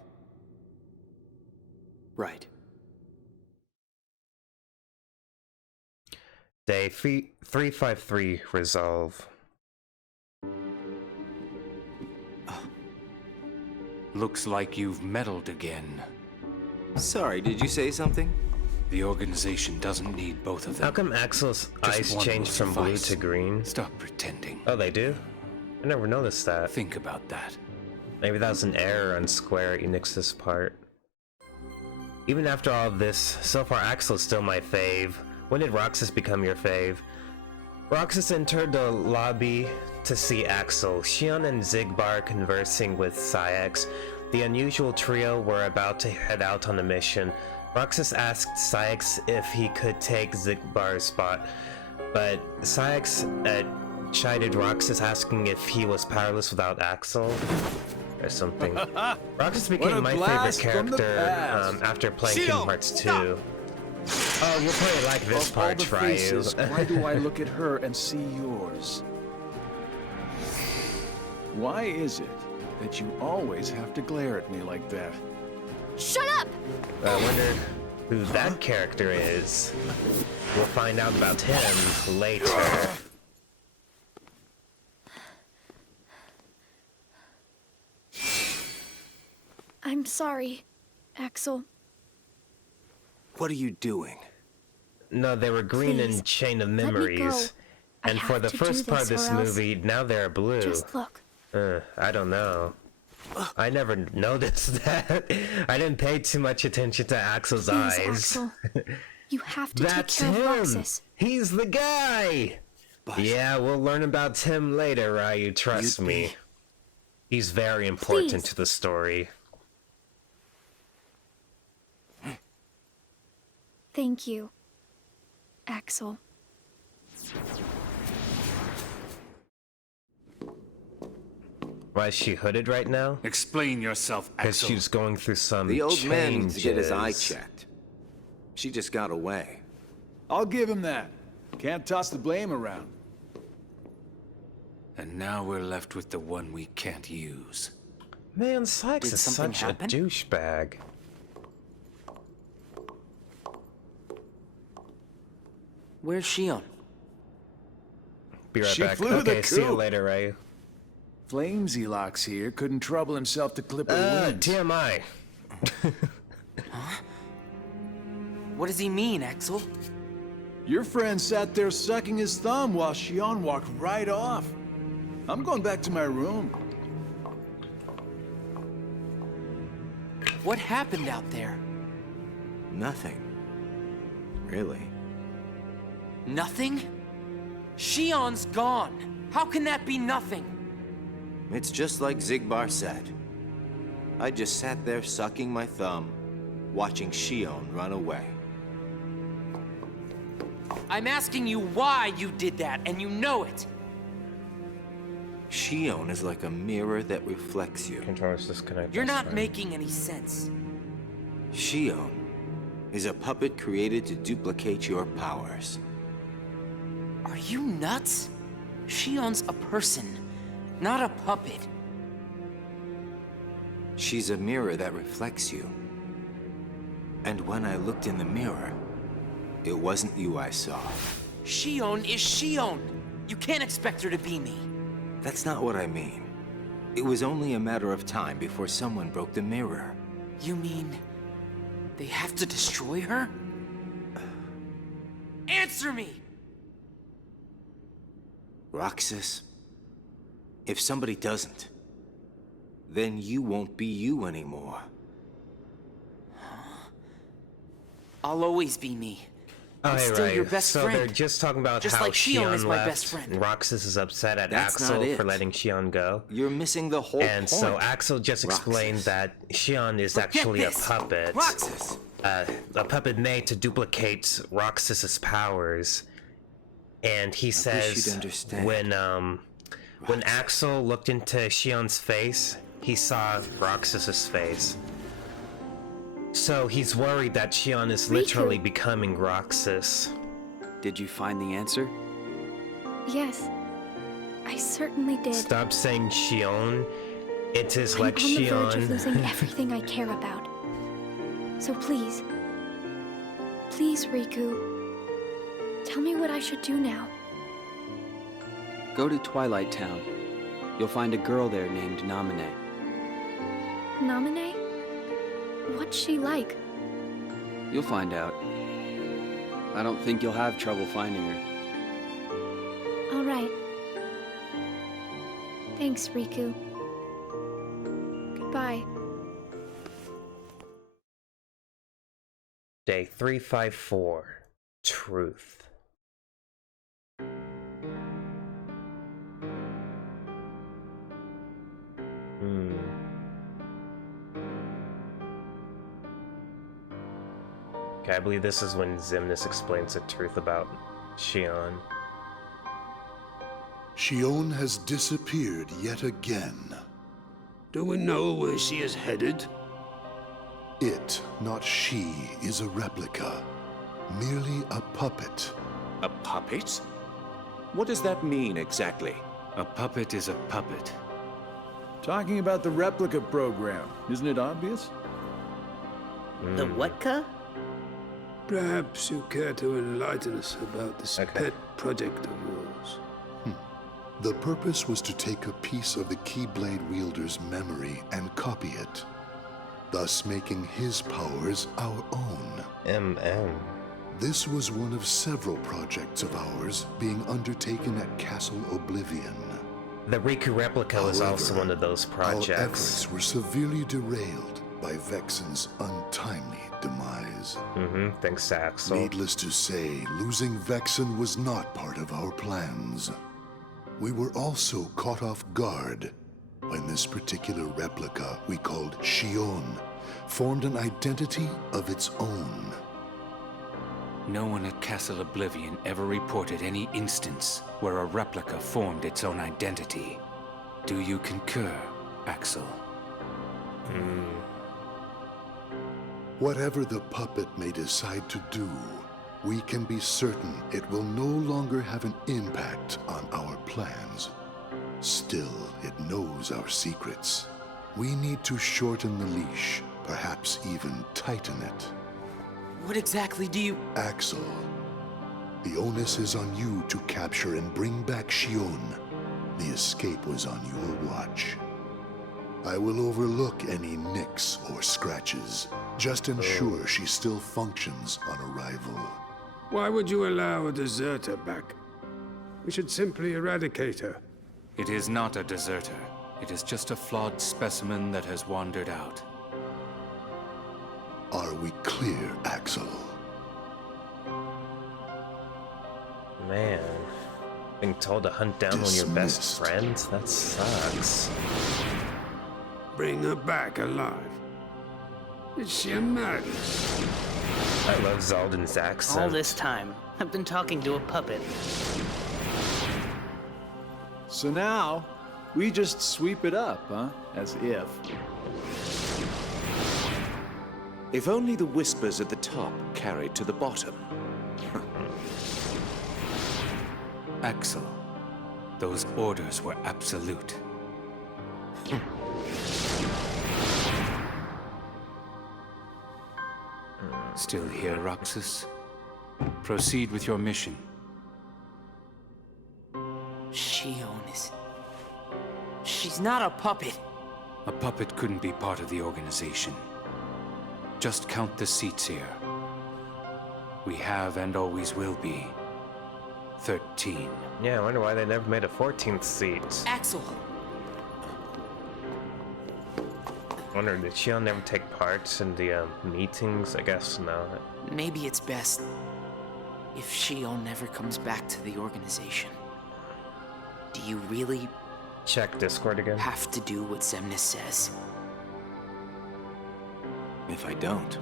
Right. Day 353 resolve. Looks like you've meddled again. Sorry, did you say something? The organization doesn't need both of them. How come Axel's Just eyes one changed will from blue suffice. to green? Stop pretending. Oh, they do? I never noticed that. Think about that. Maybe that was an error on Square Enix's part. Even after all of this, so far Axel's still my fave. When did Roxas become your fave? Roxas entered the lobby to see Axel, Xion and Zigbar conversing with Saix. The unusual trio were about to head out on a mission. Roxas asked Saix if he could take Zigbar's spot, but Saix chided Roxas, asking if he was powerless without Axel or something. Roxas became my favorite character after playing Kingdom Hearts 2. Oh, you'll probably like this Of all part, the Ryu. faces, why do I look at her and see yours? Why is it that you always have to glare at me like that? Shut up! I wonder who that character is. We'll find out about him later. I'm sorry, Axel. What are you doing? No, they were green Please, in Chain of let me go. Memories. I And for have the to first do part of this this or else- movie, now they're blue. Just look. I don't know. I never noticed that. I didn't pay too much attention to Axel's Please, eyes. Axel. You have to That's take care him! of Roxas. He's the guy! Yeah, we'll learn about him later, Ryu, trust me. He's very important Please. to the story. Thank you, Axel. Why is she hooded right now? Explain yourself, Because Axel. she's going through some The old man needs to get his eye changes. checked. She just got away. I'll give him that. Can't toss the blame around. And now we're left with the one we can't use. Man, Sykes Did is something such happen? a douchebag. Where's Shion? Be right She back. flew the Okay, see you coop. later, Ray. Flamesy Locks here couldn't trouble himself to clip her wings. TMI. What does he mean, Axel? Your friend sat there sucking his thumb while Shion walked right off. I'm going back to my room. What happened out there? Nothing. Really. Nothing? Shion's gone. How can that be nothing? It's just like Zigbar said. I just sat there sucking my thumb, watching Shion run away. I'm asking you why you did that, and you know it. Shion is like a mirror that reflects you. Controllers disconnected. You're not making any sense. Shion is a puppet created to duplicate your powers. Are you nuts? Shion's a person, not a puppet. She's a mirror that reflects you. And when I looked in the mirror, it wasn't you I saw. Shion is Shion. You can't expect her to be me. That's not what I mean. It was only a matter of time before someone broke the mirror. You mean they have to destroy her? Answer me! Roxas, if somebody doesn't, then you won't be you anymore. I'll always be me. Oh, I'm hey, still Ray. your best so friend. they're just talking about Just how like Shion is my left. best friend. Roxas is upset at That's Axel not it. for letting Shion go. You're missing the whole And point. so Axel just explained that Shion is Forget actually this. a puppet. Roxas! A puppet made to duplicate Roxas's powers. And he says you'd understand. when Axel looked into Shion's face, he saw Roxas's face. So he's worried that Shion is literally becoming Roxas. Did you find the answer? Yes, I certainly did. Stop saying Shion. It is I'm like on the verge of Shion. losing everything I care about. So please, Riku, tell me what I should do now. Go to Twilight Town. You'll find a girl there named Namine. Namine? What's she like? You'll find out. I don't think you'll have trouble finding her. All right. Thanks, Riku. Goodbye. Day 354. Truth. Okay, I believe this is when Xemnas explains the truth about Shion. Shion has disappeared yet again. Do we know where she is headed? It, not she, is a replica. Merely a puppet. A puppet? What does that mean exactly? A puppet is a puppet. Talking about the replica program, isn't it obvious? The what-ca? Perhaps you care to enlighten us about this pet project of yours. The purpose was to take a piece of the Keyblade wielder's memory and copy it, thus making his powers our own. This was one of several projects of ours being undertaken at Castle Oblivion. The Riku replica was also one of those Our projects. efforts were severely derailed by Vexen's untimely demise. Thanks to Axel. Needless to say, losing Vexen was not part of our plans. We were also caught off guard when this particular replica we called Shion formed an identity of its own. No one at Castle Oblivion ever reported any instance where a replica formed its own identity. Do you concur, Axel? Whatever the puppet may decide to do, we can be certain it will no longer have an impact on our plans. Still, it knows our secrets. We need to shorten the leash, perhaps even tighten it. What exactly do you... Axel, The onus is on you to capture and bring back Shion. The escape was on your watch. I will overlook any nicks or scratches. Just ensure she still functions on arrival. Why would you allow a deserter back? We should simply eradicate her. It is not a deserter. It is just a flawed specimen that has wandered out. Are we clear, Axel? Man, being told to hunt down one of your best friends? That sucks. Bring her back alive. Is she a madness? I love Zaldan's accent. All this time, I've been talking to a puppet. So now, we just sweep it up, huh? As if. If only the whispers at the top carried to the bottom. Axel, those orders were absolute. Still here, Roxas? Proceed with your mission. Shion is... She's not a puppet. A puppet couldn't be part of the organization. Just count the seats here. We have and always will be 13. Yeah, I wonder why they never made a 14th seat. Axel! Wonder, did Shion never take part in the meetings? I guess not. Maybe it's best if Shion never comes back to the organization. Do you really check Discord again? Have to do what Xemnas says? If I don't,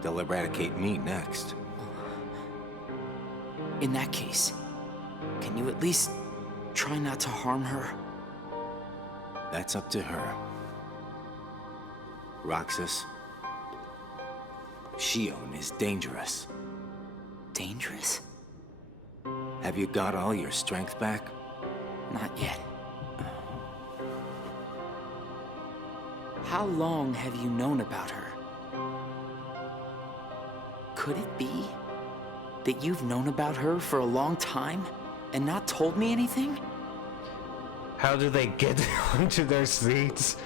they'll eradicate me next. In that case, can you at least try not to harm her? That's up to her. Roxas, Shion is dangerous. Dangerous? Have you got all your strength back? Not yet. How long have you known about her? Could it be that you've known about her for a long time and not told me anything? How do they get onto their seats?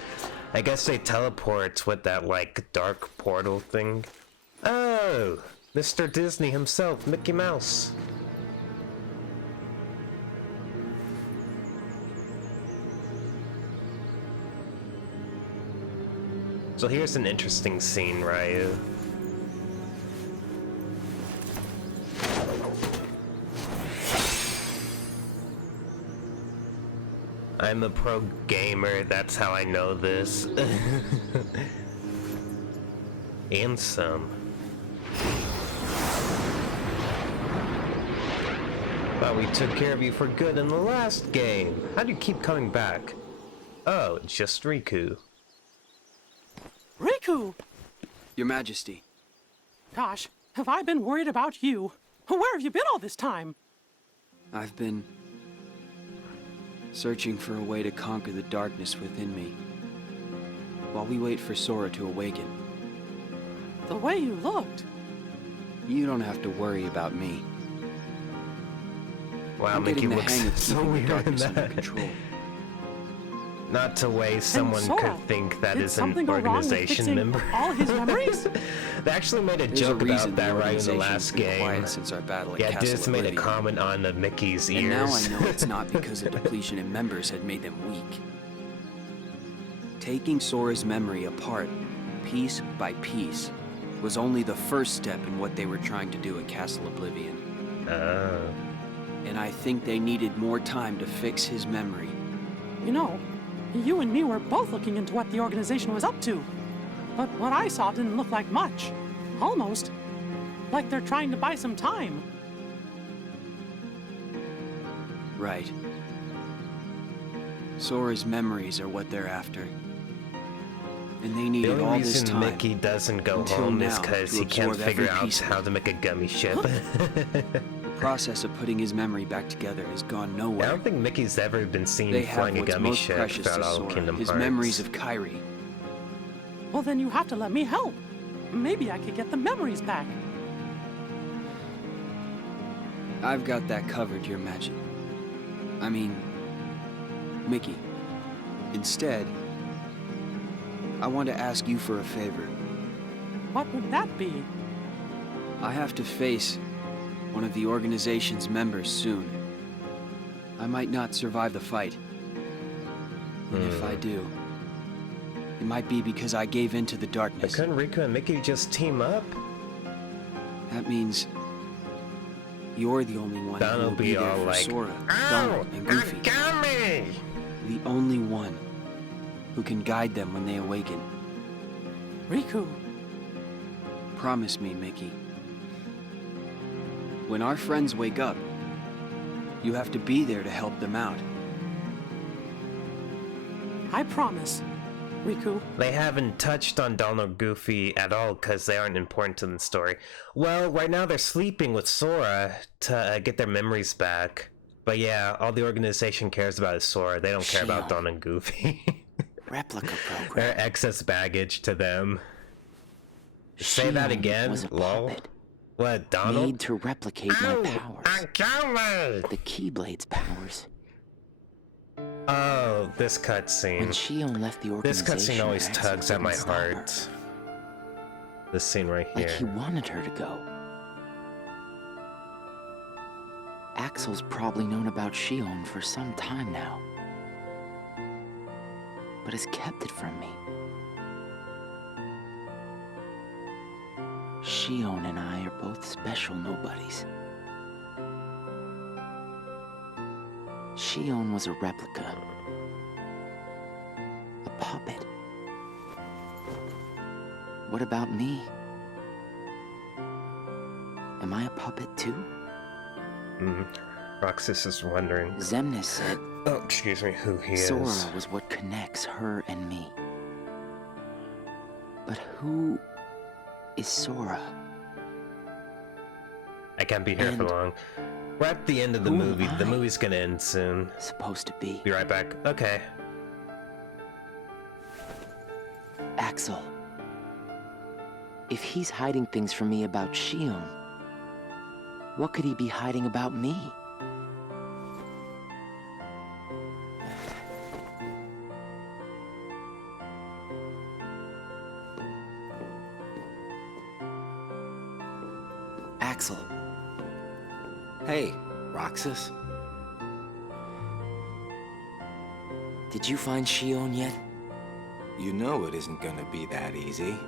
I guess they teleport with that, like, dark portal thing. Oh! Mr. Disney himself, Mickey Mouse. So here's an interesting scene, Ryu. I'm a pro gamer, that's how I know this. And some. But we took care of you for good in the last game. How do you keep coming back? Oh, it's just Riku. Riku! Your Majesty. Gosh, have I been worried about you? Where have you been all this time? I've been searching for a way to conquer the darkness within me, while we wait for Sora to awaken. The way you looked. You don't have to worry about me. Wow, Mickey looks so weird in that. Control. Not to waste, someone Sora, could think that is an something go wrong with organization fixing member. all his memories? They actually made a There's joke a reason about that right in the organization's last been game. quiet since our battle at Yeah, Castle Diz made a Oblivion. comment on the Mickey's ears. And now I know it's not because a depletion in members had made them weak. Taking Sora's memory apart, piece by piece, was only the first step in what they were trying to do at Castle Oblivion. And I think they needed more time to fix his memory. You know, you and me were both looking into what the organization was up to. But what I saw didn't look like much. Almost like they're trying to buy some time. Right. Sora's memories are what they're after. And they The needed only all this reason time. Mickey doesn't go until home is now because to he can't absorb figure every out piece of how to make a gummy ship. The process of putting his memory back together has gone nowhere. I don't think Mickey's ever been seen They have flying a what's gummy most ship precious throughout to all Sora, Kingdom his Hearts. memories of Kairi. Well, then you have to let me help. Maybe I could get the memories back. I've got that covered, Your Majesty. I mean, Mickey. Instead, I want to ask you for a favor. What would that be? I have to face one of the organization's members soon. I might not survive the fight. And if I do, it might be because I gave in to the darkness. But couldn't Riku and Mickey just team up? That means you're the only one who will be there for Sora, Donald, and Goofy. The only one who can guide them when they awaken. Riku. Promise me, Mickey. When our friends wake up, you have to be there to help them out. I promise, Riku. They haven't touched on Donald Goofy at all because they aren't important to the story. Well, right now they're sleeping with Sora to get their memories back. But yeah, all the organization cares about is Sora. They don't care about Donald and Goofy. Replica program. They're excess baggage to them. Say that again, was a lol. puppet What, Donald? made to replicate my powers. The Keyblade's powers. Oh, this cutscene. When Shion left the This organization, cutscene always Axel tugs at my couldn't stop her. heart. This scene right Like here. he wanted her to go. Axel's probably known about Shion for some time now, but has kept it from me. Shion and I are both special nobodies. Shion was a replica. A puppet. What about me? Am I a puppet too? Roxas is wondering. Xemnas said... Oh, excuse me, who he is. Sora was what connects her and me. But who is Sora? I can't be here for long. We're at the end of the movie. The movie's gonna end soon. Supposed to be. Be right back. Okay. Axel. If he's hiding things from me about Shion, what could he be hiding about me? Axel. Hey, Roxas. Did you find Shion yet? You know it isn't gonna be that easy.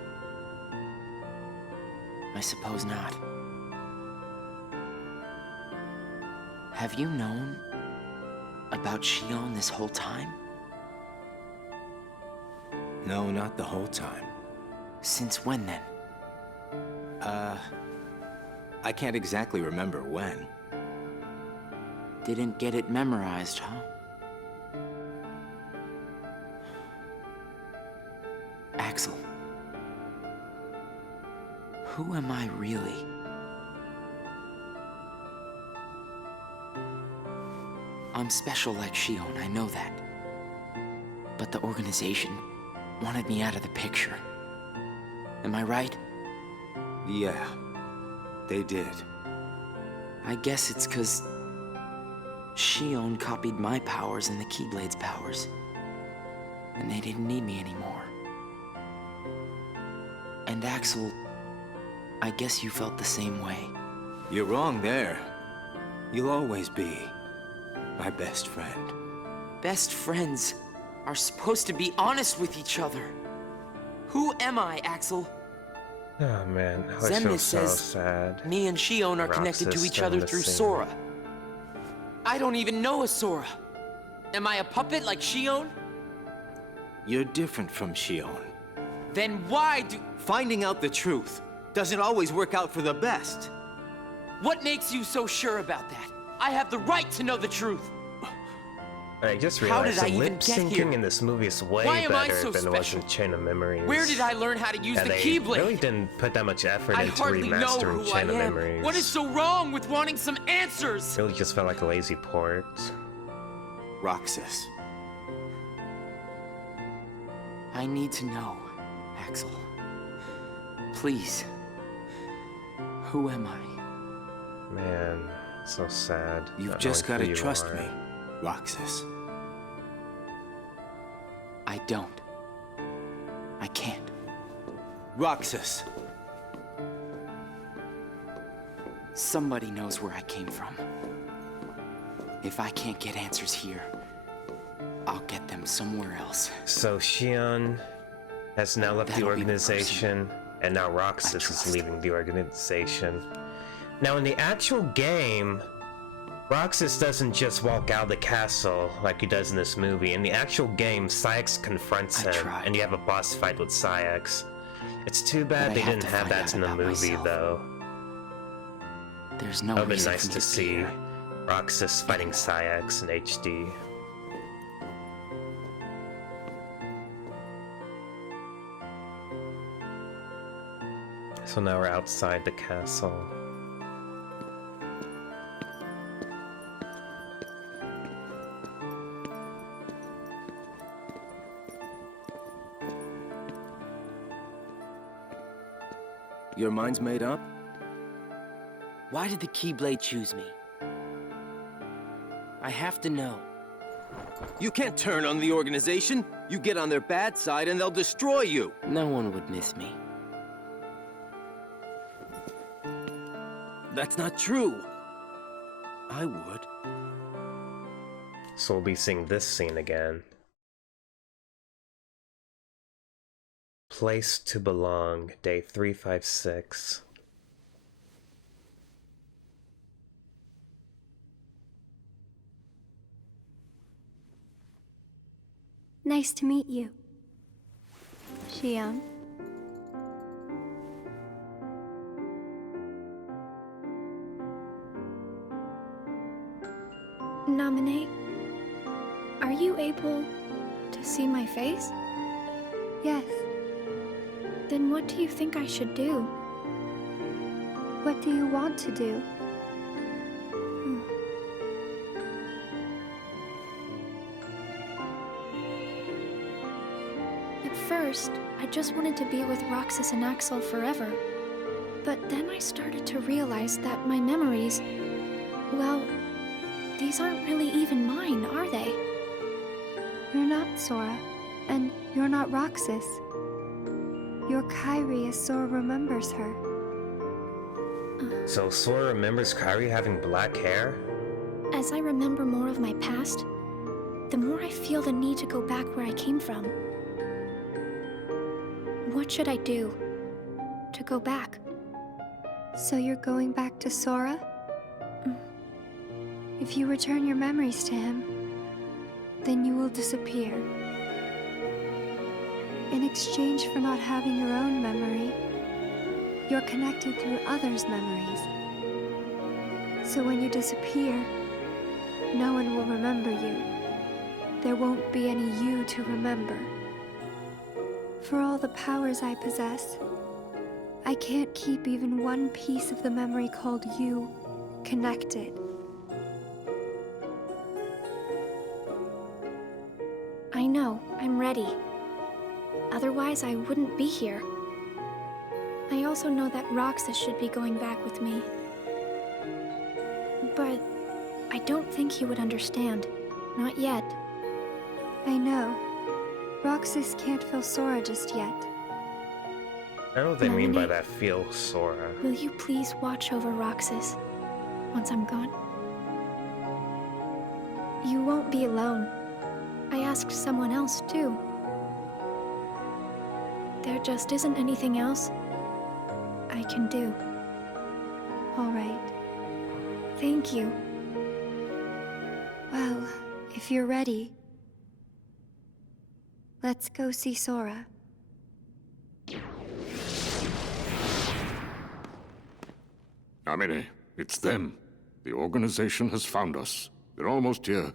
I suppose not. Have you known about Shion this whole time? No, not the whole time. Since when then? I can't exactly remember when. Didn't get it memorized, huh? Axel. Who am I really? I'm special like Shion, I know that. But the organization wanted me out of the picture. Am I right? Yeah, they did. I guess it's 'cause Shion copied my powers and the Keyblade's powers. And they didn't need me anymore. And Axel, I guess you felt the same way. You're wrong there. You'll always be my best friend. Best friends are supposed to be honest with each other. Who am I, Axel? Oh man, I feel Xemnas so says sad. me and Shion are connected to each other through Sora. I don't even know a Sora. Am I a puppet like Shion? You're different from Shion. Then why do... Finding out the truth doesn't always work out for the best. What makes you so sure about that? I have the right to know the truth. I just How realized did I the even lip get syncing here? in this movie is way Why am I better so than it was in special? Chain of Memories. Where did I learn how to use And the they Keyblade? really didn't put that much effort I into hardly know remastering who I Chain of am. Memories. What is so wrong with wanting some answers? It really just felt like a lazy port. Roxas. I need to know, Axel. Please. Who am I? Man, So sad. You've not just knowing got who to you trust are. me, Roxas. I don't. I can't. Roxas! Somebody knows where I came from. If I can't get answers here, I'll get them somewhere else. So Shion has now left the organization, and now Roxas is leaving the organization. Now in the actual game, Roxas doesn't just walk out of the castle like he does in this movie. In the actual game, Saïx confronts him, and you have a boss fight with Saïx. It's too bad they didn't have that in the movie, though. There's no It would be reason nice for me to see here. Roxas fighting Saïx in HD. So now we're outside the castle. Your mind's made up? Why did the Keyblade choose me? I have to know. You can't turn on the organization. You get on their bad side and they'll destroy you. No one would miss me. That's not true. I would. So we'll be seeing this scene again. Place to belong, day 356. Nice to meet you, Shion. Naminé, are you able to see my face? Yes. Then what do you think I should do? What do you want to do? At first, I just wanted to be with Roxas and Axel forever. But then I started to realize that my memories, well, these aren't really even mine, are they? You're not Sora, and you're not Roxas. You're Kairi as Sora remembers her. So Sora remembers Kairi having black hair? As I remember more of my past, the more I feel the need to go back where I came from. What should I do to go back? So you're going back to Sora? If you return your memories to him, then you will disappear. In exchange for not having your own memory, you're connected through others' memories. So when you disappear, no one will remember you. There won't be any you to remember. For all the powers I possess, I can't keep even one piece of the memory called you connected. I know, I'm ready. Otherwise, I wouldn't be here. I also know that Roxas should be going back with me. But I don't think he would understand. Not yet. I know. Roxas can't feel Sora just yet. I don't know what they mean by that, feel Sora. Will you please watch over Roxas once I'm gone? You won't be alone. I asked someone else, too. There just isn't anything else I can do. All right. Thank you. Well, if you're ready, let's go see Sora. Naminé, it's them. The organization has found us. They're almost here.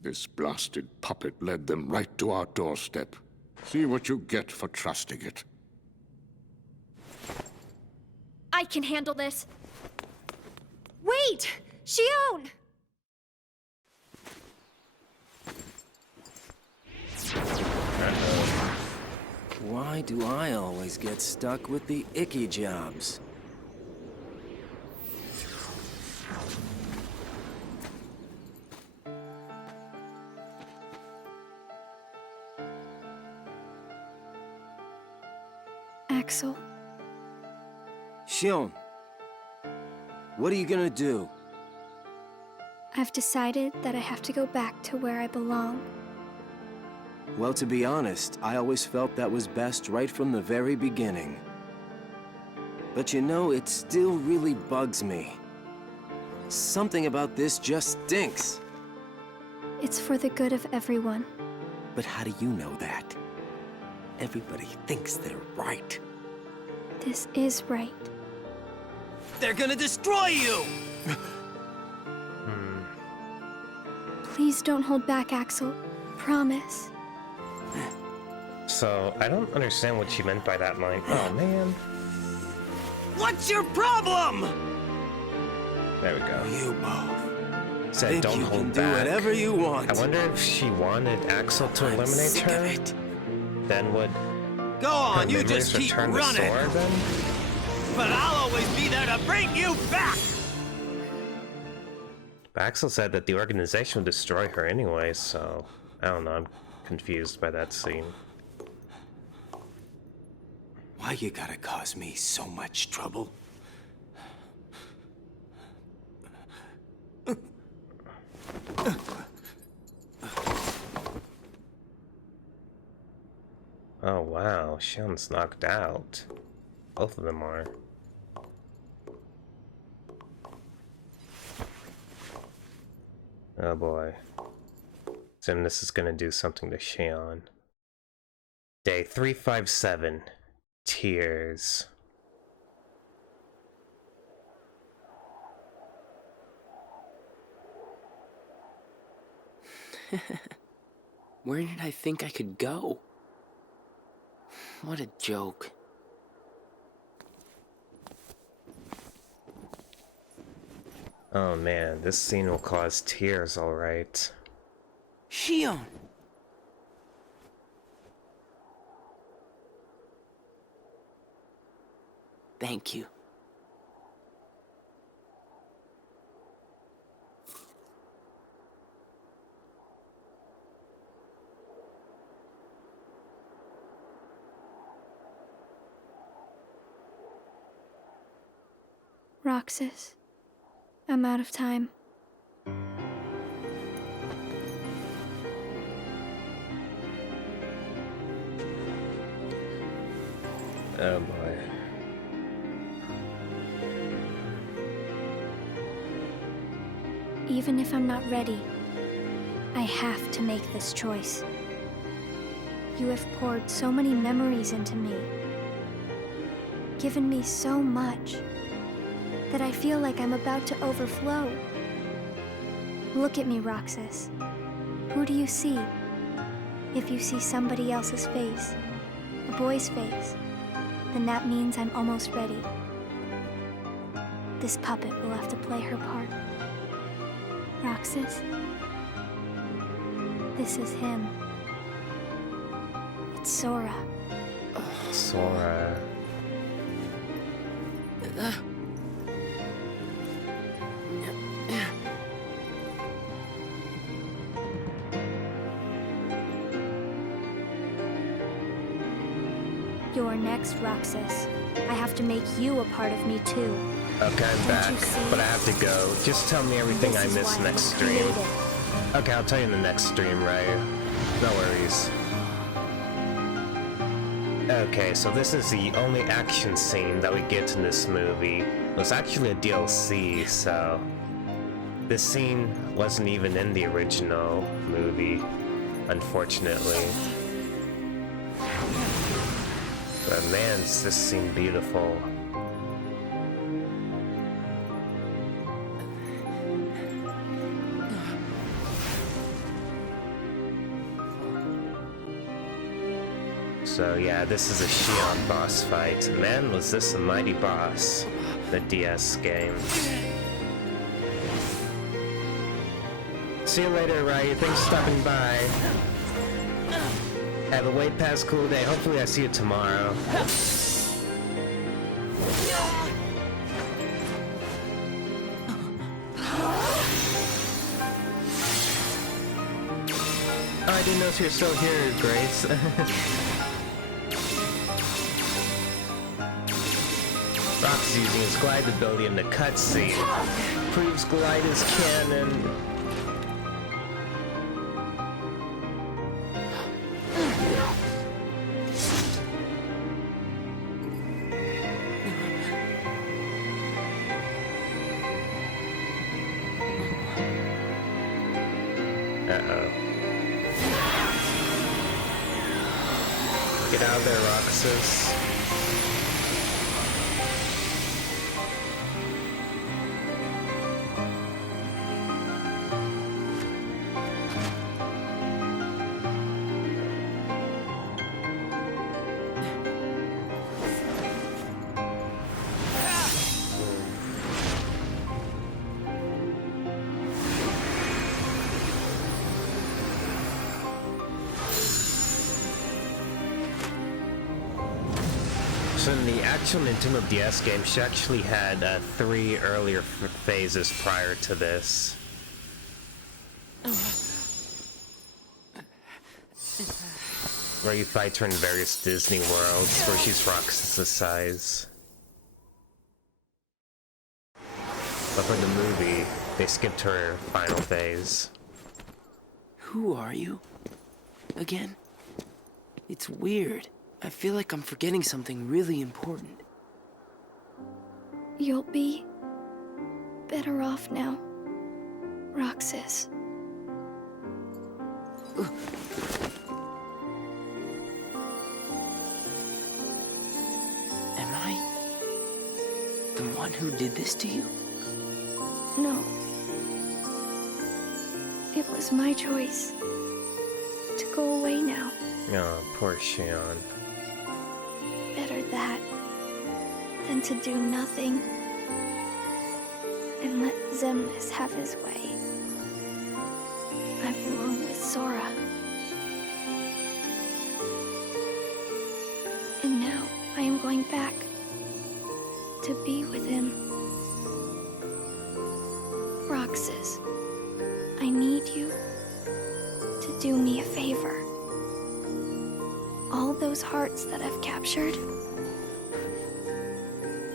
This blasted puppet led them right to our doorstep. See what you get for trusting it. I can handle this. Wait! Shion! Why do I always get stuck with the icky jobs? Axel. Xion, what are you gonna do? I've decided that I have to go back to where I belong. Well, to be honest, I always felt that was best right from the very beginning. But you know, it still really bugs me. Something about this just stinks. It's for the good of everyone. But how do you know that? Everybody thinks they're right. This is right. They're gonna destroy you! Please don't hold back, Axel. Promise. So, I don't understand what she meant by that line. Oh, man. What's your problem? There we go. You both. Said Think don't you hold can back. Do whatever you want. I wonder if she wanted Axel to eliminate sick her. of it. Then would Go on, her you just memories keep return to running. Sora then? But I'll always be there to bring you back! But Axel said that the organization would destroy her anyway, so I don't know, I'm confused by that scene. Why you gotta cause me so much trouble? Oh wow, Shion's knocked out. Both of them are. Oh boy. Assume this is gonna do something to Xion. Day 357. Tears. Where did I think I could go? What a joke. Oh man, this scene will cause tears, alright. Xion! Thank you. Roxas, I'm out of time. Oh boy. Even if I'm not ready, I have to make this choice. You have poured so many memories into me, given me so much, that I feel like I'm about to overflow. Look at me, Roxas. Who do you see? If you see somebody else's face, a boy's face, then that means I'm almost ready. This puppet will have to play her part. Roxas, this is him. It's Sora. Sora. You're next, Roxas. I have to make you a part of me too. Okay, I'm back, but I have to go. Just tell me everything I missed next stream. Okay, I'll tell you in the next stream, right? No worries. Okay, so this is the only action scene that we get in this movie. It was actually a DLC, so... This scene wasn't even in the original movie, unfortunately. But man, does this seem beautiful. So yeah, this is a Xion boss fight. Man, was this a mighty boss. The DS game. See you later, Ryu. Thanks for stopping by. Have a way past cool day. Hopefully I see you tomorrow. Oh, I didn't know if you're still here, Grace. is using his glide ability in the cutscene. Proves glide is canon. Uh-oh. Get out of there, Roxas. So in the actual Nintendo DS game, she actually had 3 earlier phases prior to this. Where you fight her in various Disney worlds, where she's Roxas' size. But for the movie, they skipped her final phase. Who are you? Again? It's weird. I feel like I'm forgetting something really important. You'll be better off now, Roxas. Am I the one who did this to you? No. It was my choice to go away now. Oh, poor Shion. Better that than to do nothing and let Xemnas have his way. I belong with Sora. And now I am going back to be with him. Roxas, I need you to do me a favor. All those hearts that I've captured,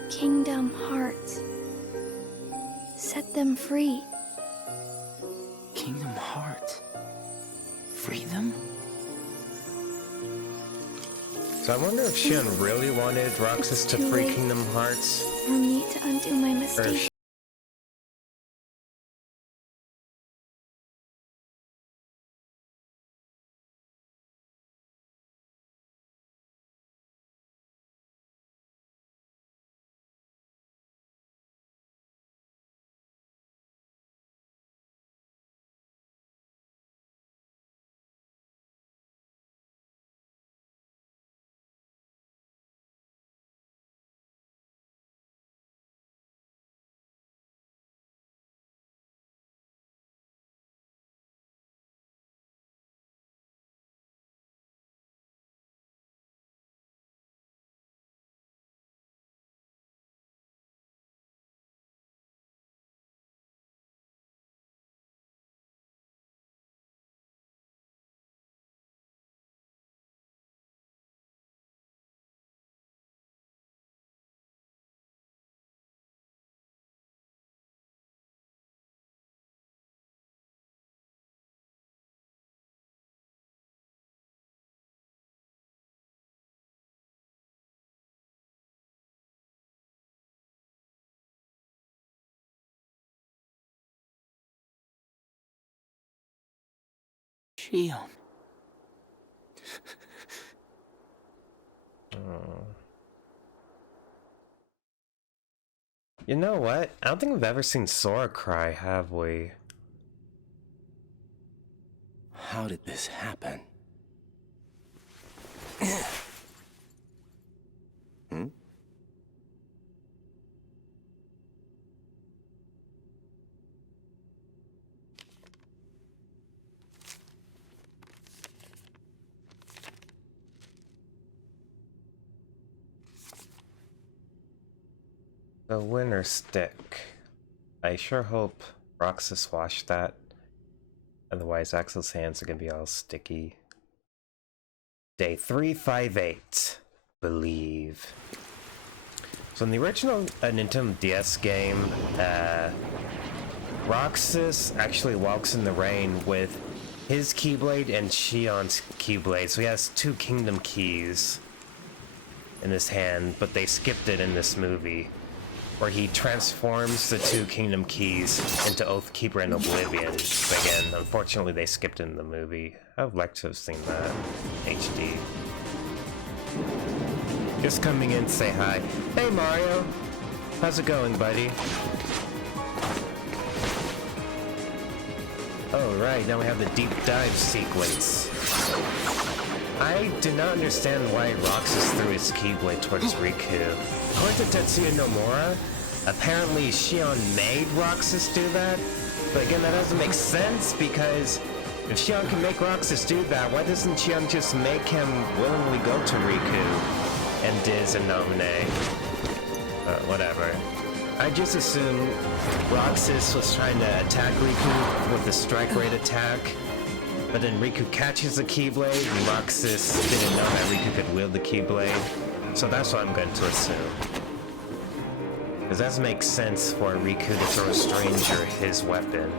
Kingdom Hearts, set them free. Kingdom Hearts? Free them? So I wonder if Shion really wanted Roxas to free late Kingdom Hearts. for me to undo my mistake. Shion. You know what? I don't think we've ever seen Sora cry, have we? How did this happen? Hmm? The winner stick. I sure hope Roxas washed that. Otherwise, Axel's hands are gonna be all sticky. Day 358. Believe. So in the original Nintendo DS game, Roxas actually walks in the rain with his Keyblade and Shion's Keyblade, so he has 2 Kingdom Keys in his hand, but they skipped it in this movie, where he transforms the 2 Kingdom Keys into Oathkeeper and Oblivion. But again, unfortunately they skipped it in the movie. I would like to have seen that. HD. Just coming in to say hi. Hey Mario! How's it going, buddy? Oh right, now we have the deep dive sequence. I do not understand why Roxas threw his Keyblade towards Riku. According to Tetsuya Nomura, apparently Shion made Roxas do that, but again that doesn't make sense because if Shion can make Roxas do that, why doesn't Shion just make him willingly go to Riku and Diz and Naminé? Whatever. I just assumed Roxas was trying to attack Riku with a strike rate attack, but then Riku catches the Keyblade, and Roxas didn't know that Riku could wield the Keyblade, so that's what I'm going to assume. Because that makes sense for Riku to throw a stranger his weapon.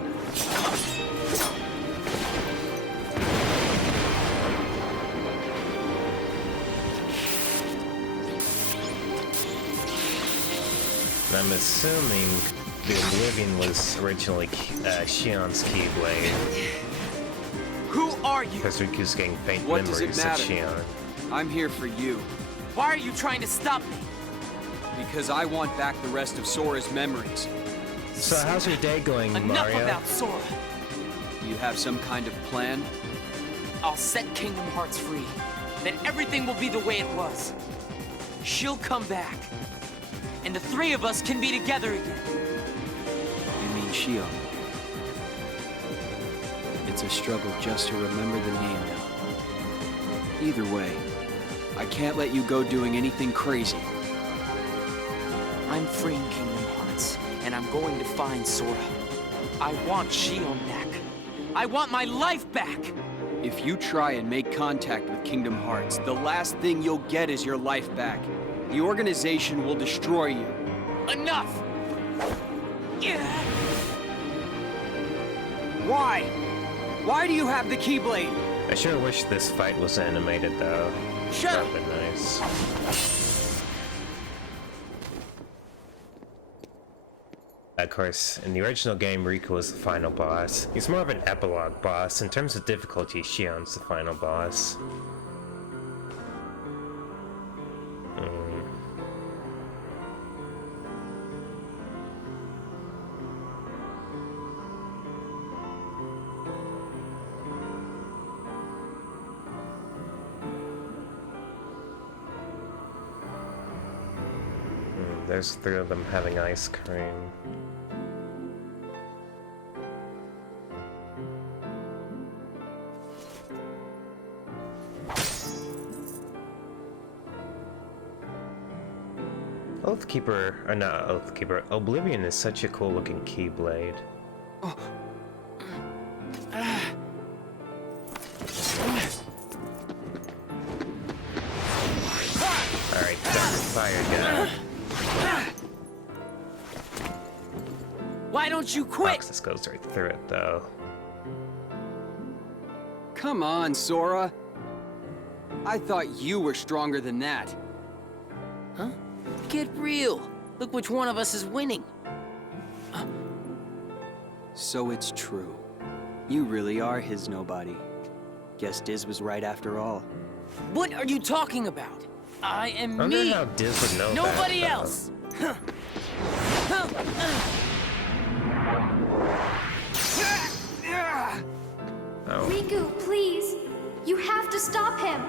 And I'm assuming the Oblivion was originally Shion's Keyblade. Who are you? Because Riku's getting faint What does memories it of matter? Shion. I'm here for you. Why are you trying to stop me? Because I want back the rest of Sora's memories. So how's your day going, Mario? Enough about Sora. You have some kind of plan? I'll set Kingdom Hearts free. Then everything will be the way it was. She'll come back. And the 3 of us can be together again. You mean Shion? It's a struggle just to remember the name now. Either way, I can't let you go doing anything crazy. I'm freeing Kingdom Hearts, and I'm going to find Sora. I want Shion back. I want my life back! If you try and make contact with Kingdom Hearts, the last thing you'll get is your life back. The organization will destroy you. Enough! Yeah. Why? Why do you have the Keyblade? I sure wish this fight was animated, though. Shut up! That'd be nice. Of course, in the original game, Riku was the final boss. He's more of an epilogue boss. In terms of difficulty, Shion's the final boss. There's 3 of them having ice cream. Oathkeeper, or not Oathkeeper, Oblivion is such a cool looking Keyblade. Oh. Alright, Dark Fire guy. Why don't you quit? Roxas goes right through it, though. Come on, Sora. I thought you were stronger than that. Huh? Get real. Look which one of us is winning. So it's true. You really are his nobody. Guess Diz was right after all. What are you talking about? I am I wonder me. how Diz would know Nobody that, else. Oh. Riku, please! You have to stop him!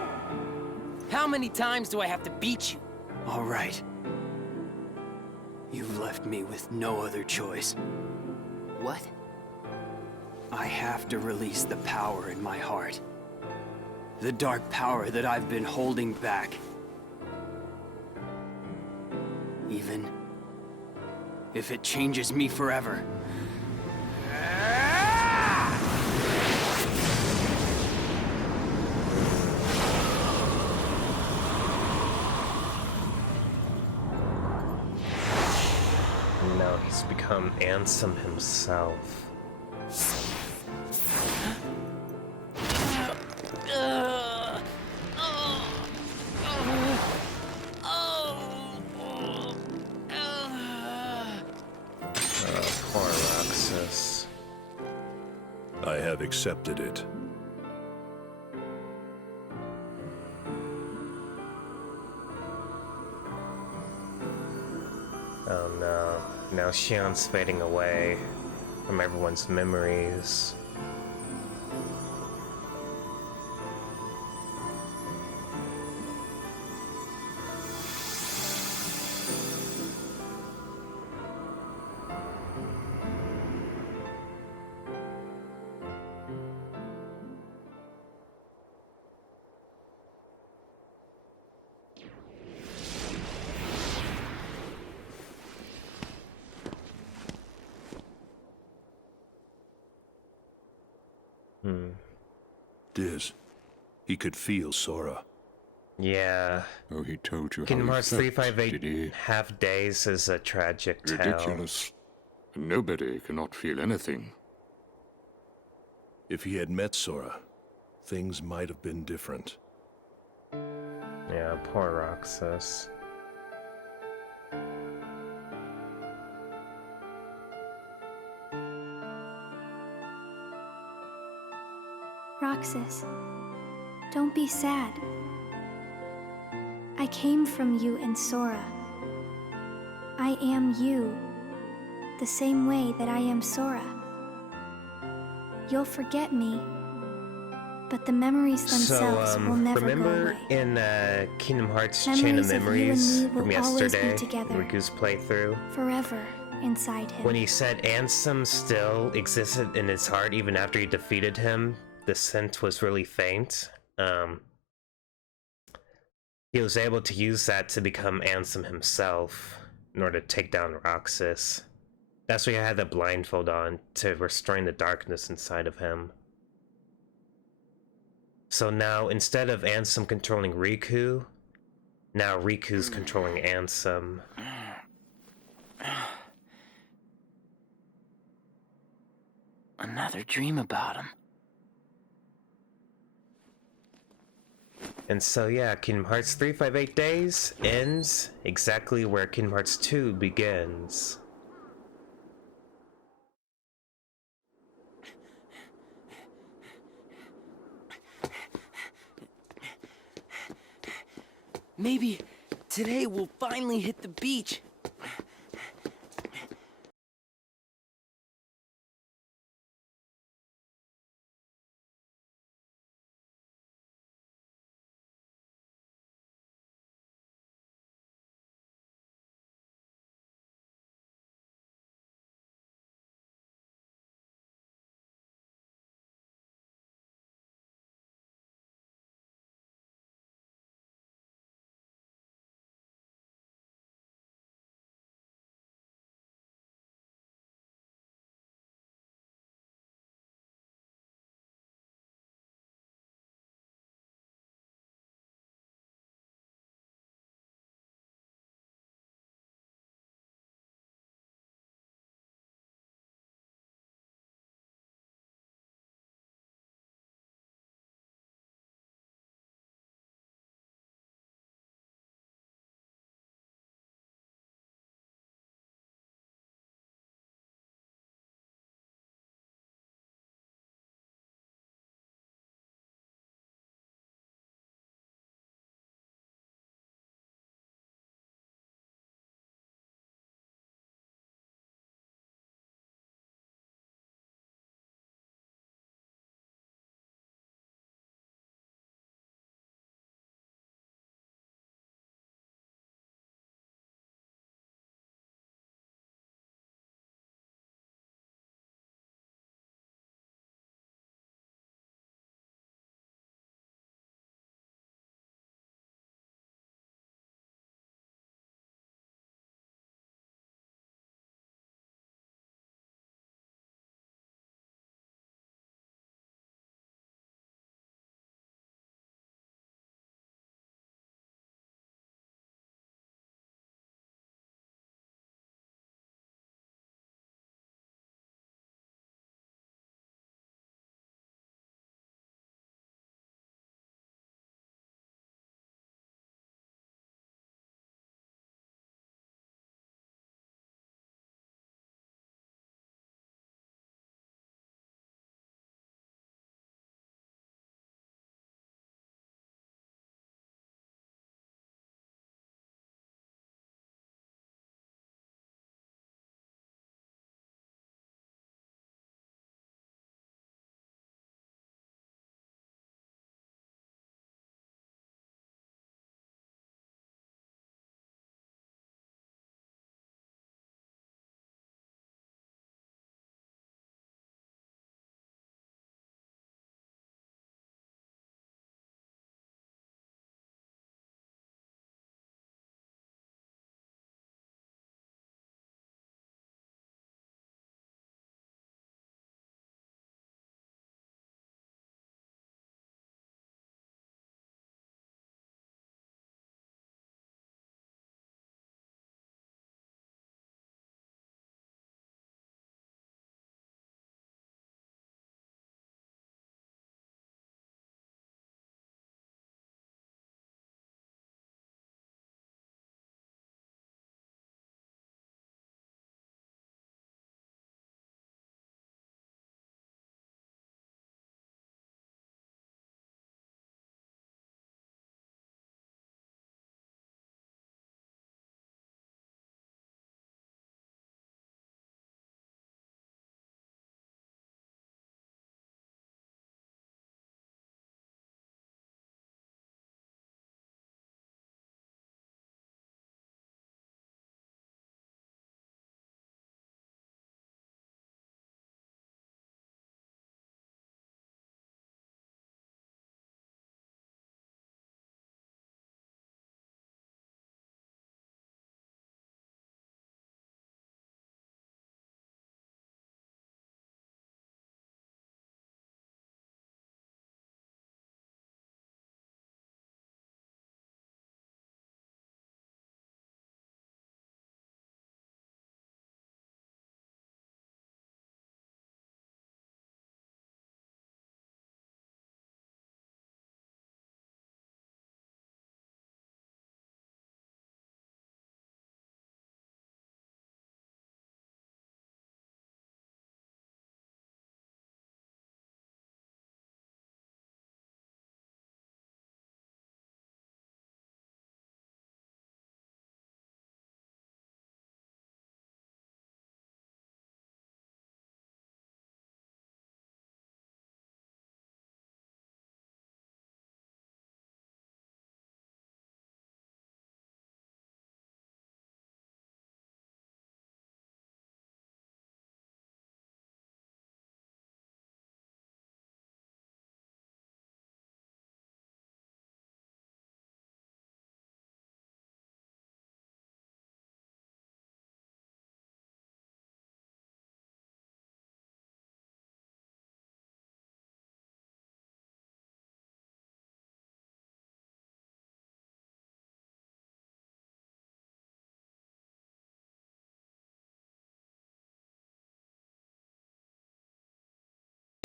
How many times do I have to beat you? All right. You've left me with no other choice. What? I have to release the power in my heart. The dark power that I've been holding back. Even if it changes me forever. become Ansem himself. Poor Roxas. I have accepted it. Oh no. Now Shion's fading away from everyone's memories. Diz, he could feel Sora. Yeah. Oh, he told you Kingdom how Hearts he felt, 358 did he? half days is a tragic tale. Ridiculous. Nobody cannot feel anything. If he had met Sora, things might have been different. Yeah, poor Roxas. Roxas, don't be sad. I came from you and Sora. I am you, the same way that I am Sora. You'll forget me, but the memories themselves will never go remember away. in Kingdom Hearts Memories Chain of of you and Memories me will from always be yesterday, together. Riku's playthrough? Forever inside him. When he said Ansem still existed in his heart even after he defeated him, the scent was really faint. He was able to use that to become Ansem himself in order to take down Roxas. That's why he had the blindfold on, to restrain the darkness inside of him. So now, instead of Ansem controlling Riku, now Riku's controlling Ansem. Another dream about him. And so yeah, Kingdom Hearts 358 Days ends exactly where Kingdom Hearts 2 begins. Maybe today we'll finally hit the beach.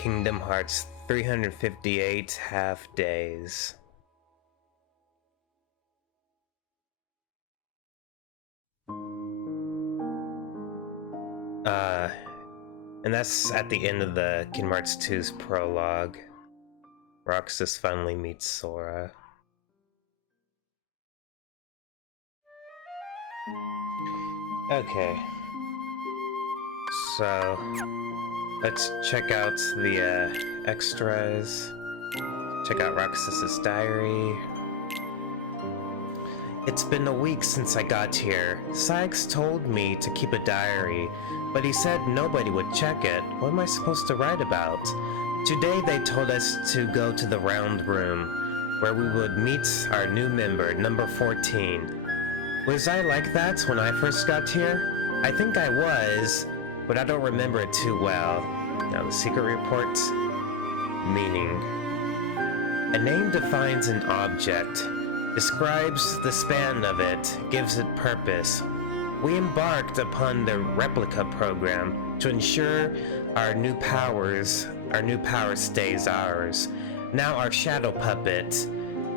Kingdom Hearts 358 half days. And that's at the end of the Kingdom Hearts 2's prologue. Roxas finally meets Sora. Okay. So, let's check out the extras. Check out Roxas's diary. It's been a week since I got here. Sykes told me to keep a diary, but he said nobody would check it. What am I supposed to write about? Today they told us to go to the round room, where we would meet our new member, number 14. Was I like that when I first got here? I think I was, but I don't remember it too well. Now the secret report. Meaning. A name defines an object, describes the span of it, gives it purpose. We embarked upon the replica program to ensure our new power stays ours. Now our shadow puppet,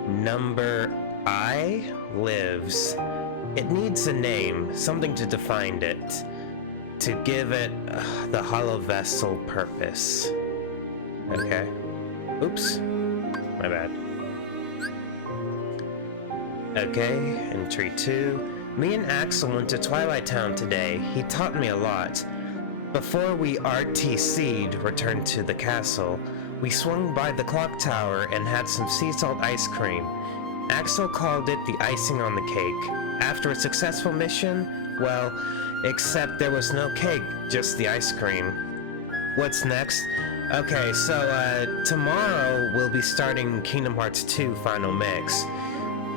number I, lives. It needs a name, something to define it, to give it the hollow vessel purpose. Okay. Oops. My bad. Okay, entry 2. Me and Axel went to Twilight Town today. He taught me a lot. Before we RTC'd, returned to the castle, we swung by the clock tower and had some sea salt ice cream. Axel called it the icing on the cake. After a successful mission, well, except there was no cake, just the ice cream. What's next? Okay, so tomorrow we'll be starting Kingdom Hearts 2 Final Mix,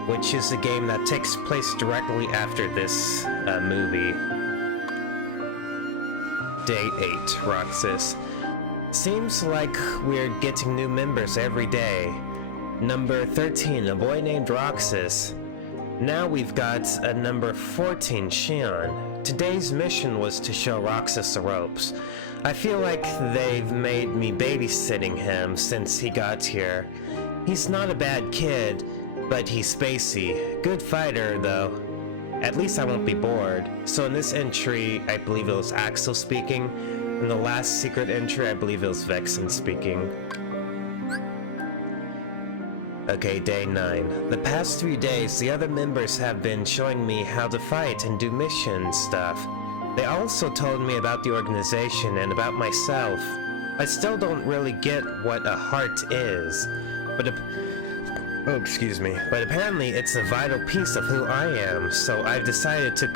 which is a game that takes place directly after this movie. Day 8, Roxas. Seems like we're getting new members every day. Number 13, a boy named Roxas. Now we've got a number 14, Shion. Today's mission was to show Roxas the ropes. I feel like they've made me babysitting him since he got here. He's not a bad kid, but he's spacey. Good fighter, though. At least I won't be bored. So in this entry, I believe it was Axel speaking. In the last secret entry, I believe it was Vexen speaking. Okay, day 9. The past 3 days, the other members have been showing me how to fight and do mission stuff. They also told me about the organization and about myself. I still don't really get what a heart is, but but apparently it's a vital piece of who I am, so I've decided to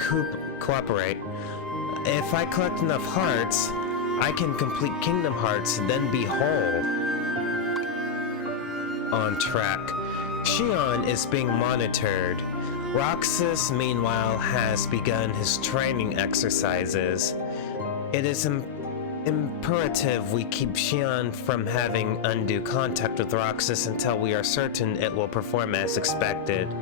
cooperate. If I collect enough hearts, I can complete Kingdom Hearts, then be whole. On track. Shion is being monitored. Roxas, meanwhile, has begun his training exercises. It is imperative we keep Shion from having undue contact with Roxas until we are certain it will perform as expected,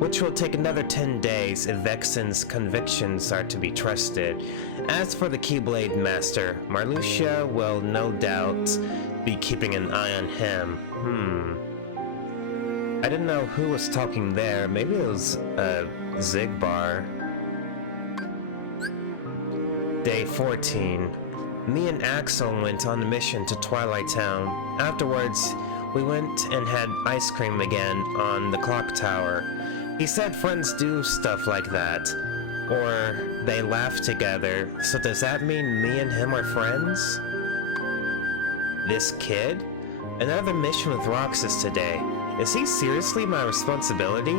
which will take another 10 days if Vexen's convictions are to be trusted. As for the Keyblade Master, Marluxia will no doubt be keeping an eye on him. I didn't know who was talking there. Maybe it was Zigbar. Day 14. Me and Axel went on a mission to Twilight Town. Afterwards, we went and had ice cream again on the clock tower. He said friends do stuff like that, or they laugh together, so does that mean me and him are friends? This kid? Another mission with Roxas today. Is he seriously my responsibility?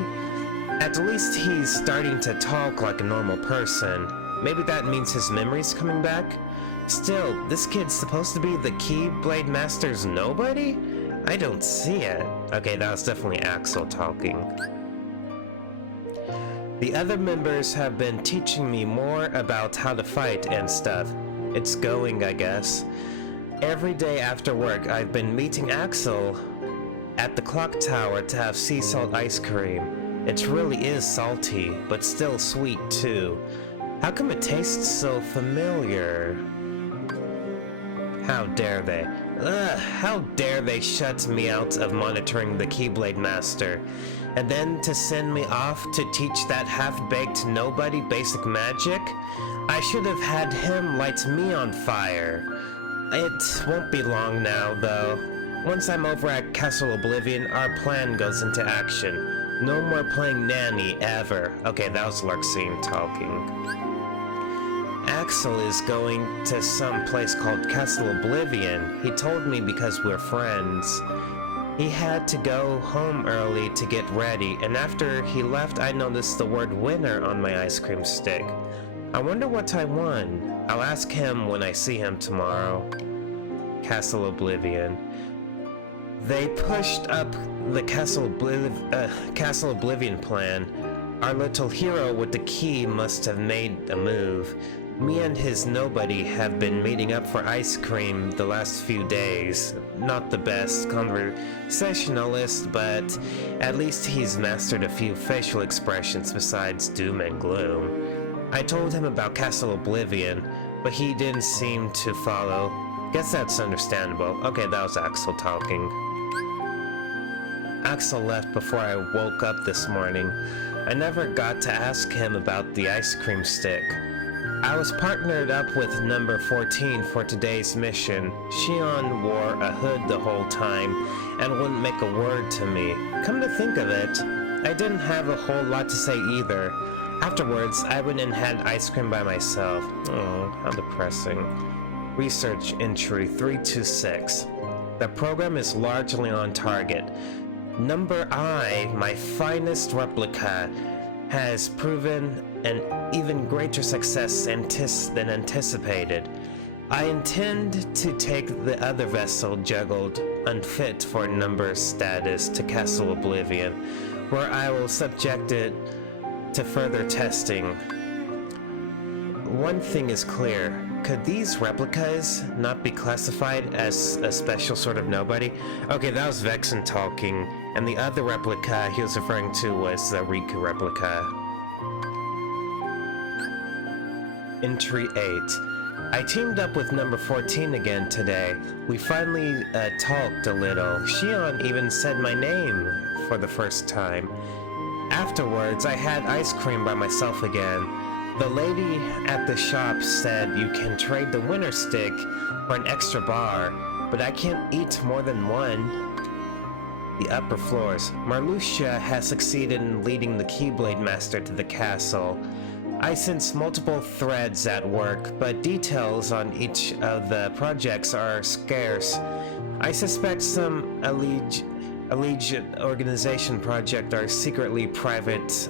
At least he's starting to talk like a normal person. Maybe that means his memory's coming back? Still, this kid's supposed to be the Keyblade Master's nobody? I don't see it. Okay, that was definitely Axel talking. The other members have been teaching me more about how to fight and stuff. It's going, I guess. Every day after work, I've been meeting Axel at the clock tower to have sea salt ice cream. It really is salty, but still sweet too. How come it tastes so familiar? How dare they? Ugh, how dare they shut me out of monitoring the Keyblade Master, and then to send me off to teach that half-baked nobody basic magic? I should have had him light me on fire. It won't be long now, though. Once I'm over at Castle Oblivion, our plan goes into action. No more playing nanny, ever. Okay, that was Larxene talking. Axel is going to some place called Castle Oblivion. He told me because we're friends. He had to go home early to get ready, and after he left, I noticed the word winner on my ice cream stick. I wonder what I won. I'll ask him when I see him tomorrow. Castle Oblivion. They pushed up the Castle Oblivion plan. Our little hero with the key must have made a move. Me and his nobody have been meeting up for ice cream the last few days. Not the best conversationalist, but at least he's mastered a few facial expressions besides doom and gloom. I told him about Castle Oblivion, but he didn't seem to follow. Guess that's understandable. Okay, that was Axel talking. Axel left before I woke up this morning. I never got to ask him about the ice cream stick. I was partnered up with number 14 for today's mission. Shion wore a hood the whole time and wouldn't make a word to me. Come to think of it, I didn't have a whole lot to say either. Afterwards, I went and had ice cream by myself. Oh, how depressing. Research entry 326. The program is largely on target. Number I, my finest replica, has proven an even greater success than anticipated. I intend to take the other vessel juggled unfit for number status to Castle Oblivion, where I will subject it to further testing. One thing is clear. Could these replicas not be classified as a special sort of nobody? Okay, that was Vexen talking, and the other replica he was referring to was the Riku replica. Entry 8. I teamed up with number 14 again today. We finally talked a little. Shion even said my name for the first time. Afterwards, I had ice cream by myself again. The lady at the shop said you can trade the winner stick for an extra bar, but I can't eat more than one. The upper floors. Marluxia has succeeded in leading the Keyblade Master to the castle. I sense multiple threads at work, but details on each of the projects are scarce. I suspect some alleged organization project are secretly private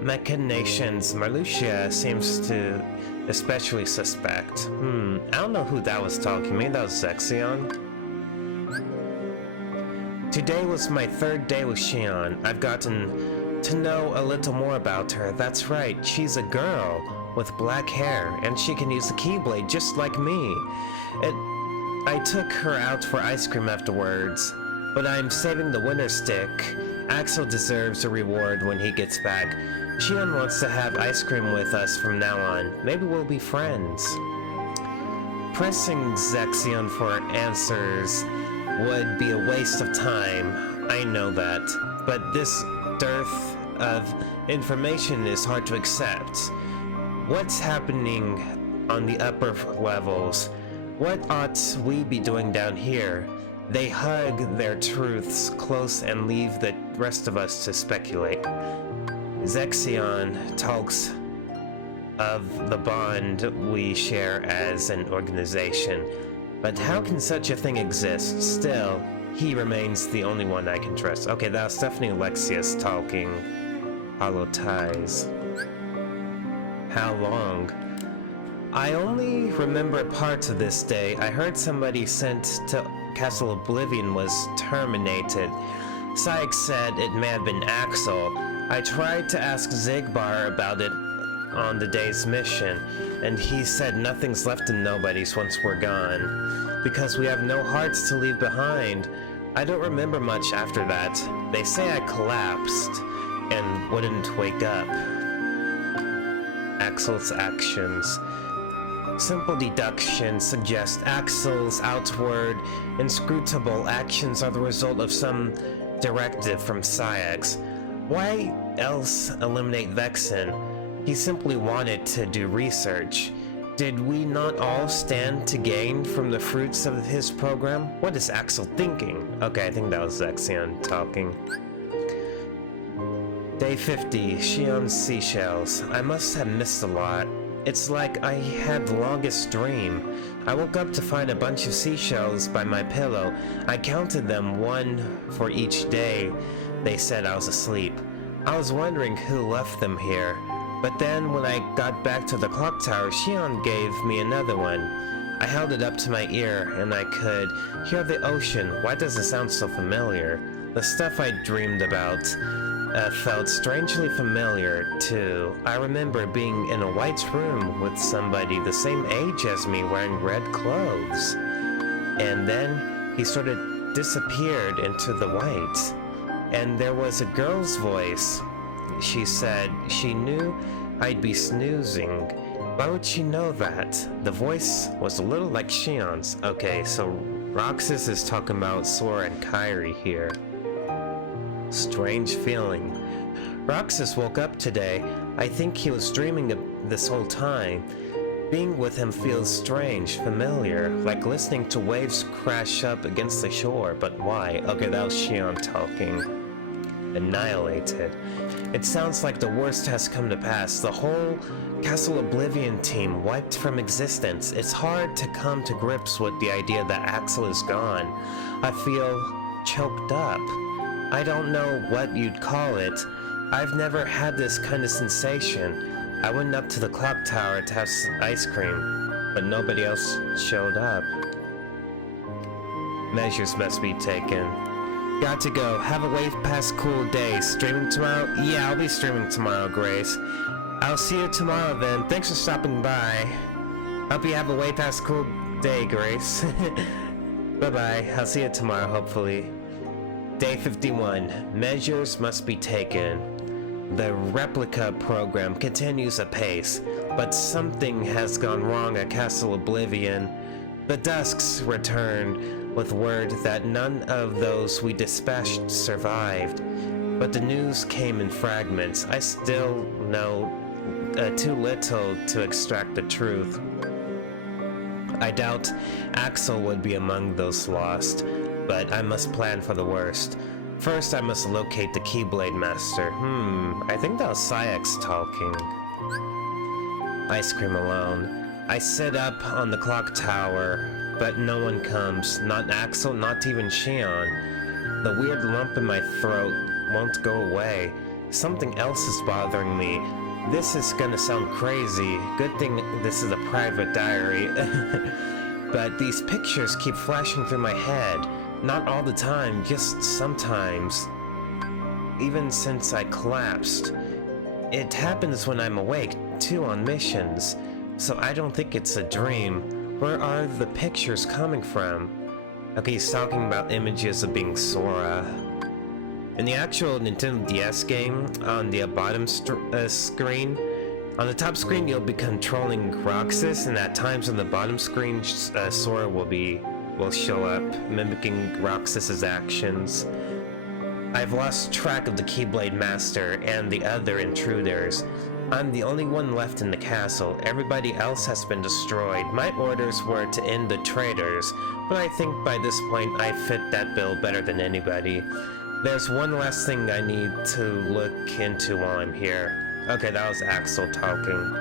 machinations. Marluxia seems to especially suspect. I don't know who that was talking. Maybe that was Zexion. Today was my third day with Shion. I've gotten to know a little more about her. That's right, she's a girl with black hair, and she can use the Keyblade just like me. I took her out for ice cream afterwards, but I'm saving the winner stick. Axel deserves a reward when he gets back. Shion wants to have ice cream with us from now on. Maybe we'll be friends. Pressing Zexion for answers would be a waste of time. I know that, but this dearth of information is hard to accept. What's happening on the upper levels? What ought we be doing down here? They hug their truths close and leave the rest of us to speculate. Zexion talks of the bond we share as an organization, but how can such a thing exist? Still, he remains the only one I can trust. Okay, that was definitely Alexius talking. Hollow ties. How long? I only remember parts of this day. I heard somebody sent to Castle Oblivion was terminated. Sykes said it may have been Axel. I tried to ask Zigbar about it on the day's mission, and he said nothing's left in Nobody's once we're gone, because we have no hearts to leave behind. I don't remember much after that. They say I collapsed and wouldn't wake up. Axel's actions. Simple deduction suggests Axel's outward, inscrutable actions are the result of some directive from Cyax. Why else eliminate Vexen? He simply wanted to do research. Did we not all stand to gain from the fruits of his program? What is Axel thinking? Okay, I think that was Zexion talking. Day 50, Shion's seashells. I must have missed a lot. It's like I had the longest dream. I woke up to find a bunch of seashells by my pillow. I counted them, one for each day. They said I was asleep. I was wondering who left them here. But then when I got back to the clock tower, Shion gave me another one. I held it up to my ear and I could hear the ocean. Why does it sound so familiar? The stuff I dreamed about felt strangely familiar too. I remember being in a white room with somebody the same age as me wearing red clothes. And then he sort of disappeared into the white. And there was a girl's voice. She said she knew I'd be snoozing. Why would she know that? The voice was a little like Shion's. Okay, so Roxas is talking about Sora and Kairi here. Strange feeling. Roxas woke up today. I think he was dreaming of this whole time. Being with him feels strange, familiar, like listening to waves crash up against the shore. But why? Okay, that was Shion talking. Annihilated. It sounds like the worst has come to pass. The whole Castle Oblivion team wiped from existence. It's hard to come to grips with the idea that Axel is gone. I feel choked up. I don't know what you'd call it. I've never had this kind of sensation. I went up to the clock tower to have ice cream, but nobody else showed up. Measures must be taken. Got to go. Have a way past cool days. Streaming tomorrow? Yeah, I'll be streaming tomorrow, Grace. I'll see you tomorrow then. Thanks for stopping by. Hope you have a way past cool day, Grace. Bye-bye. I'll see you tomorrow, hopefully. Day 51. Measures must be taken. The replica program continues apace, but something has gone wrong at Castle Oblivion. The Dusks returned with word that none of those we dispatched survived, but the news came in fragments. I still know too little to extract the truth. I doubt Axel would be among those lost, but I must plan for the worst. First, I must locate the Keyblade Master. I think that was Cyax talking. Ice cream alone. I sit up on the clock tower, but no one comes. Not Axel, not even Shion. The weird lump in my throat won't go away. Something else is bothering me. This is gonna sound crazy. Good thing this is a private diary. But these pictures keep flashing through my head. Not all the time, just sometimes. Even since I collapsed. It happens when I'm awake, too, on missions. So I don't think it's a dream. Where are the pictures coming from? Okay, he's talking about images of being Sora. In the actual Nintendo DS game, on the bottom screen, on the top screen you'll be controlling Roxas, and at times on the bottom screen Sora will show up, mimicking Roxas's actions. I've lost track of the Keyblade Master and the other intruders. I'm the only one left in the castle. Everybody else has been destroyed. My orders were to end the traitors, but I think by this point I fit that bill better than anybody. There's one last thing I need to look into while I'm here. Okay, that was Axel talking.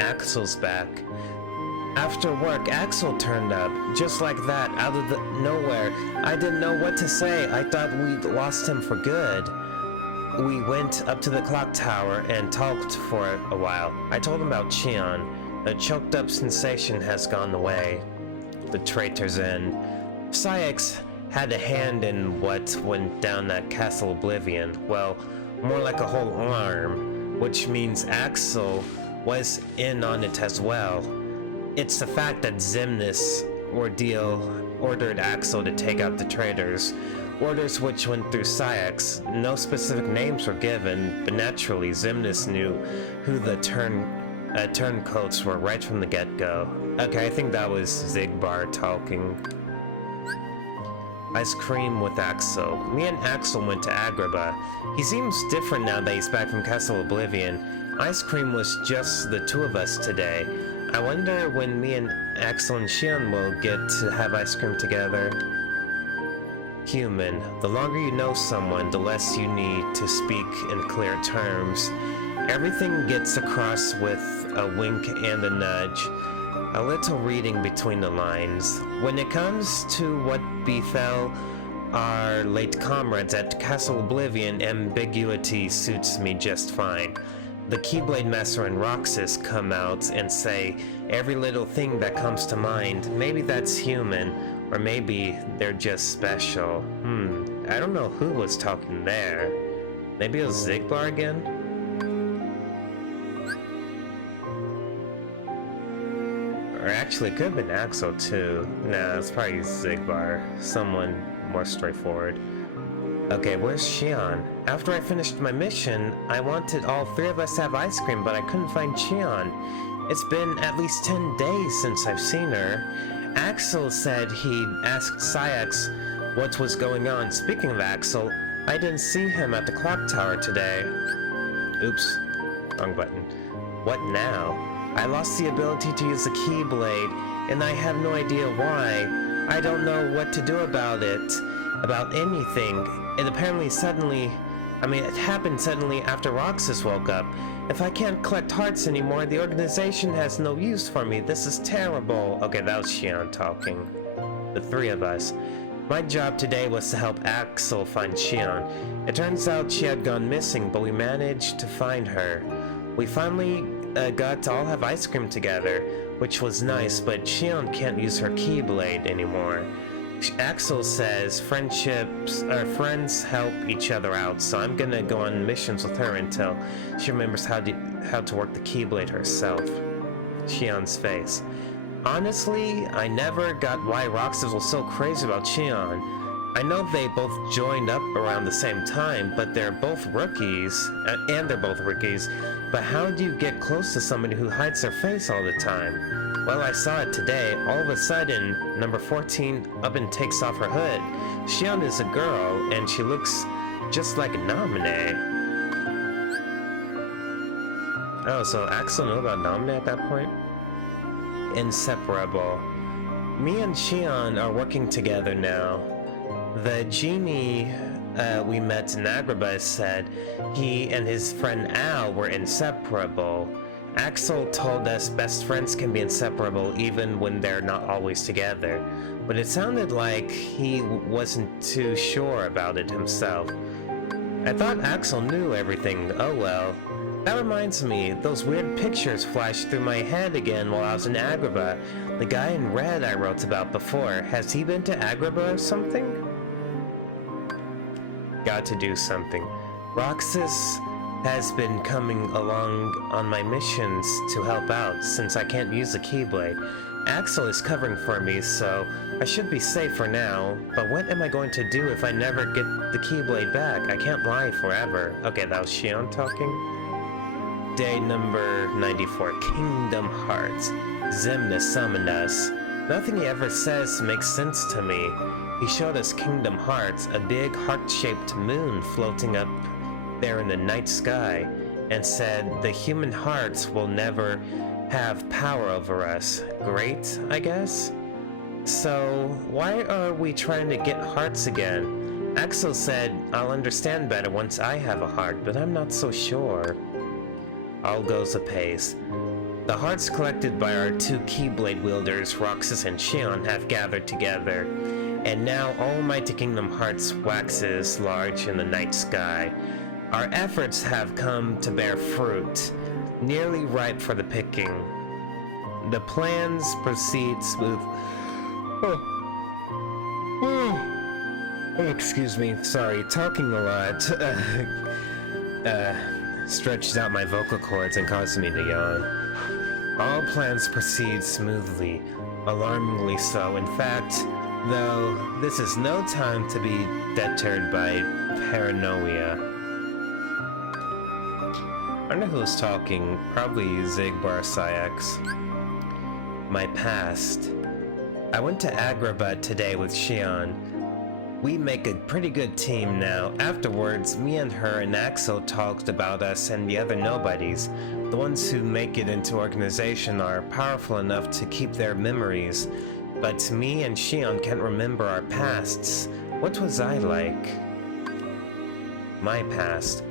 Axel's back. After work, Axel turned up, just like that, out of nowhere. I didn't know what to say. I thought we'd lost him for good. We went up to the clock tower and talked for a while. I told him about Shion. The choked up sensation has gone away. The traitor's in. Cyax had a hand in what went down at Castle Oblivion. Well, more like a whole arm, which means Axel was in on it as well. It's the fact that Xemnas ordered Axel to take out the traitors. Orders which went through Cyax. No specific names were given, but naturally Xemnas knew who the turncoats were right from the get-go. Okay, I think that was Zigbar talking. Ice cream with Axel. Me and Axel went to Agrabah. He seems different now that he's back from Castle Oblivion. Ice cream was just the two of us today. I wonder when me and Axel and Xion will get to have ice cream together. Human. The longer you know someone, the less you need to speak in clear terms. Everything gets across with a wink and a nudge. A little reading between the lines. When it comes to what befell our late comrades at Castle Oblivion, ambiguity suits me just fine. The Keyblade Master and Roxas come out and say every little thing that comes to mind. Maybe that's human, or maybe they're just special. I don't know who was talking there. Maybe it was Zigbar again? Or actually, it could have been Axel too. Nah, it's probably Zigbar. Someone more straightforward. Okay, where's Xion? After I finished my mission, I wanted all three of us to have ice cream, but I couldn't find Xion. It's been at least 10 days since I've seen her. Axel said he'd asked Sayax what was going on. Speaking of Axel, I didn't see him at the clock tower today. Oops, wrong button. What now? I lost the ability to use the Keyblade, and I have no idea why. I don't know what to do about it, about anything. It apparently it happened suddenly after Roxas woke up. If I can't collect hearts anymore, the organization has no use for me. This is terrible. Okay, that was Xion talking. The three of us. My job today was to help Axel find Xion. It turns out she had gone missing, but we managed to find her. We finally got to all have ice cream together, which was nice, but Xion can't use her Keyblade anymore. Axel says friends help each other out, so I'm gonna go on missions with her until she remembers how to work the Keyblade herself. Xion's face. Honestly, I never got why Roxas was so crazy about Xion. I know they both joined up around the same time, but they're both rookies, but how do you get close to somebody who hides their face all the time? Well, I saw it today. All of a sudden, number 14 up and takes off her hood. Xion is a girl, and she looks just like Namine. Oh, so Axel knew about Namine at that point? Inseparable. Me and Xion are working together now. The genie we met in Agrabah said he and his friend Al were inseparable. Axel told us best friends can be inseparable even when they're not always together, but it sounded like he wasn't too sure about it himself. I thought Axel knew everything. Oh well. That reminds me, those weird pictures flashed through my head again while I was in Agrabah. The guy in red I wrote about before, has he been to Agrabah or something? Got to do something. Roxas has been coming along on my missions to help out since I can't use the Keyblade. Axel is covering for me, so I should be safe for now, but what am I going to do if I never get the Keyblade back? I can't lie forever. Okay, that was Xion talking. Day number 94, Kingdom Hearts. Xemnas summoned us. Nothing he ever says makes sense to me. He showed us Kingdom Hearts, a big heart-shaped moon floating up there in the night sky, and said the human hearts will never have power over us. Great, I guess? So, why are we trying to get hearts again? Axel said I'll understand better once I have a heart, but I'm not so sure. All goes apace. The hearts collected by our two Keyblade wielders, Roxas and Xion, have gathered together, and now almighty Kingdom Hearts waxes large in the night sky. Our efforts have come to bear fruit, nearly ripe for the picking. The plans proceed smooth. Oh, excuse me, sorry, talking a lot. Stretches out my vocal cords and causes me to yawn. All plans proceed smoothly, alarmingly so. In fact, though, this is no time to be deterred by paranoia. wonder who's talking. Probably Zigbar Syx. My past. I went to Agrabah today with Xion. We make a pretty good team now. Afterwards, me and her and Axel talked about us and the other nobodies. The ones who make it into organization are powerful enough to keep their memories. But me and Xion can't remember our pasts. What was I like? My past.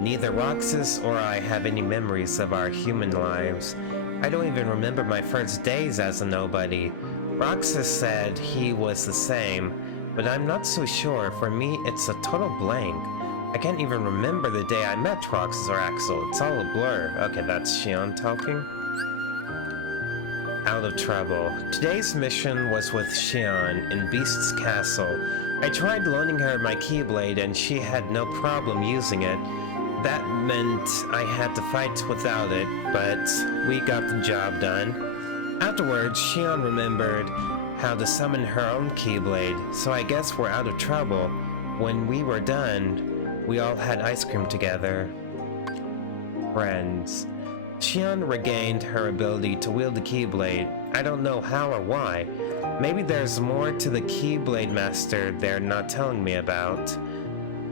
Neither Roxas or I have any memories of our human lives. I don't even remember my first days as a nobody. Roxas said he was the same, but I'm not so sure. For me, it's a total blank. I can't even remember the day I met Roxas or Axel. It's all a blur. Okay, that's Xion talking. Out of trouble. Today's mission was with Xion in Beast's Castle. I tried loaning her my Keyblade and she had no problem using it. That meant I had to fight without it, but we got the job done. Afterwards, Xion remembered how to summon her own Keyblade, so I guess we're out of trouble. When we were done, we all had ice cream together. Friends. Xion regained her ability to wield the Keyblade. I don't know how or why. Maybe there's more to the Keyblade Master they're not telling me about.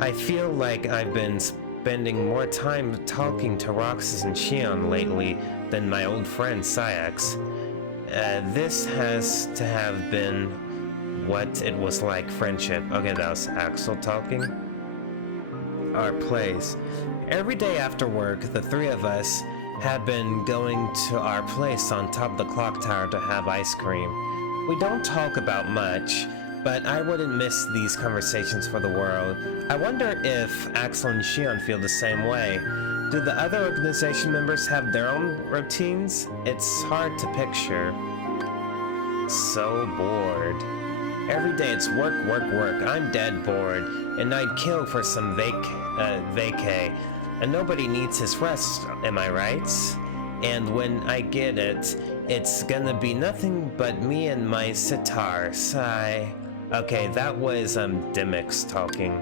I feel like I've been spending more time talking to Roxas and Xion lately than my old friend Syx. This has to have been what it was like friendship. Okay, that was Axel talking. Our place. Every day after work, the three of us have been going to our place on top of the clock tower to have ice cream. We don't talk about much, but I wouldn't miss these conversations for the world. I wonder if Axel and Xion feel the same way. Do the other organization members have their own routines? It's hard to picture. So bored. Every day it's work, work, work. I'm dead bored, and I'd kill for some vacay. And nobody needs his rest, am I right? And when I get it, it's gonna be nothing but me and my sitar. Sigh. Okay, that was Dimix talking.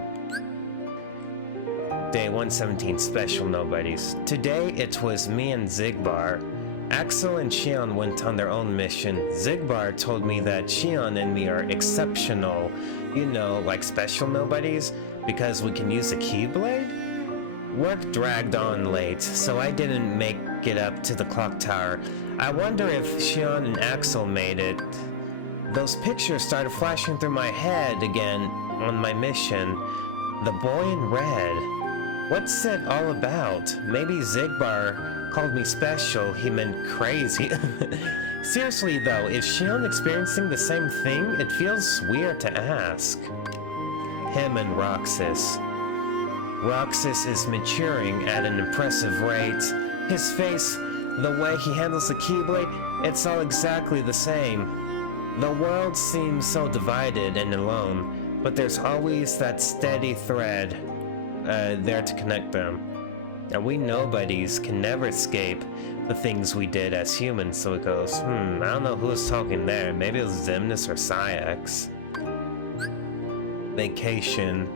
Day 117 Special Nobodies. Today it was me and Zigbar. Axel and Xion went on their own mission. Zigbar told me that Xion and me are exceptional, you know, like special nobodies, because we can use a Keyblade? Work dragged on late, so I didn't make it up to the clock tower. I wonder if Xion and Axel made it. Those pictures started flashing through my head again on my mission. The boy in red. What's it all about? Maybe Zigbar called me special, he meant crazy. Seriously though, is Xion experiencing the same thing? It feels weird to ask. Him and Roxas. Roxas is maturing at an impressive rate. His face, the way he handles the Keyblade, it's all exactly the same. The world seems so divided and alone, but there's always that steady thread there to connect them. And we nobodies can never escape the things we did as humans, so it goes, I don't know who was talking there. Maybe it was Xemnas or Syx. Vacation.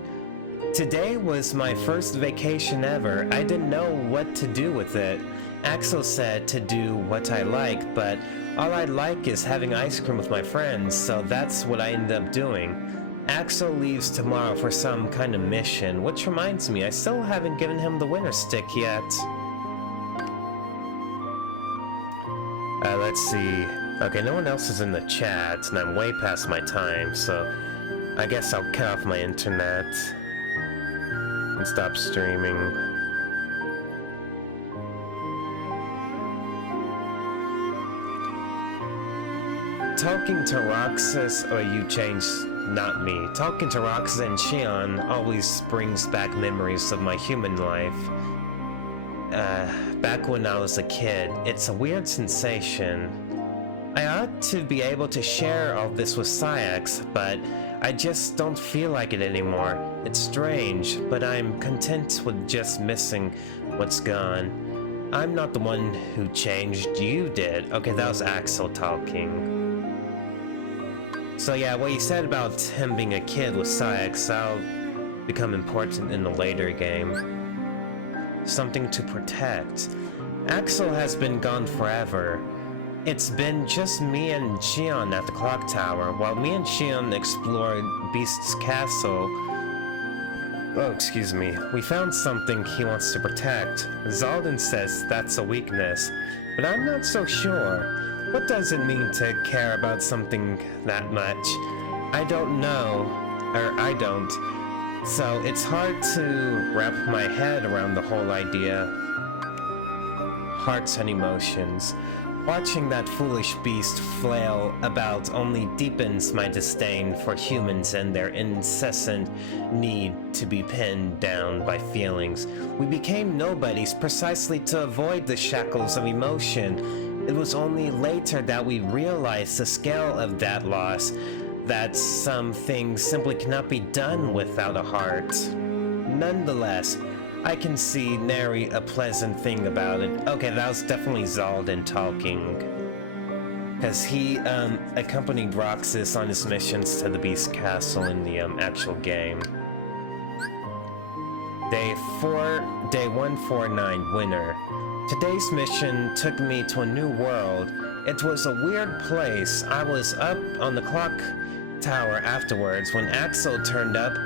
Today was my first vacation ever. I didn't know what to do with it. Axel said to do what I like, but all I like is having ice cream with my friends, so that's what I ended up doing. Axel leaves tomorrow for some kind of mission, which reminds me, I still haven't given him the winner stick yet. Let's see. Okay, no one else is in the chat, and I'm way past my time, so I guess I'll cut off my internet and stop streaming. Talking to Roxas, or you changed, not me. Talking to Roxas and Xion always brings back memories of my human life. Back when I was a kid, it's a weird sensation. I ought to be able to share all this with Syx, but I just don't feel like it anymore. It's strange, but I'm content with just missing what's gone. I'm not the one who changed, you did. Okay, that was Axel talking. So yeah, what you said about him being a kid with Syx, that'll become important in the later game. something to protect. Axel has been gone forever. It's been just me and Xion at the clock tower, while me and Xion explored Beast's castle. Oh, excuse me. We found something he wants to protect. Zalden says that's a weakness, but I'm not so sure. What does it mean to care about something that much? I don't know, or I don't. So it's hard to wrap my head around the whole idea. Hearts and emotions. Watching that foolish beast flail about only deepens my disdain for humans and their incessant need to be pinned down by feelings. We became nobodies precisely to avoid the shackles of emotion. It was only later that we realized the scale of that loss, that some things simply cannot be done without a heart. Nonetheless, I can see nary a pleasant thing about it. Okay, that was definitely Zalden talking. Because he accompanied Roxas on his missions to the Beast Castle in the actual game. Day 149, Winter. Today's mission took me to a new world. It was a weird place. I was up on the clock tower afterwards when Axel turned up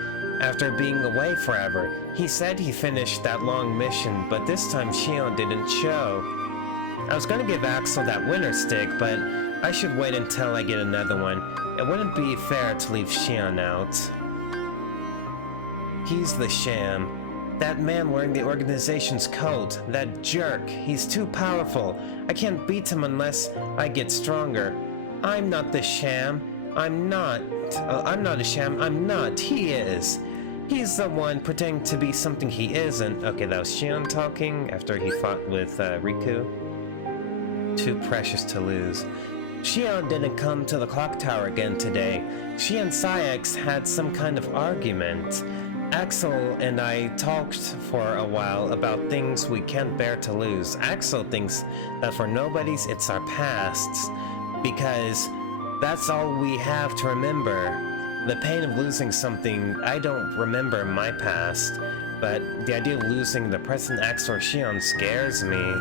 after being away forever. He said he finished that long mission, but this time Xion didn't show. I was gonna give Axel that winter stick, but I should wait until I get another one. It wouldn't be fair to leave Xion out. He's the sham. That man wearing the organization's coat, that jerk, he's too powerful. I can't beat him unless I get stronger. I'm not the sham. I'm not a sham. I'm not. He is. He's the one pretending to be something he isn't. Okay, that was Xion talking after he fought with Riku. Too precious to lose. Xion didn't come to the clock tower again today. She and Saïx had some kind of argument. Axel and I talked for a while about things we can't bear to lose. Axel thinks that for nobodies it's our pasts, because that's all we have to remember. The pain of losing something, I don't remember my past, but the idea of losing the present Axel or Xion scares me.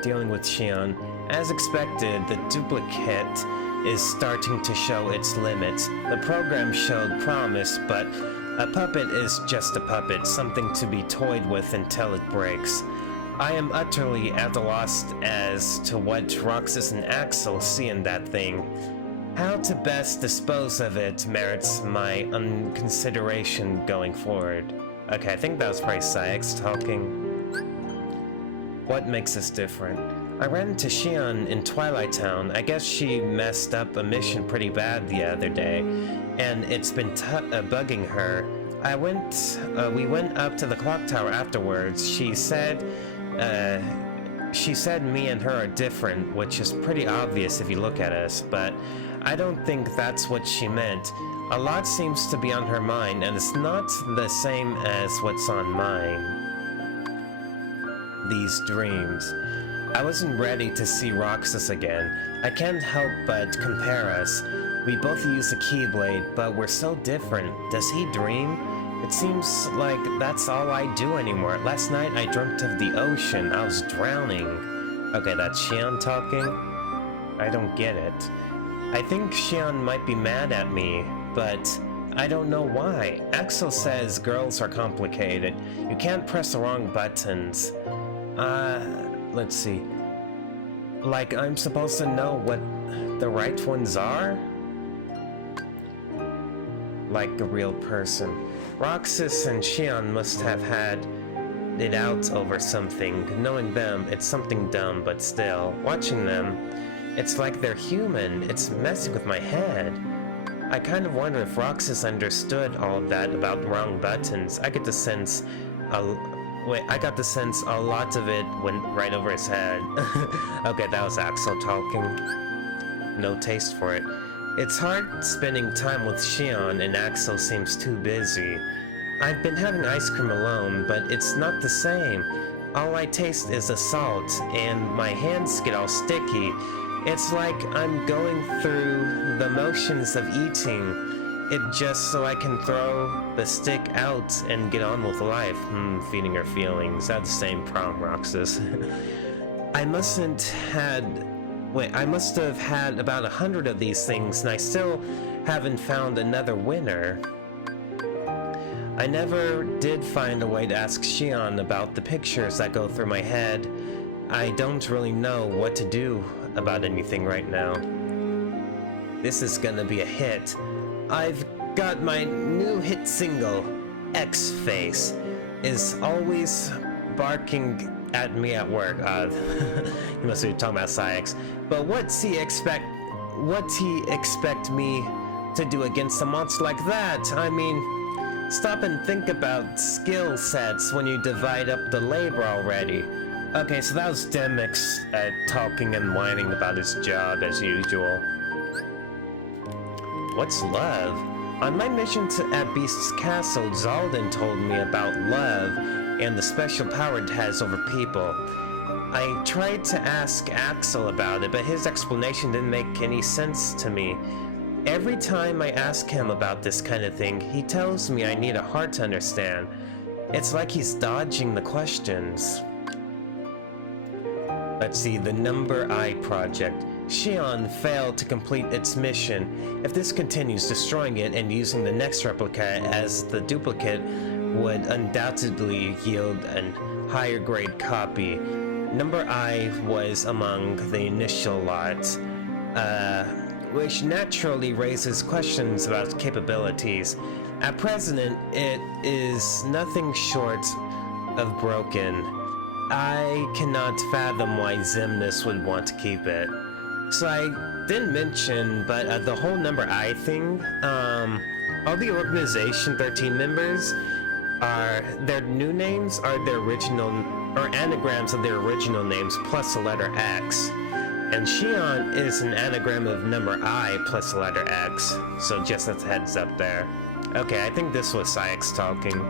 Dealing with Xion. As expected, the duplicate is starting to show its limits. The program showed promise, but a puppet is just a puppet, something to be toyed with until it breaks. I am utterly at a loss as to what Roxas and Axel see in that thing. How to best dispose of it merits my consideration going forward. Okay, I think that was probably Saïx talking. What makes us different? I ran into Xion in Twilight Town. I guess she messed up a mission pretty bad the other day, and it's been bugging her. We went up to the clock tower afterwards. She said me and her are different, which is pretty obvious if you look at us, but I don't think that's what she meant. A lot seems to be on her mind, and it's not the same as what's on mine. These dreams. I wasn't ready to see Roxas again. I can't help but compare us. We both use a Keyblade, but we're so different. Does he dream? It seems like that's all I do anymore. Last night I dreamt of the ocean. I was drowning. Okay, that's Xion talking? I don't get it. I think Xion might be mad at me, but I don't know why. Axel says girls are complicated. You can't press the wrong buttons. Let's see. Like I'm supposed to know what the right ones are? Like a real person. Roxas and Xion must have had it out over something. Knowing them, it's something dumb, but still. Watching them, it's like they're human. It's messing with my head. I kind of wonder if Roxas understood all of that about wrong buttons. I got the sense a lot of it went right over his head. Okay, that was Axel talking. No taste for it. It's hard spending time with Xion, and Axel seems too busy. I've been having ice cream alone, but it's not the same. All I taste is the salt, and my hands get all sticky. It's like I'm going through the motions of eating, it just so I can throw the stick out and get on with life. Feeding her feelings. That's the same problem, Roxas. I must have had about 100 of these things, and I still haven't found another winner. I never did find a way to ask Xion about the pictures that go through my head. I don't really know what to do about anything right now. This is gonna be a hit. I've got my new hit single, X-Face, is always barking at me at work. He must be talking about Syx. But what's he expect me to do against a monster like that? I mean, stop and think about skill sets when you divide up the labor already. Okay, so that was Demix talking and whining about his job as usual. What's love? On my mission at Beast's Castle, Zaldin told me about love and the special power it has over people. I tried to ask Axel about it, but his explanation didn't make any sense to me. Every time I ask him about this kind of thing, he tells me I need a heart to understand. It's like he's dodging the questions. Let's see, the Number I project. Xion failed to complete its mission. If this continues, destroying it and using the next replica as the duplicate would undoubtedly yield a higher grade copy. Number I was among the initial lot, which naturally raises questions about capabilities. At present, it is nothing short of broken. I cannot fathom why Xemnas would want to keep it. So I didn't mention, but the whole Number I thing, all the organization 13 members their new names are their original, or anagrams of their original names plus the letter X. And Xion is an anagram of Number I plus the letter X. So just a heads up there. Okay, I think this was Syx talking.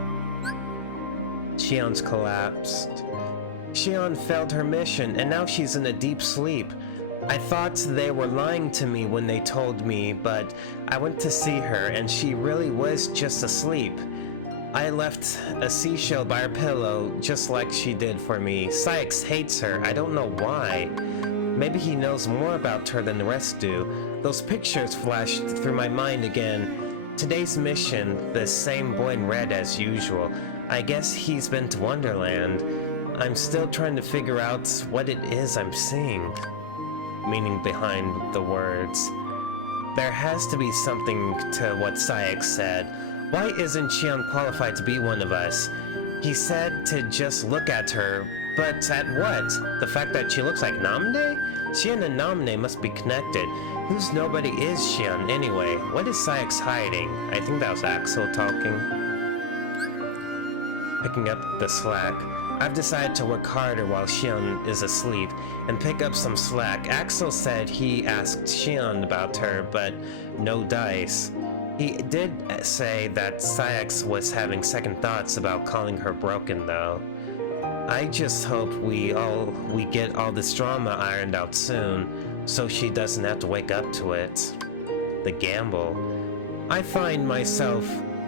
Xion's collapsed. Xion failed her mission, and now she's in a deep sleep. I thought they were lying to me when they told me, but I went to see her, and she really was just asleep. I left a seashell by her pillow, just like she did for me. Syx hates her. I don't know why. Maybe he knows more about her than the rest do. Those pictures flashed through my mind again. Today's mission, the same boy in red as usual. I guess he's been to Wonderland. I'm still trying to figure out what it is I'm seeing. Meaning behind the words. There has to be something to what Syx said. Why isn't Xion qualified to be one of us? He said to just look at her, but at what? The fact that she looks like Namine? Xion and Namine must be connected. Whose nobody is Xion anyway? What is Syx hiding? I think that was Axel talking. Picking up the slack. I've decided to work harder while Xion is asleep and pick up some slack. Axel said he asked Xion about her, but no dice. He did say that Syx was having second thoughts about calling her broken, though. I just hope we get all this drama ironed out soon, so she doesn't have to wake up to it. The gamble. I find myself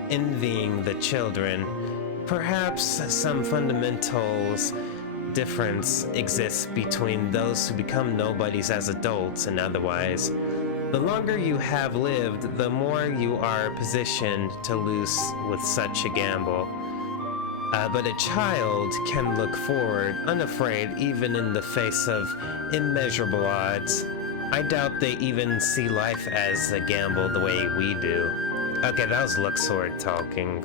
envying the children. Perhaps some fundamentals difference exists between those who become nobodies as adults and otherwise. The longer you have lived, the more you are positioned to lose with such a gamble. But a child can look forward, unafraid even in the face of immeasurable odds. I doubt they even see life as a gamble the way we do. Okay, that was Luxord talking.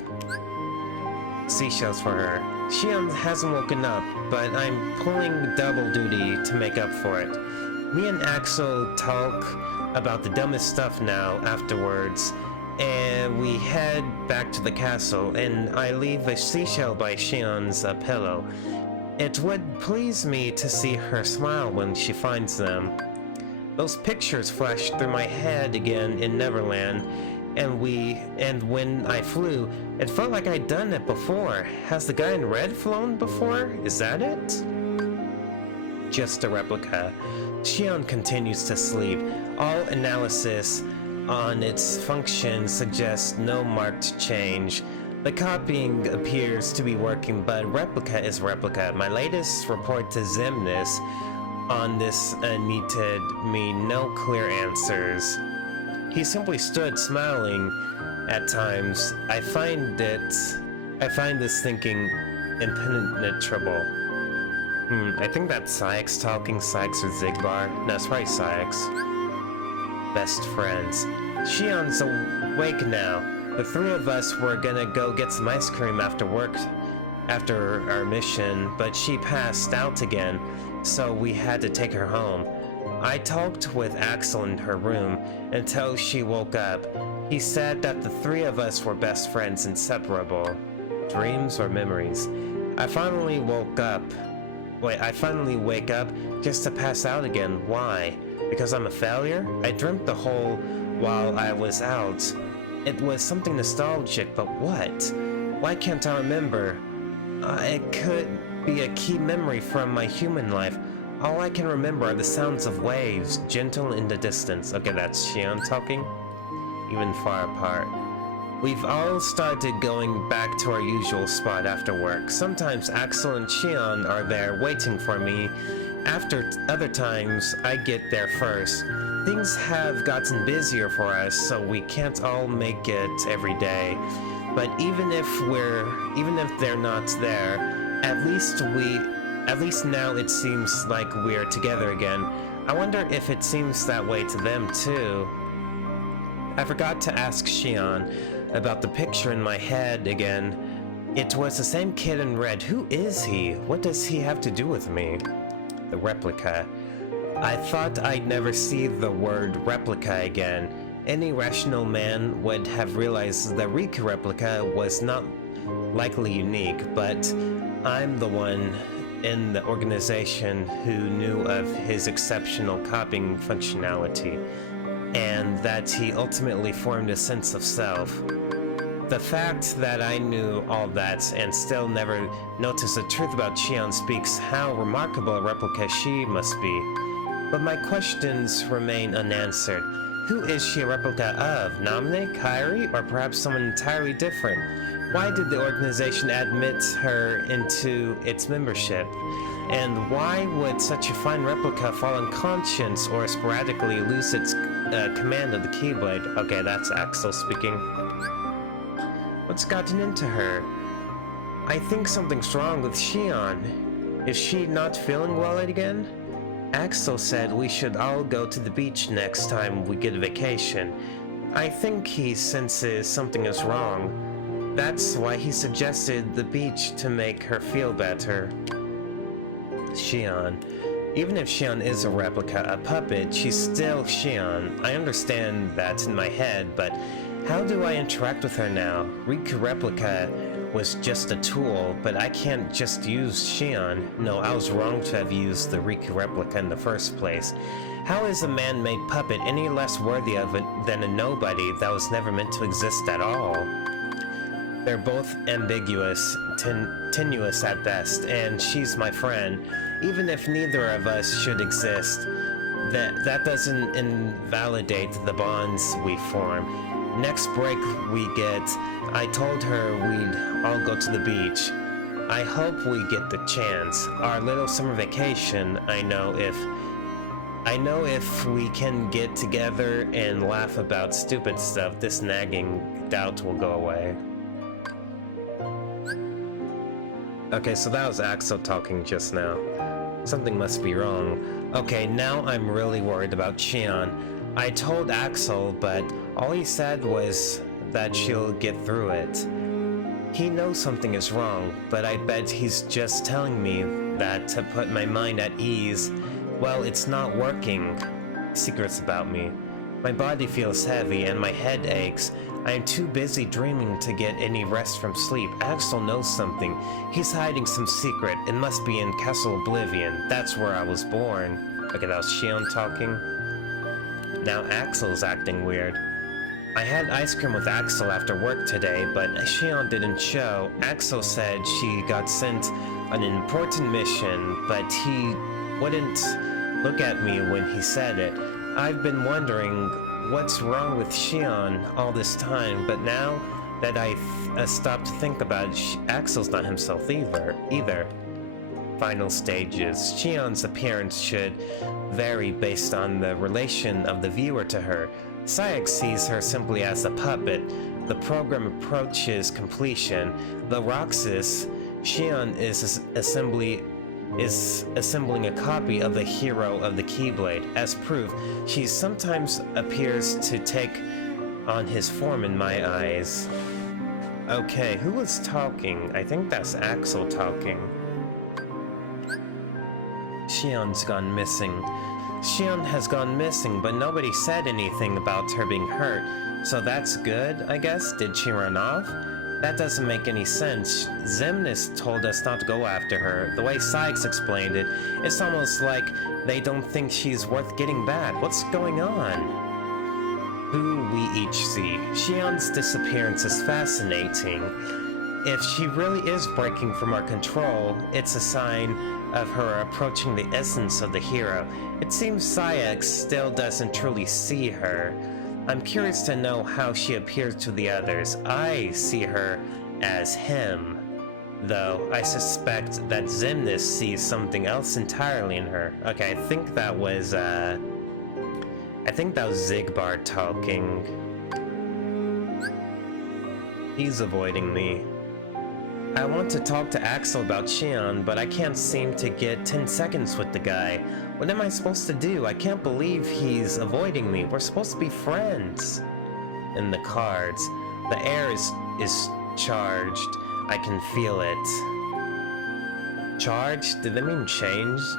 Seashells for her. Xion hasn't woken up, but I'm pulling double duty to make up for it. Me and Axel talk about the dumbest stuff now afterwards, and we head back to the castle, and I leave a seashell by Xion's pillow. It would please me to see her smile when she finds them. Those pictures flashed through my head again in Neverland, and when I flew, it felt like I'd done it before. Has the guy in red flown before? Is that it? Just a replica. Xion continues to sleep. All analysis on its function suggests no marked change. The copying appears to be working, but replica is replica. My latest report to Xemnas on this needed me no clear answers. He simply stood smiling at times. I find this thinking impenetrable. I think that's Sykes talking, Sykes or Zigbar. No, it's probably Sykes. Best friends. Shion's awake now. The three of us were gonna go get some ice cream after work, after our mission, but she passed out again, so we had to take her home. I talked with Axel in her room until she woke up. He said that the three of us were best friends, inseparable. Dreams or memories? I finally wake up just to pass out again. Why? Because I'm a failure? I dreamt the whole while I was out. It was something nostalgic, but what? Why can't I remember? It could be a key memory from my human life. All I can remember are the sounds of waves, gentle in the distance. Okay, that's Shion talking. Even far apart. We've all started going back to our usual spot after work. Sometimes Axel and Shion are there waiting for me. Other times, I get there first. Things have gotten busier for us, so we can't all make it every day. But even if they're not there, at least now it seems like we're together again. I wonder if it seems that way to them too. I forgot to ask Shion about the picture in my head again. It was the same kid in red. Who is he? What does he have to do with me? The replica. I thought I'd never see the word replica again. Any rational man would have realized the Riku replica was not likely unique, but I'm the one in the organization who knew of his exceptional copying functionality, and that he ultimately formed a sense of self. The fact that I knew all that and still never noticed the truth about Shion speaks how remarkable a replica she must be. But my questions remain unanswered. Who is she a replica of? Namine, Kairi, or perhaps someone entirely different? Why did the organization admit her into its membership? And why would such a fine replica fall unconscious or sporadically lose its command of the Keyblade? Okay, that's Axel speaking. What's gotten into her? I think something's wrong with Shion. Is she not feeling well again? Axel said we should all go to the beach next time we get a vacation. I think he senses something is wrong. That's why he suggested the beach to make her feel better. Shion. Even if Shion is a replica, a puppet, she's still Shion. I understand that in my head, but how do I interact with her now? Riku replica was just a tool, but I can't just use Shion. No, I was wrong to have used the Riku replica in the first place. How is a man-made puppet any less worthy of it than a nobody that was never meant to exist at all? They're both ambiguous, tenuous at best, and she's my friend. Even if neither of us should exist, that doesn't invalidate the bonds we form. Next break we get, I told her we'd all go to the beach. I hope we get the chance. Our little summer vacation, I know if we can get together and laugh about stupid stuff, this nagging doubt will go away. Okay, so that was Axel talking just now. Something must be wrong. Okay, now I'm really worried about Shion. I told Axel, but all he said was that she'll get through it. He knows something is wrong, but I bet he's just telling me that to put my mind at ease. Well, it's not working. Secrets about me. My body feels heavy and my head aches. I am too busy dreaming to get any rest from sleep. Axel knows something. He's hiding some secret. It must be in Castle Oblivion. That's where I was born. Okay, that was Shion talking. Now Axel's acting weird. I had ice cream with Axel after work today, but Shion didn't show. Axel said she got sent on an important mission, but he wouldn't look at me when he said it. I've been wondering what's wrong with Shion all this time, but now that I stopped to think about it, Axel's not himself either. Final stages. Shion's appearance should vary based on the relation of the viewer to her. Sayak sees her simply as a puppet. The program approaches completion. The Roxas, Shion is assembling a copy of the hero of the Keyblade. As proof, she sometimes appears to take on his form in my eyes. Okay, who was talking? I think that's Axel talking. Shion's gone missing. Shion has gone missing, but nobody said anything about her being hurt, so that's good, I guess? Did she run off? That doesn't make any sense. Xemnas told us not to go after her. The way Sykes explained it, it's almost like they don't think she's worth getting back. What's going on? Who we each see. Shion's disappearance is fascinating. If she really is breaking from our control, it's a sign of her approaching the essence of the hero. It seems Sayak still doesn't truly see her. I'm curious to know how she appears to the others. I see her as him, though I suspect that Xemnas sees something else entirely in her. Okay, I think that was Zigbar talking. He's avoiding me. I want to talk to Axel about Shion, but I can't seem to get 10 seconds with the guy. What am I supposed to do? I can't believe he's avoiding me. We're supposed to be friends. In the cards, the air is charged. I can feel it. Charged? Did that mean changed?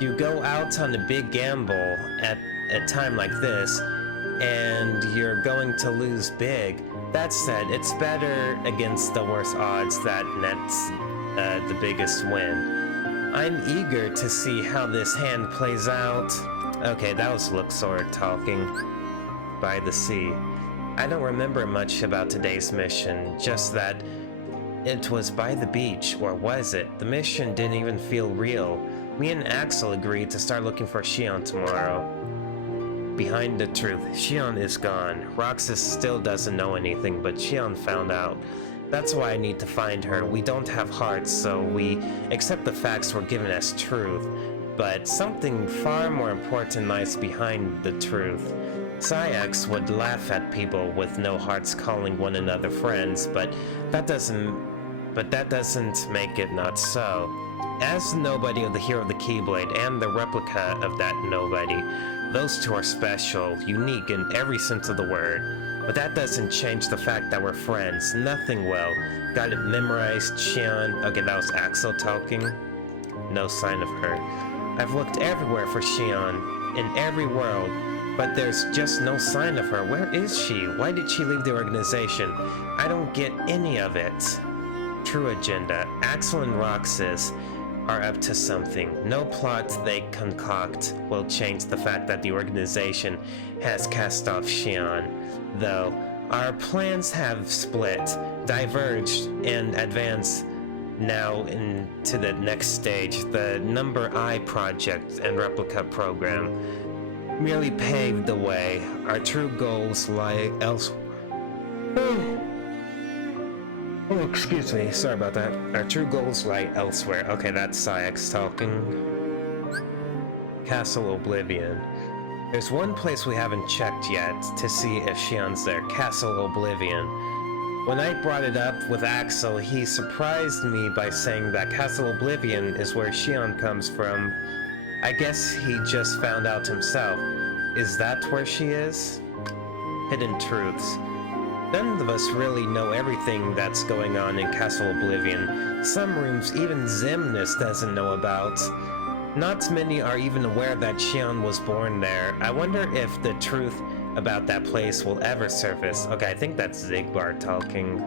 You go out on a big gamble at a time like this, and you're going to lose big. That said, it's better against the worst odds that nets the biggest win. I'm eager to see how this hand plays out. Okay, that was Luxor talking. By the sea. I don't remember much about today's mission, just that it was by the beach, or was it? The mission didn't even feel real. Me and Axel agreed to start looking for Shion tomorrow. Behind the truth, Shion is gone. Roxas still doesn't know anything, but Shion found out. That's why I need to find her. We don't have hearts, so we accept the facts we're given as truth. But something far more important lies behind the truth. Sayax would laugh at people with no hearts calling one another friends, but that doesn't make it not so. As nobody of the hero of the Keyblade and the replica of that nobody, those two are special, unique in every sense of the word. But that doesn't change the fact that we're friends. Nothing will. Got it memorized, Shion. Okay, that was Axel talking. No sign of her. I've looked everywhere for Shion, in every world, but there's just no sign of her. Where is she? Why did she leave the organization? I don't get any of it. True agenda. Axel and Roxas are up to something. No plot they concoct will change the fact that the organization has cast off Shion, though our plans have split, diverged, and advanced now into the next stage. The Number I project and replica program merely paved the way. Our true goals lie elsewhere. Oh, excuse me. Sorry about that. Our true goals lie elsewhere. Okay, that's Sayax talking. Castle Oblivion. There's one place we haven't checked yet to see if Shion's there. Castle Oblivion. When I brought it up with Axel, he surprised me by saying that Castle Oblivion is where Shion comes from. I guess he just found out himself. Is that where she is? Hidden truths. None of us really know everything that's going on in Castle Oblivion. Some rooms even Xemnas doesn't know about. Not many are even aware that Shion was born there. I wonder if the truth about that place will ever surface. Okay, I think that's Zigbar talking.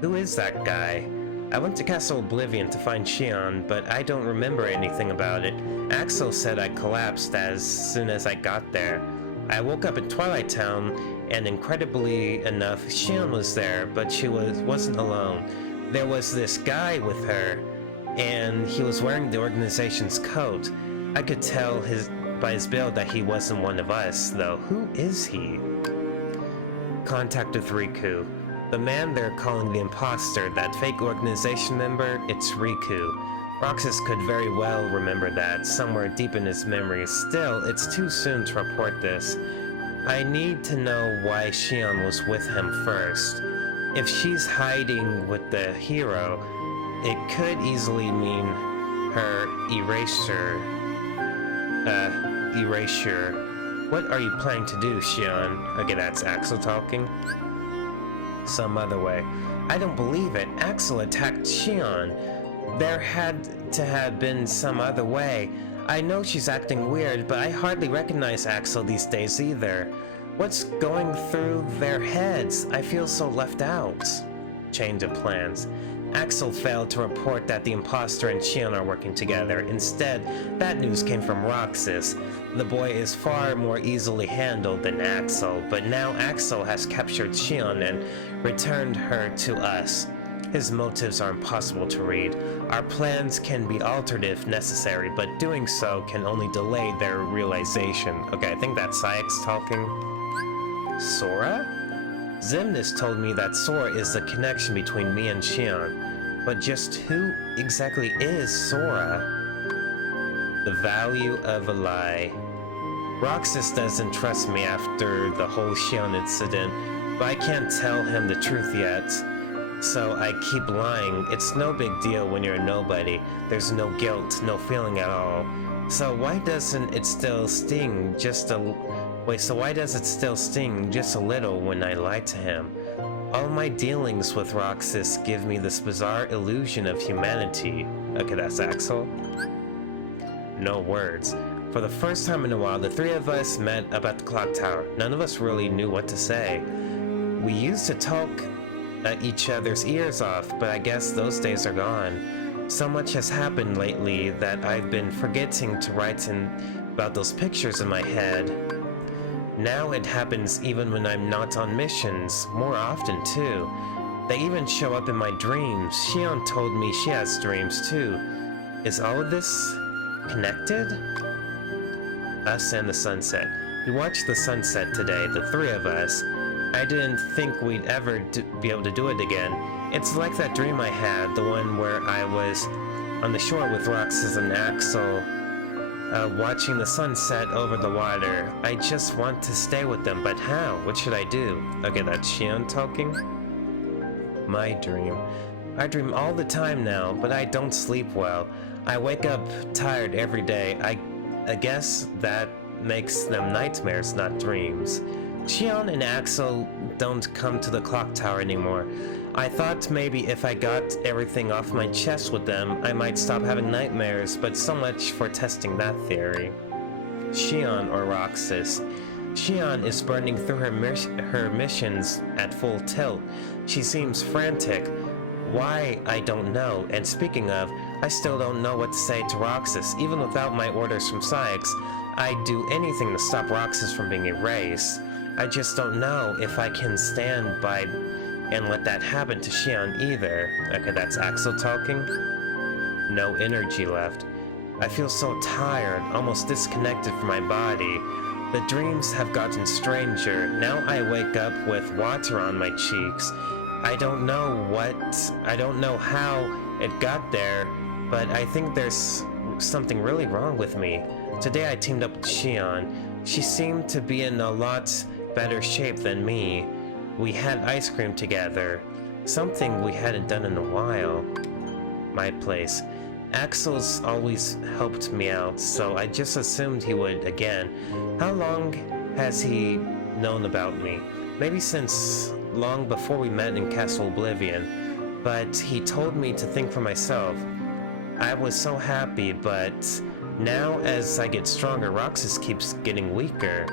Who is that guy? I went to Castle Oblivion to find Shion, but I don't remember anything about it. Axel said I collapsed as soon as I got there. I woke up in Twilight Town, and incredibly enough, Shion was there, but she wasn't alone. There was this guy with her, and he was wearing the organization's coat. I could tell by his build that he wasn't one of us, though. Who is he? Contacted Riku. The man they're calling the imposter, that fake organization member, it's Riku. Roxas could very well remember that, somewhere deep in his memory. Still, it's too soon to report this. I need to know why Shion was with him first. If she's hiding with the hero, it could easily mean her erasure. What are you planning to do, Shion? Okay, that's Axel talking. Some other way. I don't believe it. Axel attacked Shion. There had to have been some other way. I know she's acting weird, but I hardly recognize Axel these days either. What's going through their heads? I feel so left out. Change of plans. Axel failed to report that the imposter and Shion are working together. Instead, that news came from Roxas. The boy is far more easily handled than Axel, but now Axel has captured Shion and returned her to us. His motives are impossible to read. Our plans can be altered if necessary, but doing so can only delay their realization. Okay, I think that's Sykes talking. Sora? Xemnas told me that Sora is the connection between me and Shion, but just who exactly is Sora? The value of a lie. Roxas doesn't trust me after the whole Shion incident, but I can't tell him the truth yet. So I keep lying. It's no big deal when you're a nobody. There's no guilt, no feeling at all. So why doesn't it still sting just a... Wait, so why does it still sting just a little when I lie to him? All my dealings with Roxas give me this bizarre illusion of humanity. Okay, that's Axel. No words. For the first time in a while, the three of us met up at the clock tower. None of us really knew what to say. We used to talk each other's ears off, but I guess those days are gone. So much has happened lately that I've been forgetting to write about those pictures in my head. Now it happens even when I'm not on missions, more often too. They even show up in my dreams. Shion told me she has dreams too. Is all of this connected? Us and the sunset. We watched the sunset today, the three of us. I didn't think we'd ever be able to do it again. It's like that dream I had, the one where I was on the shore with Roxas and Axel, watching the sunset over the water. I just want to stay with them, but how? What should I do? Okay, that's Shion talking. My dream. I dream all the time now, but I don't sleep well. I wake up tired every day. I guess that makes them nightmares, not dreams. Shion and Axel don't come to the clock tower anymore. I thought maybe if I got everything off my chest with them, I might stop having nightmares, but so much for testing that theory. Shion or Roxas. Shion is burning through her missions at full tilt. She seems frantic. Why, I don't know, and speaking of, I still don't know what to say to Roxas. Even without my orders from Sykes, I'd do anything to stop Roxas from being erased. I just don't know if I can stand by and let that happen to Shion either. Okay, that's Axel talking. No energy left. I feel so tired, almost disconnected from my body. The dreams have gotten stranger. Now I wake up with water on my cheeks. I don't know how it got there, but I think there's something really wrong with me. Today I teamed up with Shion. She seemed to be in a lot better shape than me. We had ice cream together, something we hadn't done in a while. My place. Axel's always helped me out, so I just assumed he would again. How long has he known about me? Maybe since long before we met in Castle Oblivion, but he told me to think for myself. I was so happy, but now as I get stronger, Roxas keeps getting weaker.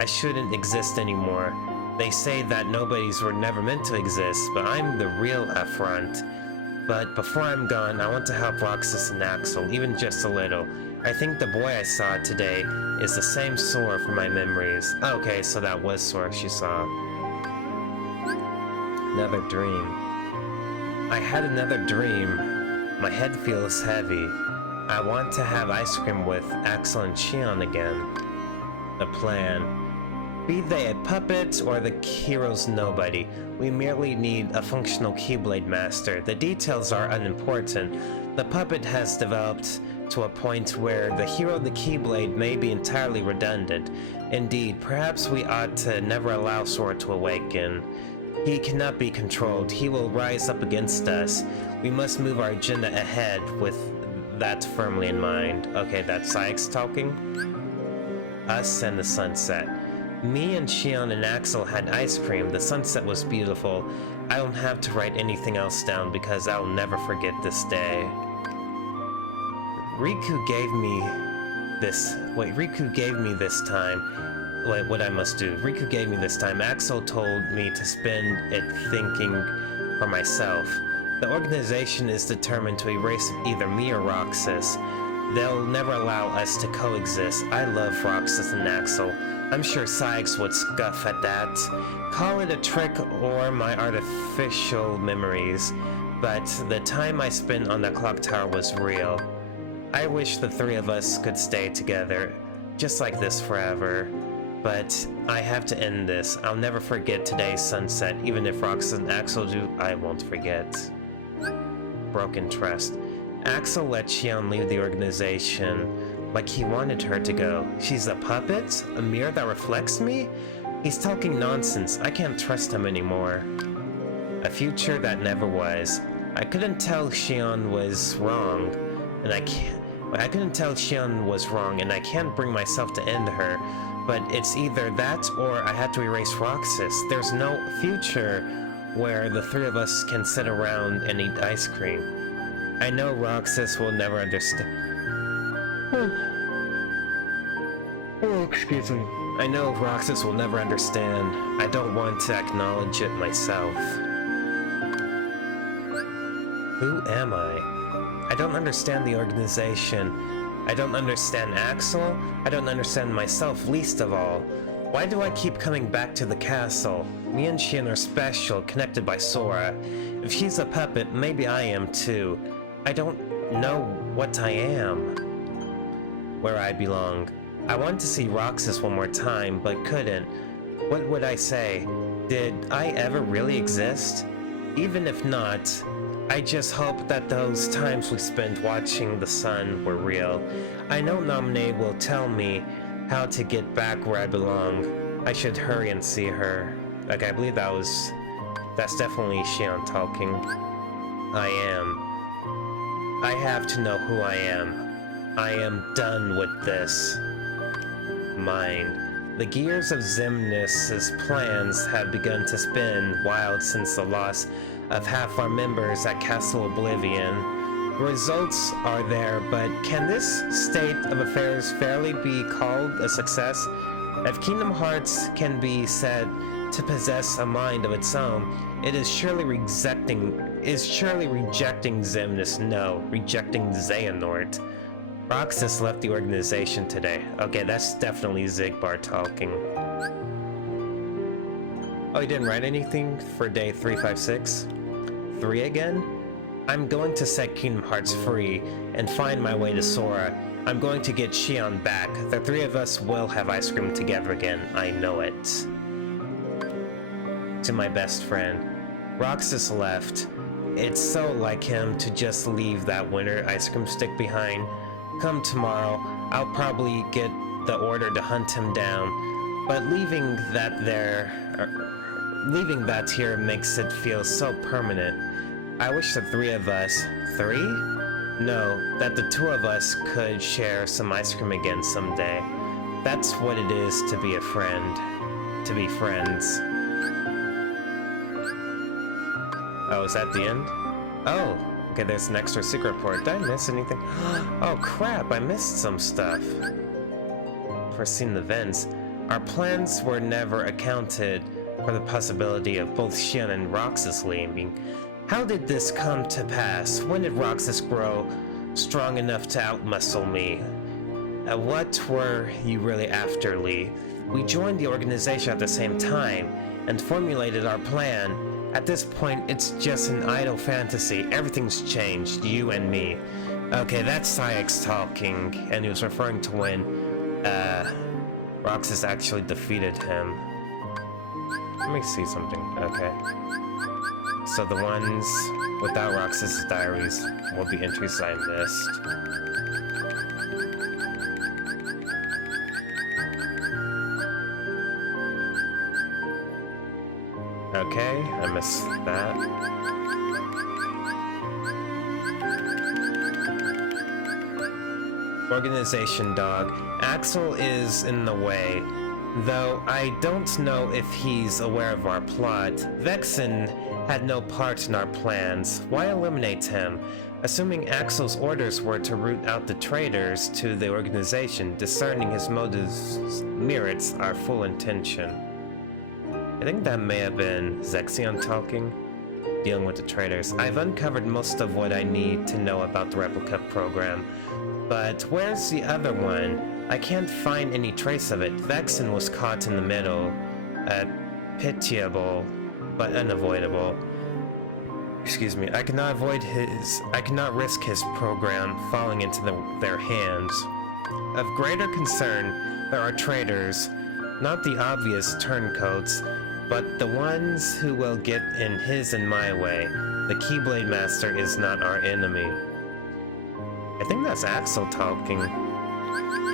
I shouldn't exist anymore. They say that nobodies were never meant to exist, but I'm the real affront. But before I'm gone, I want to help Roxas and Axel, even just a little. I think the boy I saw today is the same Sora from my memories. Okay, so that was Sora she saw. Another dream. I had another dream. My head feels heavy. I want to have ice cream with Axel and Shion again. The plan. Be they a puppet or the hero's nobody, we merely need a functional Keyblade master. The details are unimportant. The puppet has developed to a point where the hero of the Keyblade may be entirely redundant. Indeed, perhaps we ought to never allow Sora to awaken. He cannot be controlled. He will rise up against us. We must move our agenda ahead with that firmly in mind. Okay, that's Sykes talking. Us and the sunset. Me and Shion and Axel had ice cream. The sunset was beautiful. I don't have to write anything else down because I'll never forget this day. Riku gave me this time. Wait, what I must do. Riku gave me this time. Axel told me to spend it thinking for myself. The organization is determined to erase either me or Roxas. They'll never allow us to coexist. I love Roxas and Axel. I'm sure Sykes would scoff at that. Call it a trick or my artificial memories, but the time I spent on the clock tower was real. I wish the three of us could stay together, just like this forever. But I have to end this. I'll never forget today's sunset. Even if Roxas and Axel do, I won't forget. Broken trust. Axel let Shion leave the organization like he wanted her to go. She's a puppet? A mirror that reflects me? He's talking nonsense. I can't trust him anymore. A future that never was. I couldn't tell Shion was wrong, and I can't bring myself to end her. But it's either that or I had to erase Roxas. There's no future where the three of us can sit around and eat ice cream. I know Roxas will never understand. Oh, excuse me. I know Roxas will never understand. I don't want to acknowledge it myself. Who am I? I don't understand the organization. I don't understand Axel. I don't understand myself, least of all. Why do I keep coming back to the castle? Me and Shion are special, connected by Sora. If she's a puppet, maybe I am too. I don't know what I am. Where I belong. I wanted to see Roxas one more time, but couldn't. What would I say? Did I ever really exist? Even if not, I just hope that those times we spent watching the sun were real. I know Naminé will tell me how to get back where I belong. I should hurry and see her. Okay, I believe that's definitely Shion talking. I have to know who I am. I am done with this. Mind. The gears of Xemnas' plans have begun to spin wild since the loss of half our members at Castle Oblivion. Results are there, but can this state of affairs fairly be called a success? If Kingdom Hearts can be said to possess a mind of its own, it is surely rejecting Xemnas. No, rejecting Xehanort. Roxas left the organization today. Okay, that's definitely Xigbar talking. Oh, he didn't write anything for day 356? 3 again? I'm going to set Kingdom Hearts free and find my way to Sora. I'm going to get Shion back. The three of us will have ice cream together again. I know it. To my best friend. Roxas left. It's so like him to just leave that winter ice cream stick behind. Come tomorrow, I'll probably get the order to hunt him down, but leaving that here makes it feel so permanent. I wish the three of us, No, that the two of us could share some ice cream again someday. That's what it is to be a friend, to be friends. Oh, is that the end? Oh. Okay, there's an extra secret report. Did I miss anything? Oh crap, I missed some stuff. Foreseen events. Our plans were never accounted for the possibility of both Shion and Roxas leaving. How did this come to pass? When did Roxas grow strong enough to outmuscle me? What were you really after, Lee? We joined the organization at the same time and formulated our plan. At this point, it's just an idle fantasy. Everything's changed, you and me. Okay, that's Syx talking, and he was referring to when, Roxas actually defeated him. Let me see something. Okay. So the ones without Roxas' diaries will be entries I missed. Okay, I missed that. Organization dog. Axel is in the way, though I don't know if he's aware of our plot. Vexen had no part in our plans. Why eliminate him? Assuming Axel's orders were to root out the traitors to the organization, discerning his motives merits our full intention. I think that may have been Zexion talking, dealing with the traitors. I've uncovered most of what I need to know about the replica program, but where's the other one? I can't find any trace of it. Vexen was caught in the middle. Pitiable, but unavoidable. Excuse me. I cannot risk his program falling into their hands. Of greater concern, there are traitors, not the obvious turncoats, but the ones who will get in his and my way. The Keyblade Master is not our enemy. I think that's Axel talking.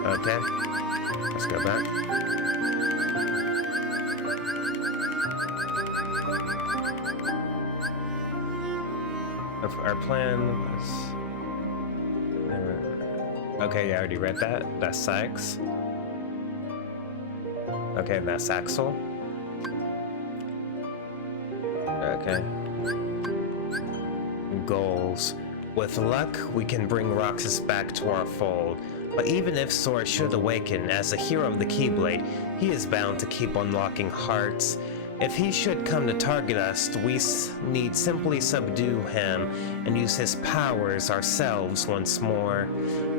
Okay, let's go back. Our plan was... okay, yeah, I already read that. That's Syx. Okay, that's Axel. Okay. Goals. With luck, we can bring Roxas back to our fold. But even if Sora should awaken as a hero of the Keyblade, he is bound to keep unlocking hearts. If he should come to target us, we need simply subdue him and use his powers ourselves once more.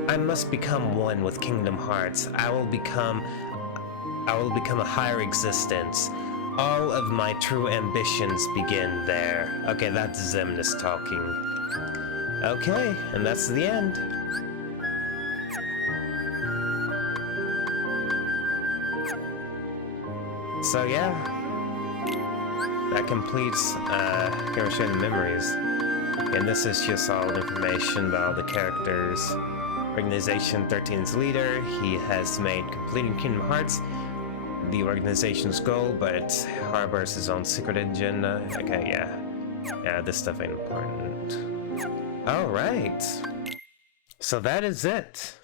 I must become one with Kingdom Hearts. I will become a higher existence. All of my true ambitions begin there. Okay, that's Xemnas talking. Okay, and that's the end. So yeah, that completes Hero Sharing Memories. And this is just all information about all the characters. Organization 13's leader, he has made completing Kingdom Hearts the organization's goal, but harbors his own secret agenda. Okay, yeah, this stuff ain't important. Alright, so that is it.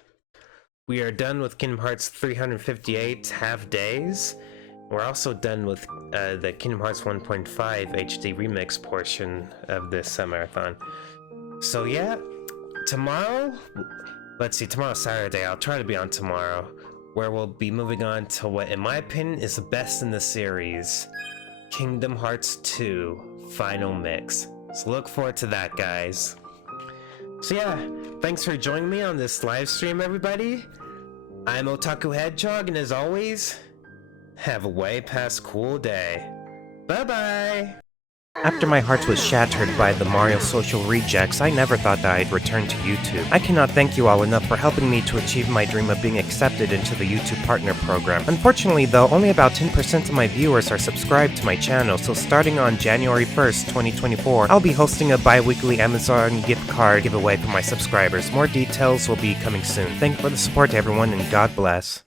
We are done with Kingdom Hearts 358 half days. We're also done with the Kingdom Hearts 1.5 HD remix portion of this marathon. So yeah, tomorrow, let's see, tomorrow's Saturday, I'll try to be on tomorrow, where we'll be moving on to what, in my opinion, is the best in the series, Kingdom Hearts 2 Final Mix. So look forward to that, guys. So yeah, thanks for joining me on this live stream, everybody. I'm Otaku Hedgehog, and as always, have a way past cool day. Bye-bye! After my heart was shattered by the Mario social rejects, I never thought that I'd return to YouTube. I cannot thank you all enough for helping me to achieve my dream of being accepted into the YouTube Partner Program. Unfortunately though, only about 10% of my viewers are subscribed to my channel, so starting on January 1st, 2024, I'll be hosting a bi-weekly Amazon gift card giveaway for my subscribers. More details will be coming soon. Thank you for the support everyone, and God bless.